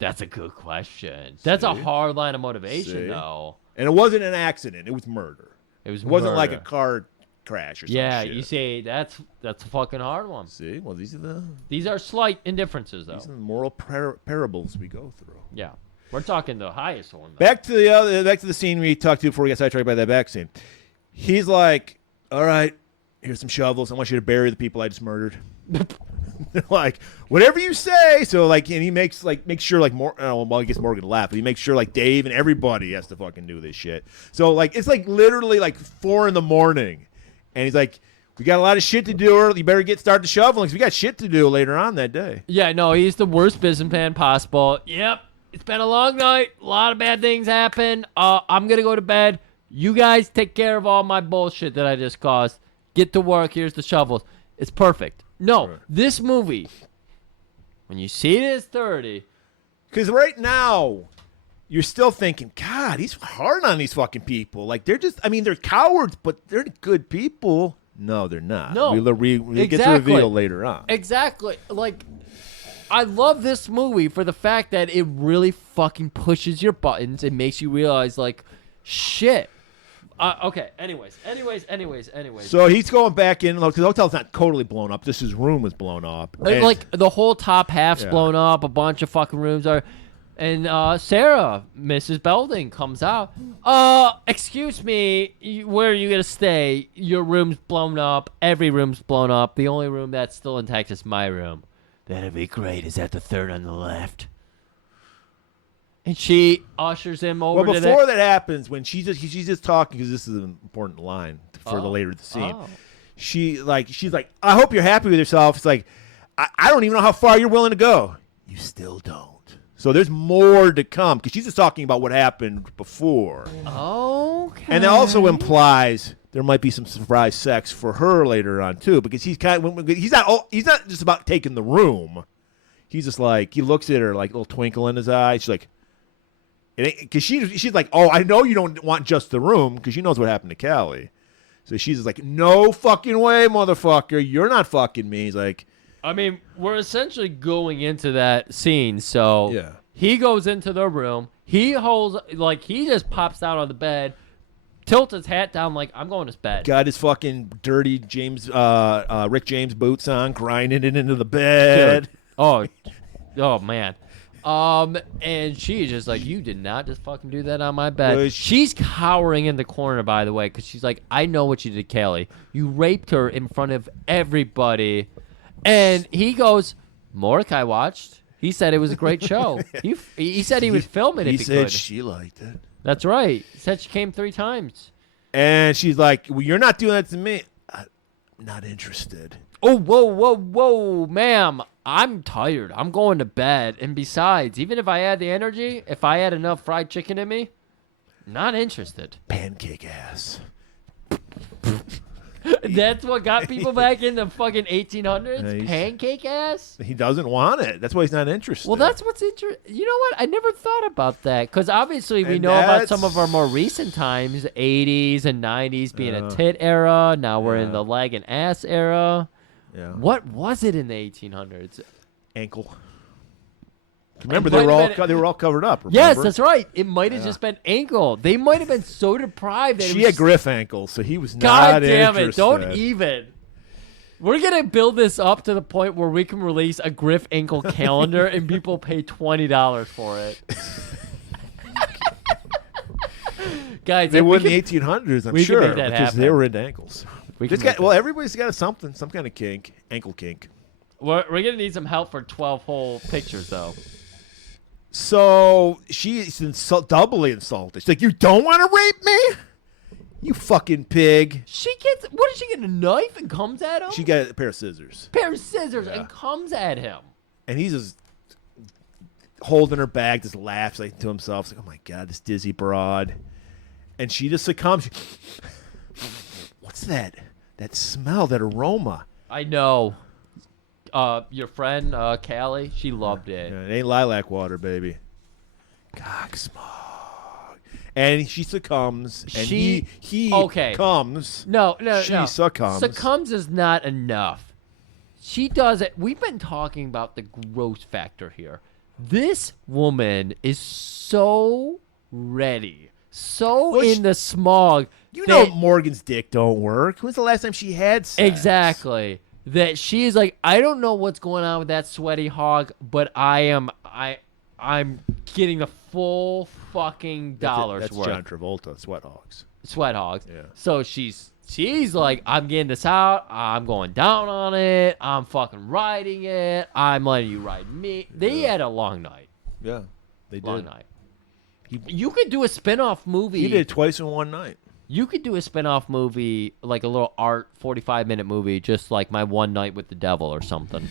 That's a good question. That's a hard line of motivation, though. And it wasn't an accident. It was murder. It wasn't like a car crash or something. Yeah, you say that's a fucking hard one. See? Well, these are slight indifferences, though. These are the moral parables we go through. Yeah. We're talking the highest one. Though. Back to the scene we talked to before we got sidetracked by that back scene. He's like, "All right, here's some shovels. I want you to bury the people I just murdered." They're like, "Whatever you say." So like, and he makes sure like well, I guess Morgan laughed, but he makes sure like Dave and everybody has to fucking do this shit. So like, it's like literally like 4 a.m, and he's like, "We got a lot of shit to do. You better start the shoveling because we got shit to do later on that day." Yeah, no, he's the worst businessman possible. Yep. It's been a long night. A lot of bad things happen. I'm going to go to bed. You guys take care of all my bullshit that I just caused. Get to work. Here's the shovels. It's perfect. No, this movie, when you see it as 30. Because right now, you're still thinking, God, he's hard on these fucking people. Like, they're just, I mean, they're cowards, but they're good people. No, they're not. No. It gets revealed later on. Exactly. Like, I love this movie for the fact that it really fucking pushes your buttons and makes you realize, like, shit. Okay, anyways. So he's going back in, because the hotel's not totally blown up. Just his room was blown up. Like, the whole top half's blown up. A bunch of fucking rooms are... And Sarah, Mrs. Belding, comes out. Excuse me, where are you going to stay? Your room's blown up. Every room's blown up. The only room that's still intact is my room. That'd be great. Is that the third on the left? And she ushers him over to before that happens, when she's just talking, because this is an important line for the later the scene. She's like, "I hope you're happy with yourself." It's like, I don't even know how far you're willing to go. You still don't. So there's more to come, because she's just talking about what happened before. Okay. And it also implies there might be some surprise sex for her later on too, because he's not just about taking the room. He's just like, he looks at her like a little twinkle in his eye. She's like, because she's like, "Oh, I know you don't want just the room," because she knows what happened to Callie. So she's just like, "No fucking way, motherfucker! You're not fucking me." He's like, I mean, we're essentially going into that scene. So yeah. He goes into the room. He just pops out on the bed, tilts his hat down like, "I'm going to bed." Got his fucking dirty Rick James boots on, grinding it into the bed. Dude. Oh man. And she's just like, "You did not just fucking do that on my bed." She's cowering in the corner, by the way, because she's like, "I know what you did, Kelly. You raped her in front of everybody." And he goes, "Mordecai watched. He said it was a great show." He said he would film it if he could. He said she liked it. That's right. He said she came 3 times. And she's like, "Well, you're not doing that to me." "I'm not interested." "Oh, whoa, ma'am. I'm tired. I'm going to bed. And besides, even if I had the energy, if I had enough fried chicken in me, not interested." Pancake ass. That's what got people back in the fucking 1800s? Pancake ass? He doesn't want it. That's why he's not interested. Well, that's what's interesting. You know what? I never thought about that. Because obviously we know about some of our more recent times, 80s and 90s being a tit era. Now we're in the leg and ass era. Yeah. What was it in the 1800s? Ankle. Remember, they were all covered up. Remember? Yes, that's right. It might have just been ankle. They might have been so deprived that she had Griff ankles, so he was God not damn interested. it! Don't even. We're gonna build this up to the point where we can release a Griff ankle calendar and people pay $20 for it. Guys, they were in the 1800s. I'm sure make that because happen. they were into ankles. Everybody's got some kind of kink, ankle kink. We're gonna need some help for 12 whole pictures, though. So she's doubly insulted. She's like, "You don't want to rape me? You fucking pig." What did she get, a knife and comes at him? She got a pair of scissors. And comes at him. And he's just holding her bag, just laughs like to himself. He's like, "Oh my God, this dizzy broad." And she just succumbs. What's that? That smell, that aroma. I know. Your friend, Callie, she loved it. Yeah, it ain't lilac water, baby. Cock smog. And she succumbs. And he comes. No. She succumbs. Succumbs is not enough. She does it. We've been talking about the gross factor here. This woman is so ready. In the smog. You know Morgan's dick don't work. When's the last time she had sex? Exactly. That she is like, "I don't know what's going on with that sweaty hog, but I'm I'm getting the full fucking dollars That's worth. John Travolta, Sweat Hogs. Sweat Hogs. Yeah. So she's like, I'm getting this out. I'm going down on it. I'm fucking riding it. I'm letting you ride me. They had a long night. Yeah, they did. Long night. You could do a spin-off movie. He did it twice in one night. You could do a spin-off movie, like a little art 45-minute movie, just like My One Night with the Devil or something.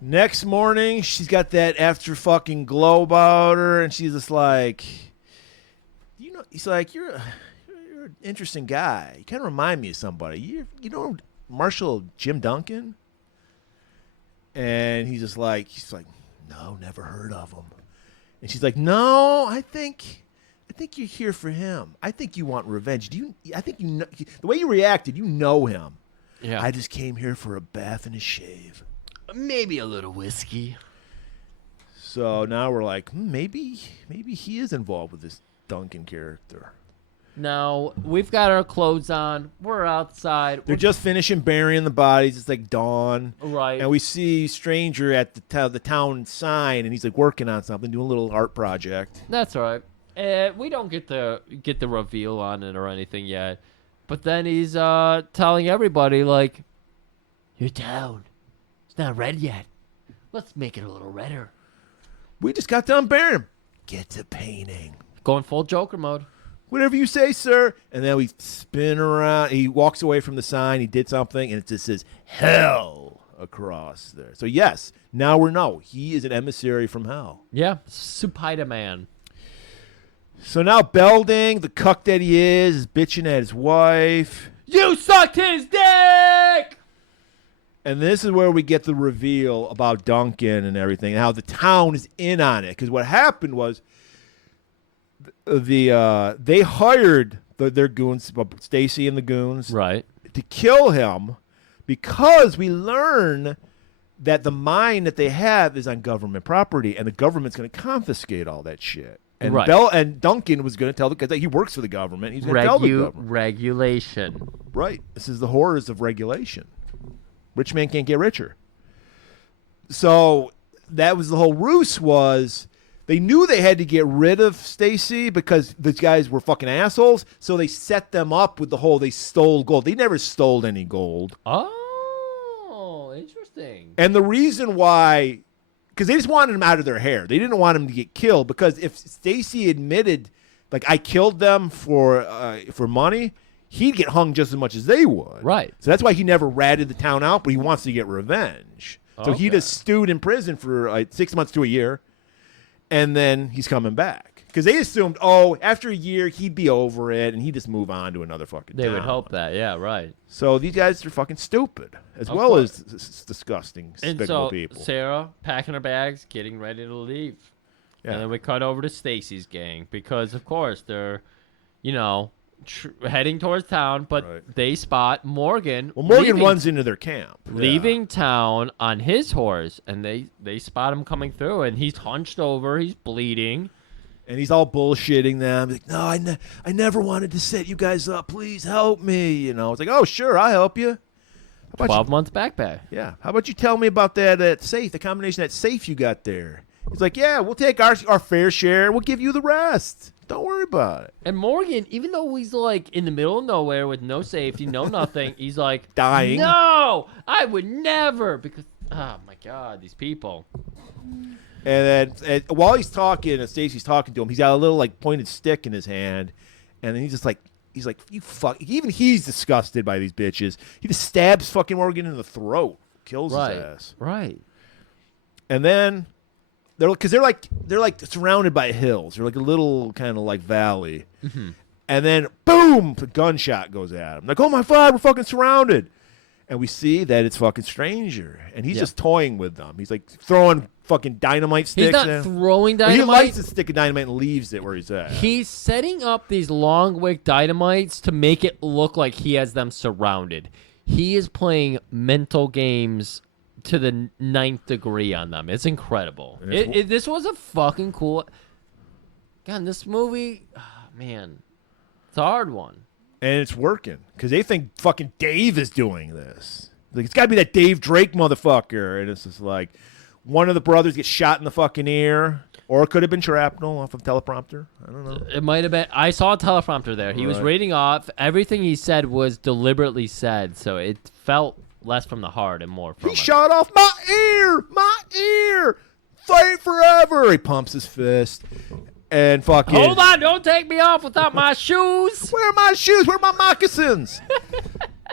Next morning, she's got that after fucking glow about her, and she's just like, you know, he's like, you're an interesting guy. You kind of remind me of somebody. You know Marshal Jim Duncan? And he's like, no, never heard of him. And she's like, no, I think you're here for him. I think you want revenge. I think you know, the way you reacted, you know him. Yeah. I just came here for a bath and a shave. Maybe a little whiskey. So now we're like, maybe he is involved with this Duncan character. Now, we've got our clothes on. We're outside. They're just finishing burying the bodies. It's like dawn. Right. And we see Stranger at the town sign, and he's like working on something, doing a little art project. That's all right. We don't get the reveal on it or anything yet. But then he's telling everybody, like, your town, it's not red yet. Let's make it a little redder. We just got done burying him. Get to painting. Going full Joker mode. Whatever you say, sir. And then we spin around. He walks away from the sign. He did something, and it just says hell across there. So, yes, now we know he is an emissary from hell. Yeah, Spider-Man. So now Belding, the cuck that he is bitching at his wife. You sucked his dick! And this is where we get the reveal about Duncan and everything, and how the town is in on it. Because what happened was they hired their goons, Stacy and the goons, Right. to kill him because we learn that the mine that they have is on government property, and the government's going to confiscate all that shit. And Right. And Duncan was going to tell because he works for the government. He's going to tell the government. Regulation. Right. This is the horrors of regulation. Rich man can't get richer. So that was the whole ruse. Was they knew they had to get rid of Stacy because these guys were fucking assholes. So they set them up with the whole they stole gold. They never stole any gold. Oh, interesting. And the reason why, because they just wanted him out of their hair. They didn't want him to get killed because if Stacy admitted, like, I killed them for money, he'd get hung just as much as they would. Right. So that's why he never ratted the town out, but he wants to get revenge. So he Okay. just stewed in prison for like 6 months to a year, and then he's coming back. Because they assumed, after a year, he'd be over it, and he'd just move on to another fucking They town. would hope that. Yeah, right. So these guys are fucking stupid, as Of well course. as disgusting, And despicable so people. Sarah packing her bags, getting ready to leave. Yeah. And then we cut over to Stacy's gang because, of course, they're, heading towards town, but Right. they spot Morgan. Well, Morgan leaving, runs into their camp. leaving town on his horse, and they spot him coming through, and he's hunched over, he's bleeding. And he's all bullshitting them. He's like, no, I never wanted to set you guys up. Please help me. It's like, oh, sure, I'll help you. How about 12 months back pay. Yeah. How about you tell me about that safe, the combination of that safe you got there? He's like, yeah, we'll take our fair share. We'll give you the rest. Don't worry about it. And Morgan, even though he's like in the middle of nowhere with no safety, no nothing, he's like Dying. No, I would never, because oh my god, these people. And then while he's talking, and Stacy's talking to him, he's got a little like pointed stick in his hand, and then he's like, you fuck. Even he's disgusted by these bitches. He just stabs fucking Morgan in the throat, kills his ass. Right. And then they're like surrounded by hills. They're like a little kind of like valley. Mm-hmm. And then boom, the gunshot goes at him. Like, oh my god, we're fucking surrounded. And we see that it's fucking Stranger, and he's just toying with them. He's like throwing fucking dynamite sticks. He's not at him. throwing Well, he dynamite. lights a stick of dynamite and leaves it where he's at. He's setting up these long wick dynamites to make it look like he has them surrounded. He is playing mental games to the 9th degree on them. It's incredible. This was a fucking cool. God, this movie, man, it's a hard one. And it's working because they think fucking Dave is doing this. Like, it's got to be that Dave Drake motherfucker. And it's just like, One of the brothers gets shot in the fucking ear. Or it could have been shrapnel off of teleprompter. I don't know. It might have been. I saw a teleprompter there. He was Right. reading off. Everything he said was deliberately said, so it felt less from the heart and more from He shot off my ear! My ear! Fight forever! He pumps his fist. And fucking... Hold on, don't take me off without my shoes. Where are my shoes? Where are my moccasins?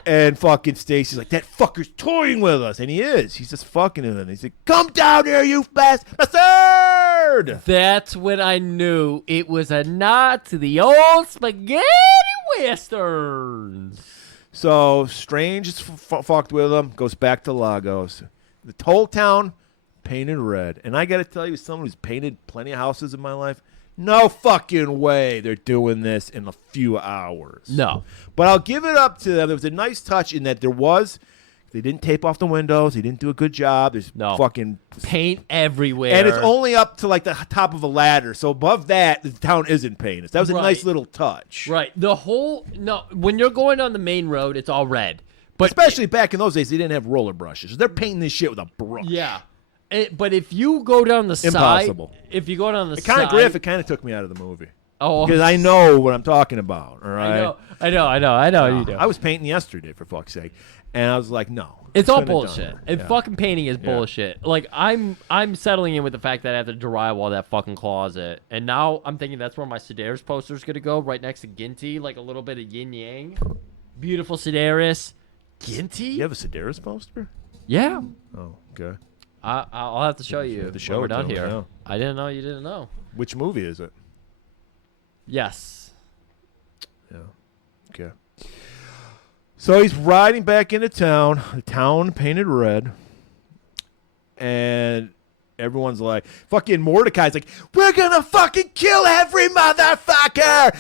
And fucking Stacy's like, that fucker's toying with us. And he is. He's just fucking with him. He's like, come down here, you bastard! That's when I knew it was a nod to the old spaghetti westerns. So Strange is fucked with him, goes back to Lagos. The whole town painted red. And I got to tell you, as someone who's painted plenty of houses in my life, no fucking way they're doing this in a few hours. No. But I'll give it up to them. There was a nice touch in that they didn't tape off the windows. They didn't do a good job. There's fucking paint everywhere. And it's only up to like the top of a ladder. So above that, the town isn't painted. That was a nice little touch. Right. When you're going on the main road, it's all red. But especially back in those days, they didn't have roller brushes. They're painting this shit with a brush. Yeah. But if you go down the Impossible. side, if you go down the It kind side, of Griff, it kind of took me out of the movie. Oh, because I know what I'm talking about. All right. I know you do. I was painting yesterday, for fuck's sake, and I was like, no, It's all couldn't have done bullshit. it. And Yeah. fucking painting is bullshit. Like I'm settling in with the fact that I have to drywall that fucking closet, and now I'm thinking that's where my Sedaris poster's gonna go, right next to Ginty, like a little bit of yin yang. Beautiful Sedaris. Ginty? You have a Sedaris poster? Yeah. Oh, okay. I'll have to show you have to when show we're it to done me, here. yeah. I didn't know you didn't know. Which movie is it? Yes. Yeah. Okay. So he's riding back into town. The town painted red. And everyone's like, fucking Mordecai's like, we're gonna fucking kill every motherfucker.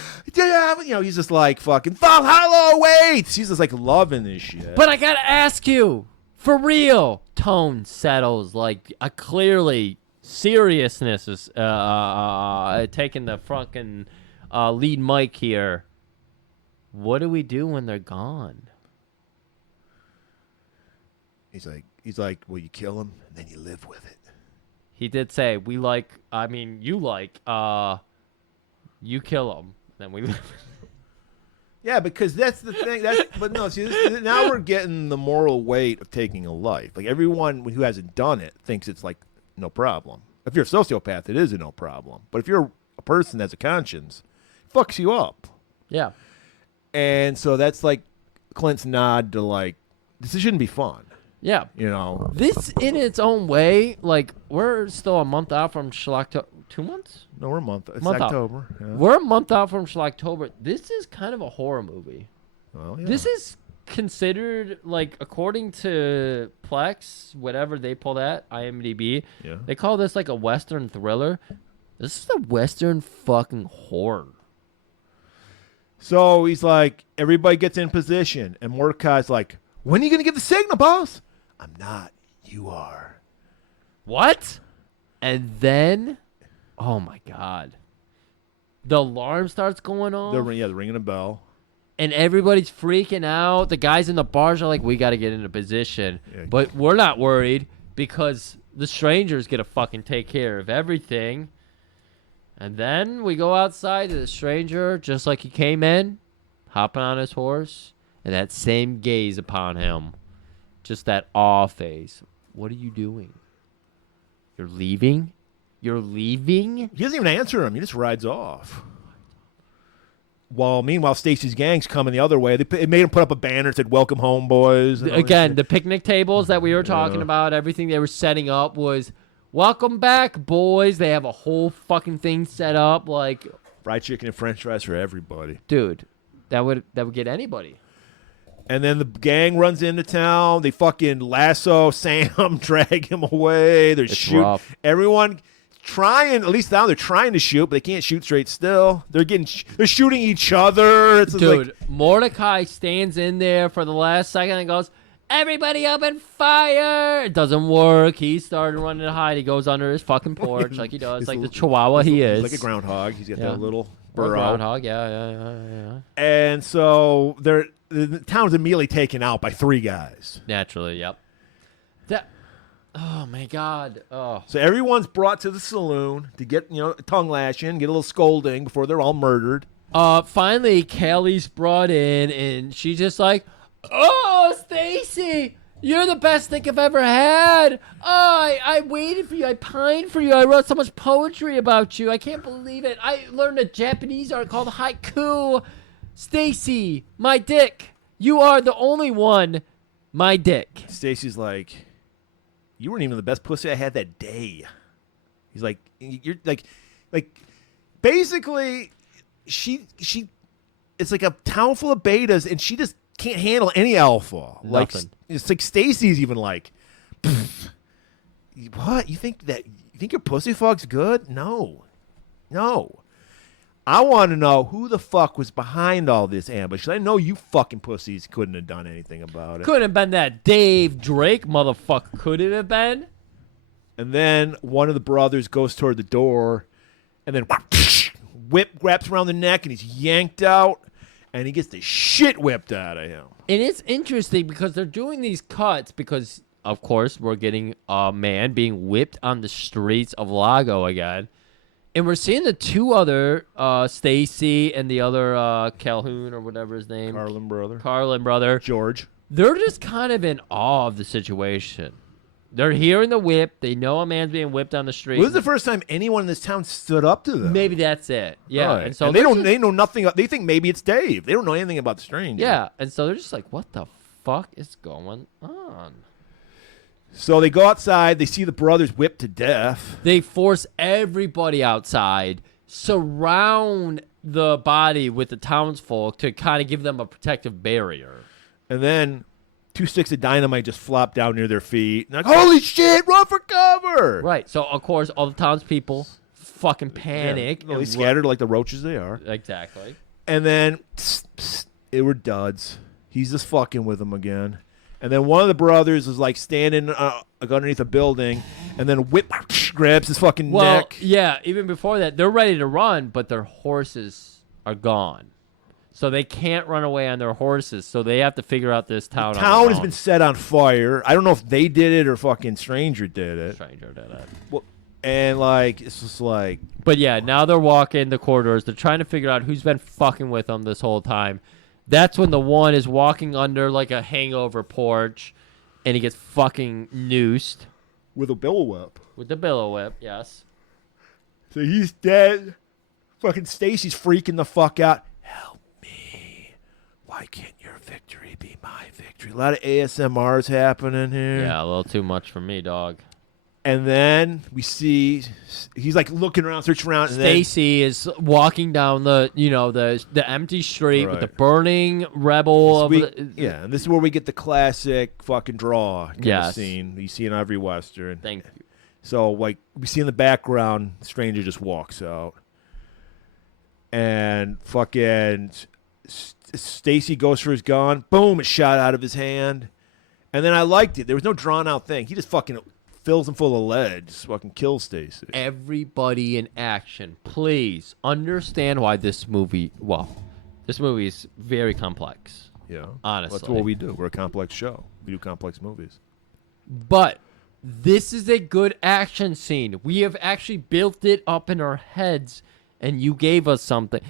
You know, he's just like, fucking Valhalla waits. He's just like loving this shit. But I gotta ask you, for real, tone settles. Like, clearly, seriousness is taking the fucking lead mic here. What do we do when they're gone? He's like, well, you kill him and then you live with it. He did say, you kill him, then we live. Yeah, because that's the thing. But no, see, now we're getting the moral weight of taking a life. Like, everyone who hasn't done it thinks it's like no problem. If you're a sociopath, it is a no problem. But if you're a person that has a conscience, it fucks you up. Yeah. And so that's like Clint's nod to like, this shouldn't be fun. Yeah. You know? This, in its own way, like, we're still a month out from Schlocktober. 2 months? No, we're a month. It's Month out. October. Yeah. We're a month out from Schlocktober. This is kind of a horror movie. Well, yeah. This is considered, like, according to Plex, whatever they pull that, IMDb, they call this like a Western thriller. This is a Western fucking horror. So he's like, everybody gets in position. And Mordecai's like, when are you going to give the signal, boss? I'm not. You are. What? And then, oh my God. The alarm starts going off. They're ringing a bell. And everybody's freaking out. The guys in the bars are like, we got to get into position. Yeah. But we're not worried because the stranger's going to fucking take care of everything. And then we go outside to the stranger, just like he came in, hopping on his horse, and that same gaze upon him. Just that awe face. What are you doing? You're leaving? You're leaving? He doesn't even answer him. He just rides off. Meanwhile, Stacy's gang's coming the other way. It made him put up a banner that said, welcome home, boys. Again, the picnic tables that we were talking about, everything they were setting up was, welcome back, boys. They have a whole fucking thing set up. Like, fried chicken and french fries for everybody. Dude, that would get anybody. And then the gang runs into town. They fucking lasso Sam, drag him away. They're shooting. Rough. Everyone trying, at least now they're trying to shoot, but they can't shoot straight still. They're shooting each other. It's Dude, like, Mordecai stands in there for the last second and goes, everybody open fire. It doesn't work. He started running to hide. He goes under his fucking porch like he does, like the chihuahua he is. like a groundhog. He's got that little Or a burrow. groundhog, yeah. And so the town's immediately taken out by 3 guys. Naturally, yep. Oh my God. Oh. So everyone's brought to the saloon to get, a tongue lashing, get a little scolding before they're all murdered. Finally, Kelly's brought in, and she's just like, "Oh, Stacy, you're the best thing I've ever had. Oh, I waited for you. I pined for you. I wrote so much poetry about you. I can't believe it. I learned a Japanese art called haiku. Stacy, my dick. You are the only one, my dick." Stacy's like, "You weren't even the best pussy I had that day." He's like, "You're like, basically, she, it's like a town full of betas, and she just can't handle any alpha. Like, Nothing. it's like Stacy's even like, what? You think your pussy fuck's good? No. I want to know who the fuck was behind all this ambush. I know you fucking pussies couldn't have done anything about it. Couldn't have been that Dave Drake motherfucker. Could it have been? And then one of the brothers goes toward the door, and then whip wraps around the neck, and he's yanked out, and he gets the shit whipped out of him. And it's interesting because they're doing these cuts because, of course, we're getting a man being whipped on the streets of Lago again. And we're seeing the two other, Stacy and the other Calhoun or whatever his name. Carlin brother. George. They're just kind of in awe of the situation. They're hearing the whip. They know a man's being whipped on the street. Well, this is the first time anyone in this town stood up to them. Maybe that's it. Yeah. Right. And so they know nothing. They think maybe it's Dave. They don't know anything about the stranger. Yeah. And so they're just like, what the fuck is going on? So they go outside. They see the brothers whipped to death. They force everybody outside, surround the body with the townsfolk to kind of give them a protective barrier. And then 2 sticks of dynamite just flop down near their feet. And like, holy shit, run for cover! Right. So, of course, all the townspeople fucking panic. Yeah. Well, they scattered like the roaches they are. Exactly. And then it were duds. He's just fucking with them again. And then one of the brothers is like standing underneath a building, and then whip grabs his fucking neck. Yeah, even before that, they're ready to run, but their horses are gone. So they can't run away on their horses, so they have to figure out this town. The town has been set on fire. I don't know if they did it or fucking Stranger did it. Stranger did it. Well, and like, it's just like. But yeah, now they're walking the corridors. They're trying to figure out who's been fucking with them this whole time. That's when the one is walking under like a hangover porch, and he gets fucking noosed. With a billow whip. With the billow whip, yes. So he's dead. Fucking Stacy's freaking the fuck out. Help me. Why can't your victory be my victory? A lot of ASMRs happening here. Yeah, a little too much for me, dog. And then we see he's like looking around, searching around. Stacy is walking down the empty street with the burning rebel. And this is where we get the classic fucking draw kind of scene you see in every Western. Thank you. So like we see in the background, the stranger just walks out, and fucking Stacy goes for his gun. Boom! It's shot out of his hand. And then I liked it. There was no drawn out thing. He just fucking fills him full of lead, just fucking kills Stacy. Everybody in action, please understand why this movie is very complex. Yeah, honestly, that's what we do. We're a complex show. We do complex movies. But this is a good action scene. We have actually built it up in our heads, and you gave us something.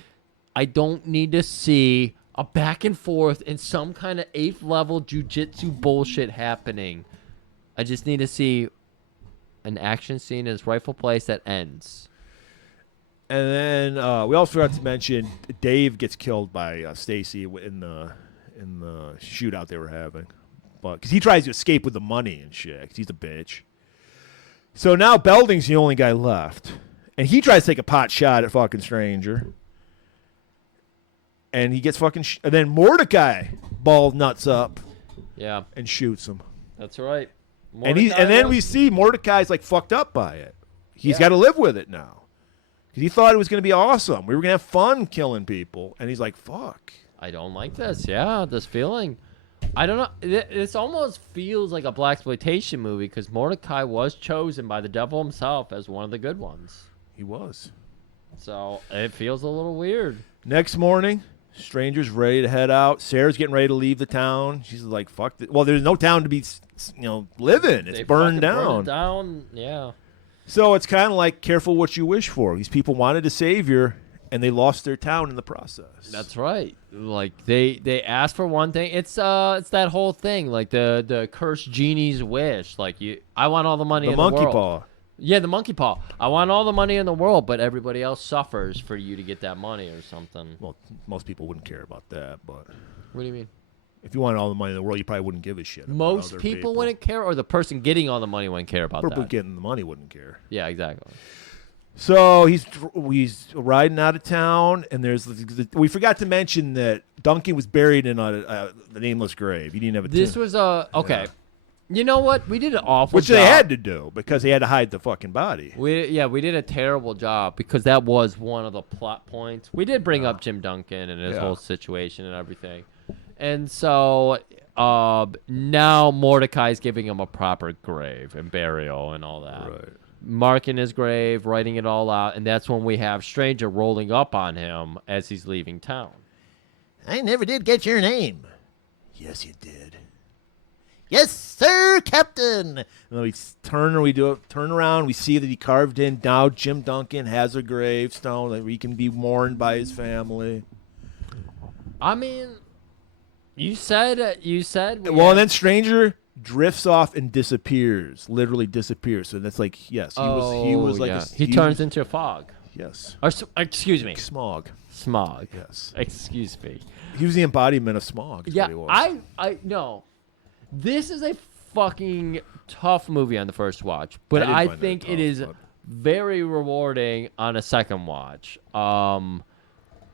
I don't need to see a back and forth and some kind of 8th level jujitsu bullshit happening. I just need to see an action scene in its rightful place that ends. And then we also forgot to mention Dave gets killed by Stacy in the shootout they were having, but because he tries to escape with the money and shit. 'Cause he's a bitch. So now Belding's the only guy left, and he tries to take a pot shot at fucking Stranger, and he gets fucking. And then Mordecai balls nuts up, and shoots him. That's right. And then we see Mordecai's like fucked up by it. He's got to live with it now. Because he thought it was going to be awesome. We were going to have fun killing people. And he's like, fuck. I don't like this. Yeah, this feeling. I don't know. This almost feels like a blaxploitation movie because Mordecai was chosen by the devil himself as one of the good ones. He was. So it feels a little weird. Next morning, Stranger's ready to head out. Sarah's getting ready to leave the town. She's like, fuck this. Well, there's no town to be living. It's They burned fucking down. burned down. Yeah. So it's kind of like careful what you wish for. These people wanted a savior, and they lost their town in the process. That's right. Like they asked for one thing. It's that whole thing, like the cursed genie's wish. Like I want all the money the in monkey the world. paw. Yeah, the monkey paw. I want all the money in the world, but everybody else suffers for you to get that money or something. Well, most people wouldn't care about that, but What do you mean? if you wanted all the money in the world, you probably wouldn't give a shit. About Most other people wouldn't care, or the person getting all the money wouldn't care about People that. getting the money wouldn't care. Yeah, exactly. So he's riding out of town, and we forgot to mention that Duncan was buried in the nameless grave. He didn't have a This tomb, was okay. Yeah. You know what? We did an awful which job. they had to do because they had to hide the fucking body. We did a terrible job because that was one of the plot points. We did bring up Jim Duncan and his Yeah. whole situation and everything. And so now Mordecai's giving him a proper grave and burial and all that. Right. Marking his grave, writing it all out, and that's when we have Stranger rolling up on him as he's leaving town. I never did get your name. Yes, you did. Yes, sir, Captain. And then we turn around. We see that he carved in. Now Jim Duncan has a gravestone that he can be mourned by his family. I mean, you said. Well, and then Stranger drifts off and disappears. Literally disappears. So that's like, yes, he was like yeah. a, he turns into a fog. Yes. Or excuse me, Smog. smog. Yes. Excuse me. He was the embodiment of smog. Is Yeah, what he was. I no. This is a fucking tough movie on the first watch, but didn't I find it think tough, it is but- very rewarding on a second watch. And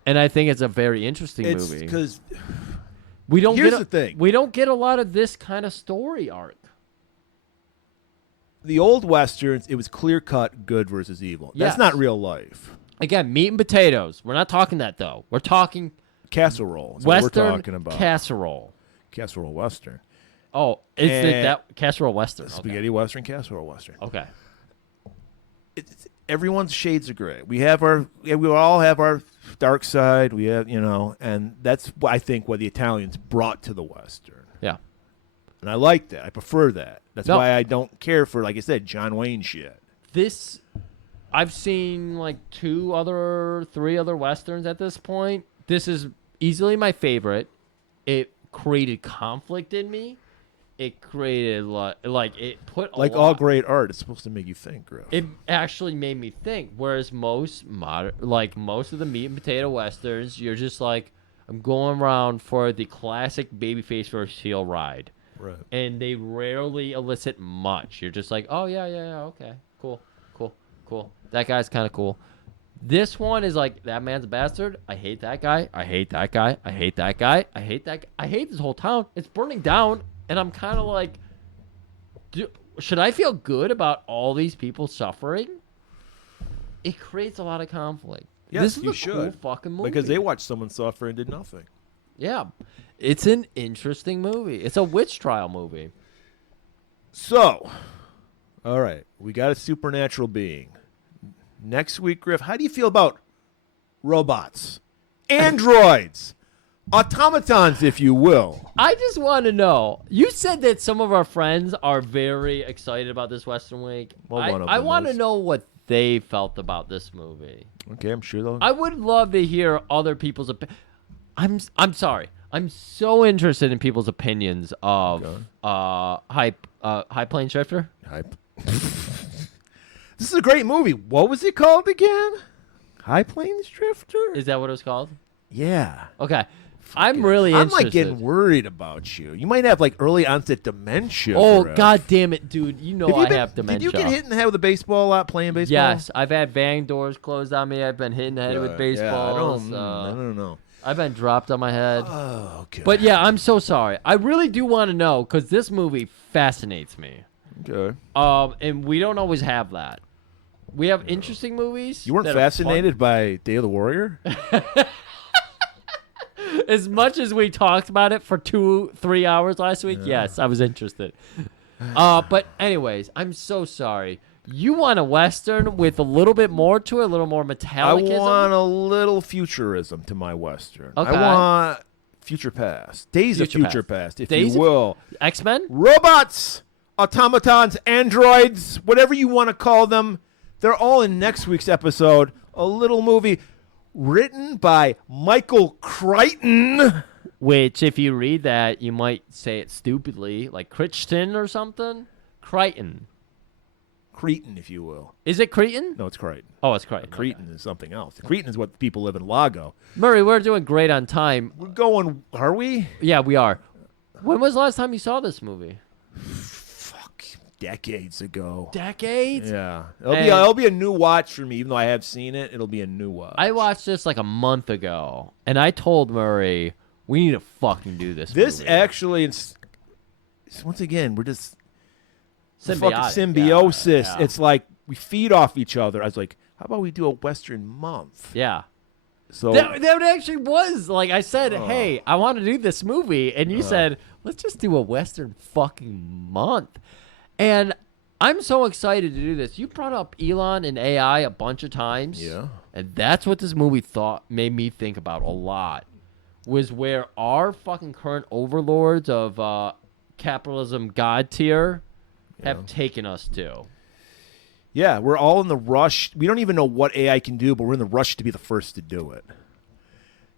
I think it's a very interesting It's movie. because We don't here's get the thing. We don't get a lot of this kind of story arc. the old westerns, it was clear cut good versus evil. Yes. That's not real life. Again, meat and potatoes. We're not talking that though. We're talking Casserole. Is what Western we're talking about. casserole. Casserole Western. Oh, is it And- that casserole western? Okay. Spaghetti Western, casserole Western. Okay. Everyone's shades of gray. We all have our dark side. We have, and that's I think what the Italians brought to the Western. Yeah. And I like that. I prefer that. That's No. why I don't care for, like I said, John Wayne shit. This, I've seen like 3 other westerns at this point. This is easily my favorite. It created conflict in me. It created like it put a Like lot. all great art, it's supposed to make you think, Griff. It actually made me think. Whereas most of the meat and potato westerns, you're just like, I'm going around for the classic babyface versus heel ride. Right. And they rarely elicit much. You're just like, oh yeah, okay, cool. That guy's kind of cool. This one is like, that man's a bastard. I hate that guy. I hate that guy. I hate that guy. I hate that. I hate this whole town. It's burning down, and I'm kind of like, should I feel good about all these people suffering? It creates a lot of conflict. Yes, this is you a should. cool fucking movie. Because they watched someone suffer and did nothing. Yeah, it's an interesting movie. It's a witch trial movie. So, all right, we got a supernatural being. Next week, Griff, how do you feel about robots, androids, automatons, if you will? I just want to know. You said that some of our friends are very excited about this Western Week. Well, one of I them want to is. know what they felt about this movie. Okay, I'm sure they'll. I would love to hear other people's opinions. I'm sorry. I'm so interested in people's opinions of High Plains Drifter. Hype. This is a great movie. What was it called again? High Plains Drifter? Is that what it was called? Yeah. Okay. I'm really I'm interested. like getting worried about you. You might have like early onset dementia. Oh, Griff. god damn it, dude. You know I have dementia. Did you get hit in the head with a baseball a lot playing baseball? Yes, I've had bang doors closed on me. I've been hit in the head with baseballs. Yeah, I don't know. I've been dropped on my head. Oh, okay. But yeah, I'm so sorry. I really do want to know because this movie fascinates me. Okay. And we don't always have that. We have interesting movies. You weren't that are fascinated by Day of the Warrior? fun. As much as we talked about it for 2-3 hours last week, yes, I was interested. But anyways, I'm so sorry. You want a Western with a little bit more to it, a little more I metallicism? want a little futurism to my Western. Okay. I want future past. Days of Future future past. past, if Days you of- will. X-Men? Robots, automatons, androids, whatever you want to call them. They're all in next week's episode. A little movie written by Michael Crichton. Which, if you read that, you might say it stupidly, like Crichton or something. Crichton. Cretan, if you will. Is it Cretan? No, it's Crichton. Oh, it's Crichton. Cretan is something else. Cretan is what people live in Lago. Murray, we're doing great on time. We're going, are we? Yeah, we are. When was the last time you saw this movie? Fuck, decades ago. Decades? Yeah. And- It'll be a new watch for me, even though I have seen it. It'll be a new watch. I watched this like a month ago, and I told Murray, we need to fucking do this This movie. actually, once again, we're just fucking Symbiotic. symbiosis. Yeah. It's like we feed off each other. I was like, how about we do a Western month? Yeah. So That actually was. Like, I said, hey, I want to do this movie. And you said, let's just do a Western fucking month. And I'm so excited to do this. You brought up Elon and AI a bunch of times. Yeah. And that's what this movie made me think about a lot. Was where our fucking current overlords of capitalism god tier have taken us to. yeah, we're all in the rush. We don't even know what AI can do, but we're in the rush to be the first to do it.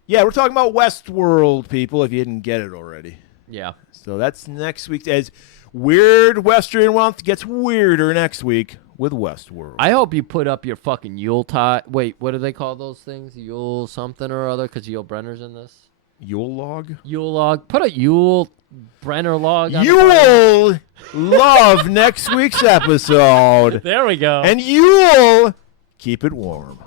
Yeah, we're talking about Westworld, people, if you didn't get it already. Yeah. So that's next week. As Weird Western Month gets weirder next week with Westworld. I hope you put up your fucking Yuletide. Wait, what do they call those things? Yule something or other? Because Yule Brenner's in this. Yule log? Yule log. Put a Yule Brenner log on You the front. will love next week's episode. There we go. And you'll keep it warm.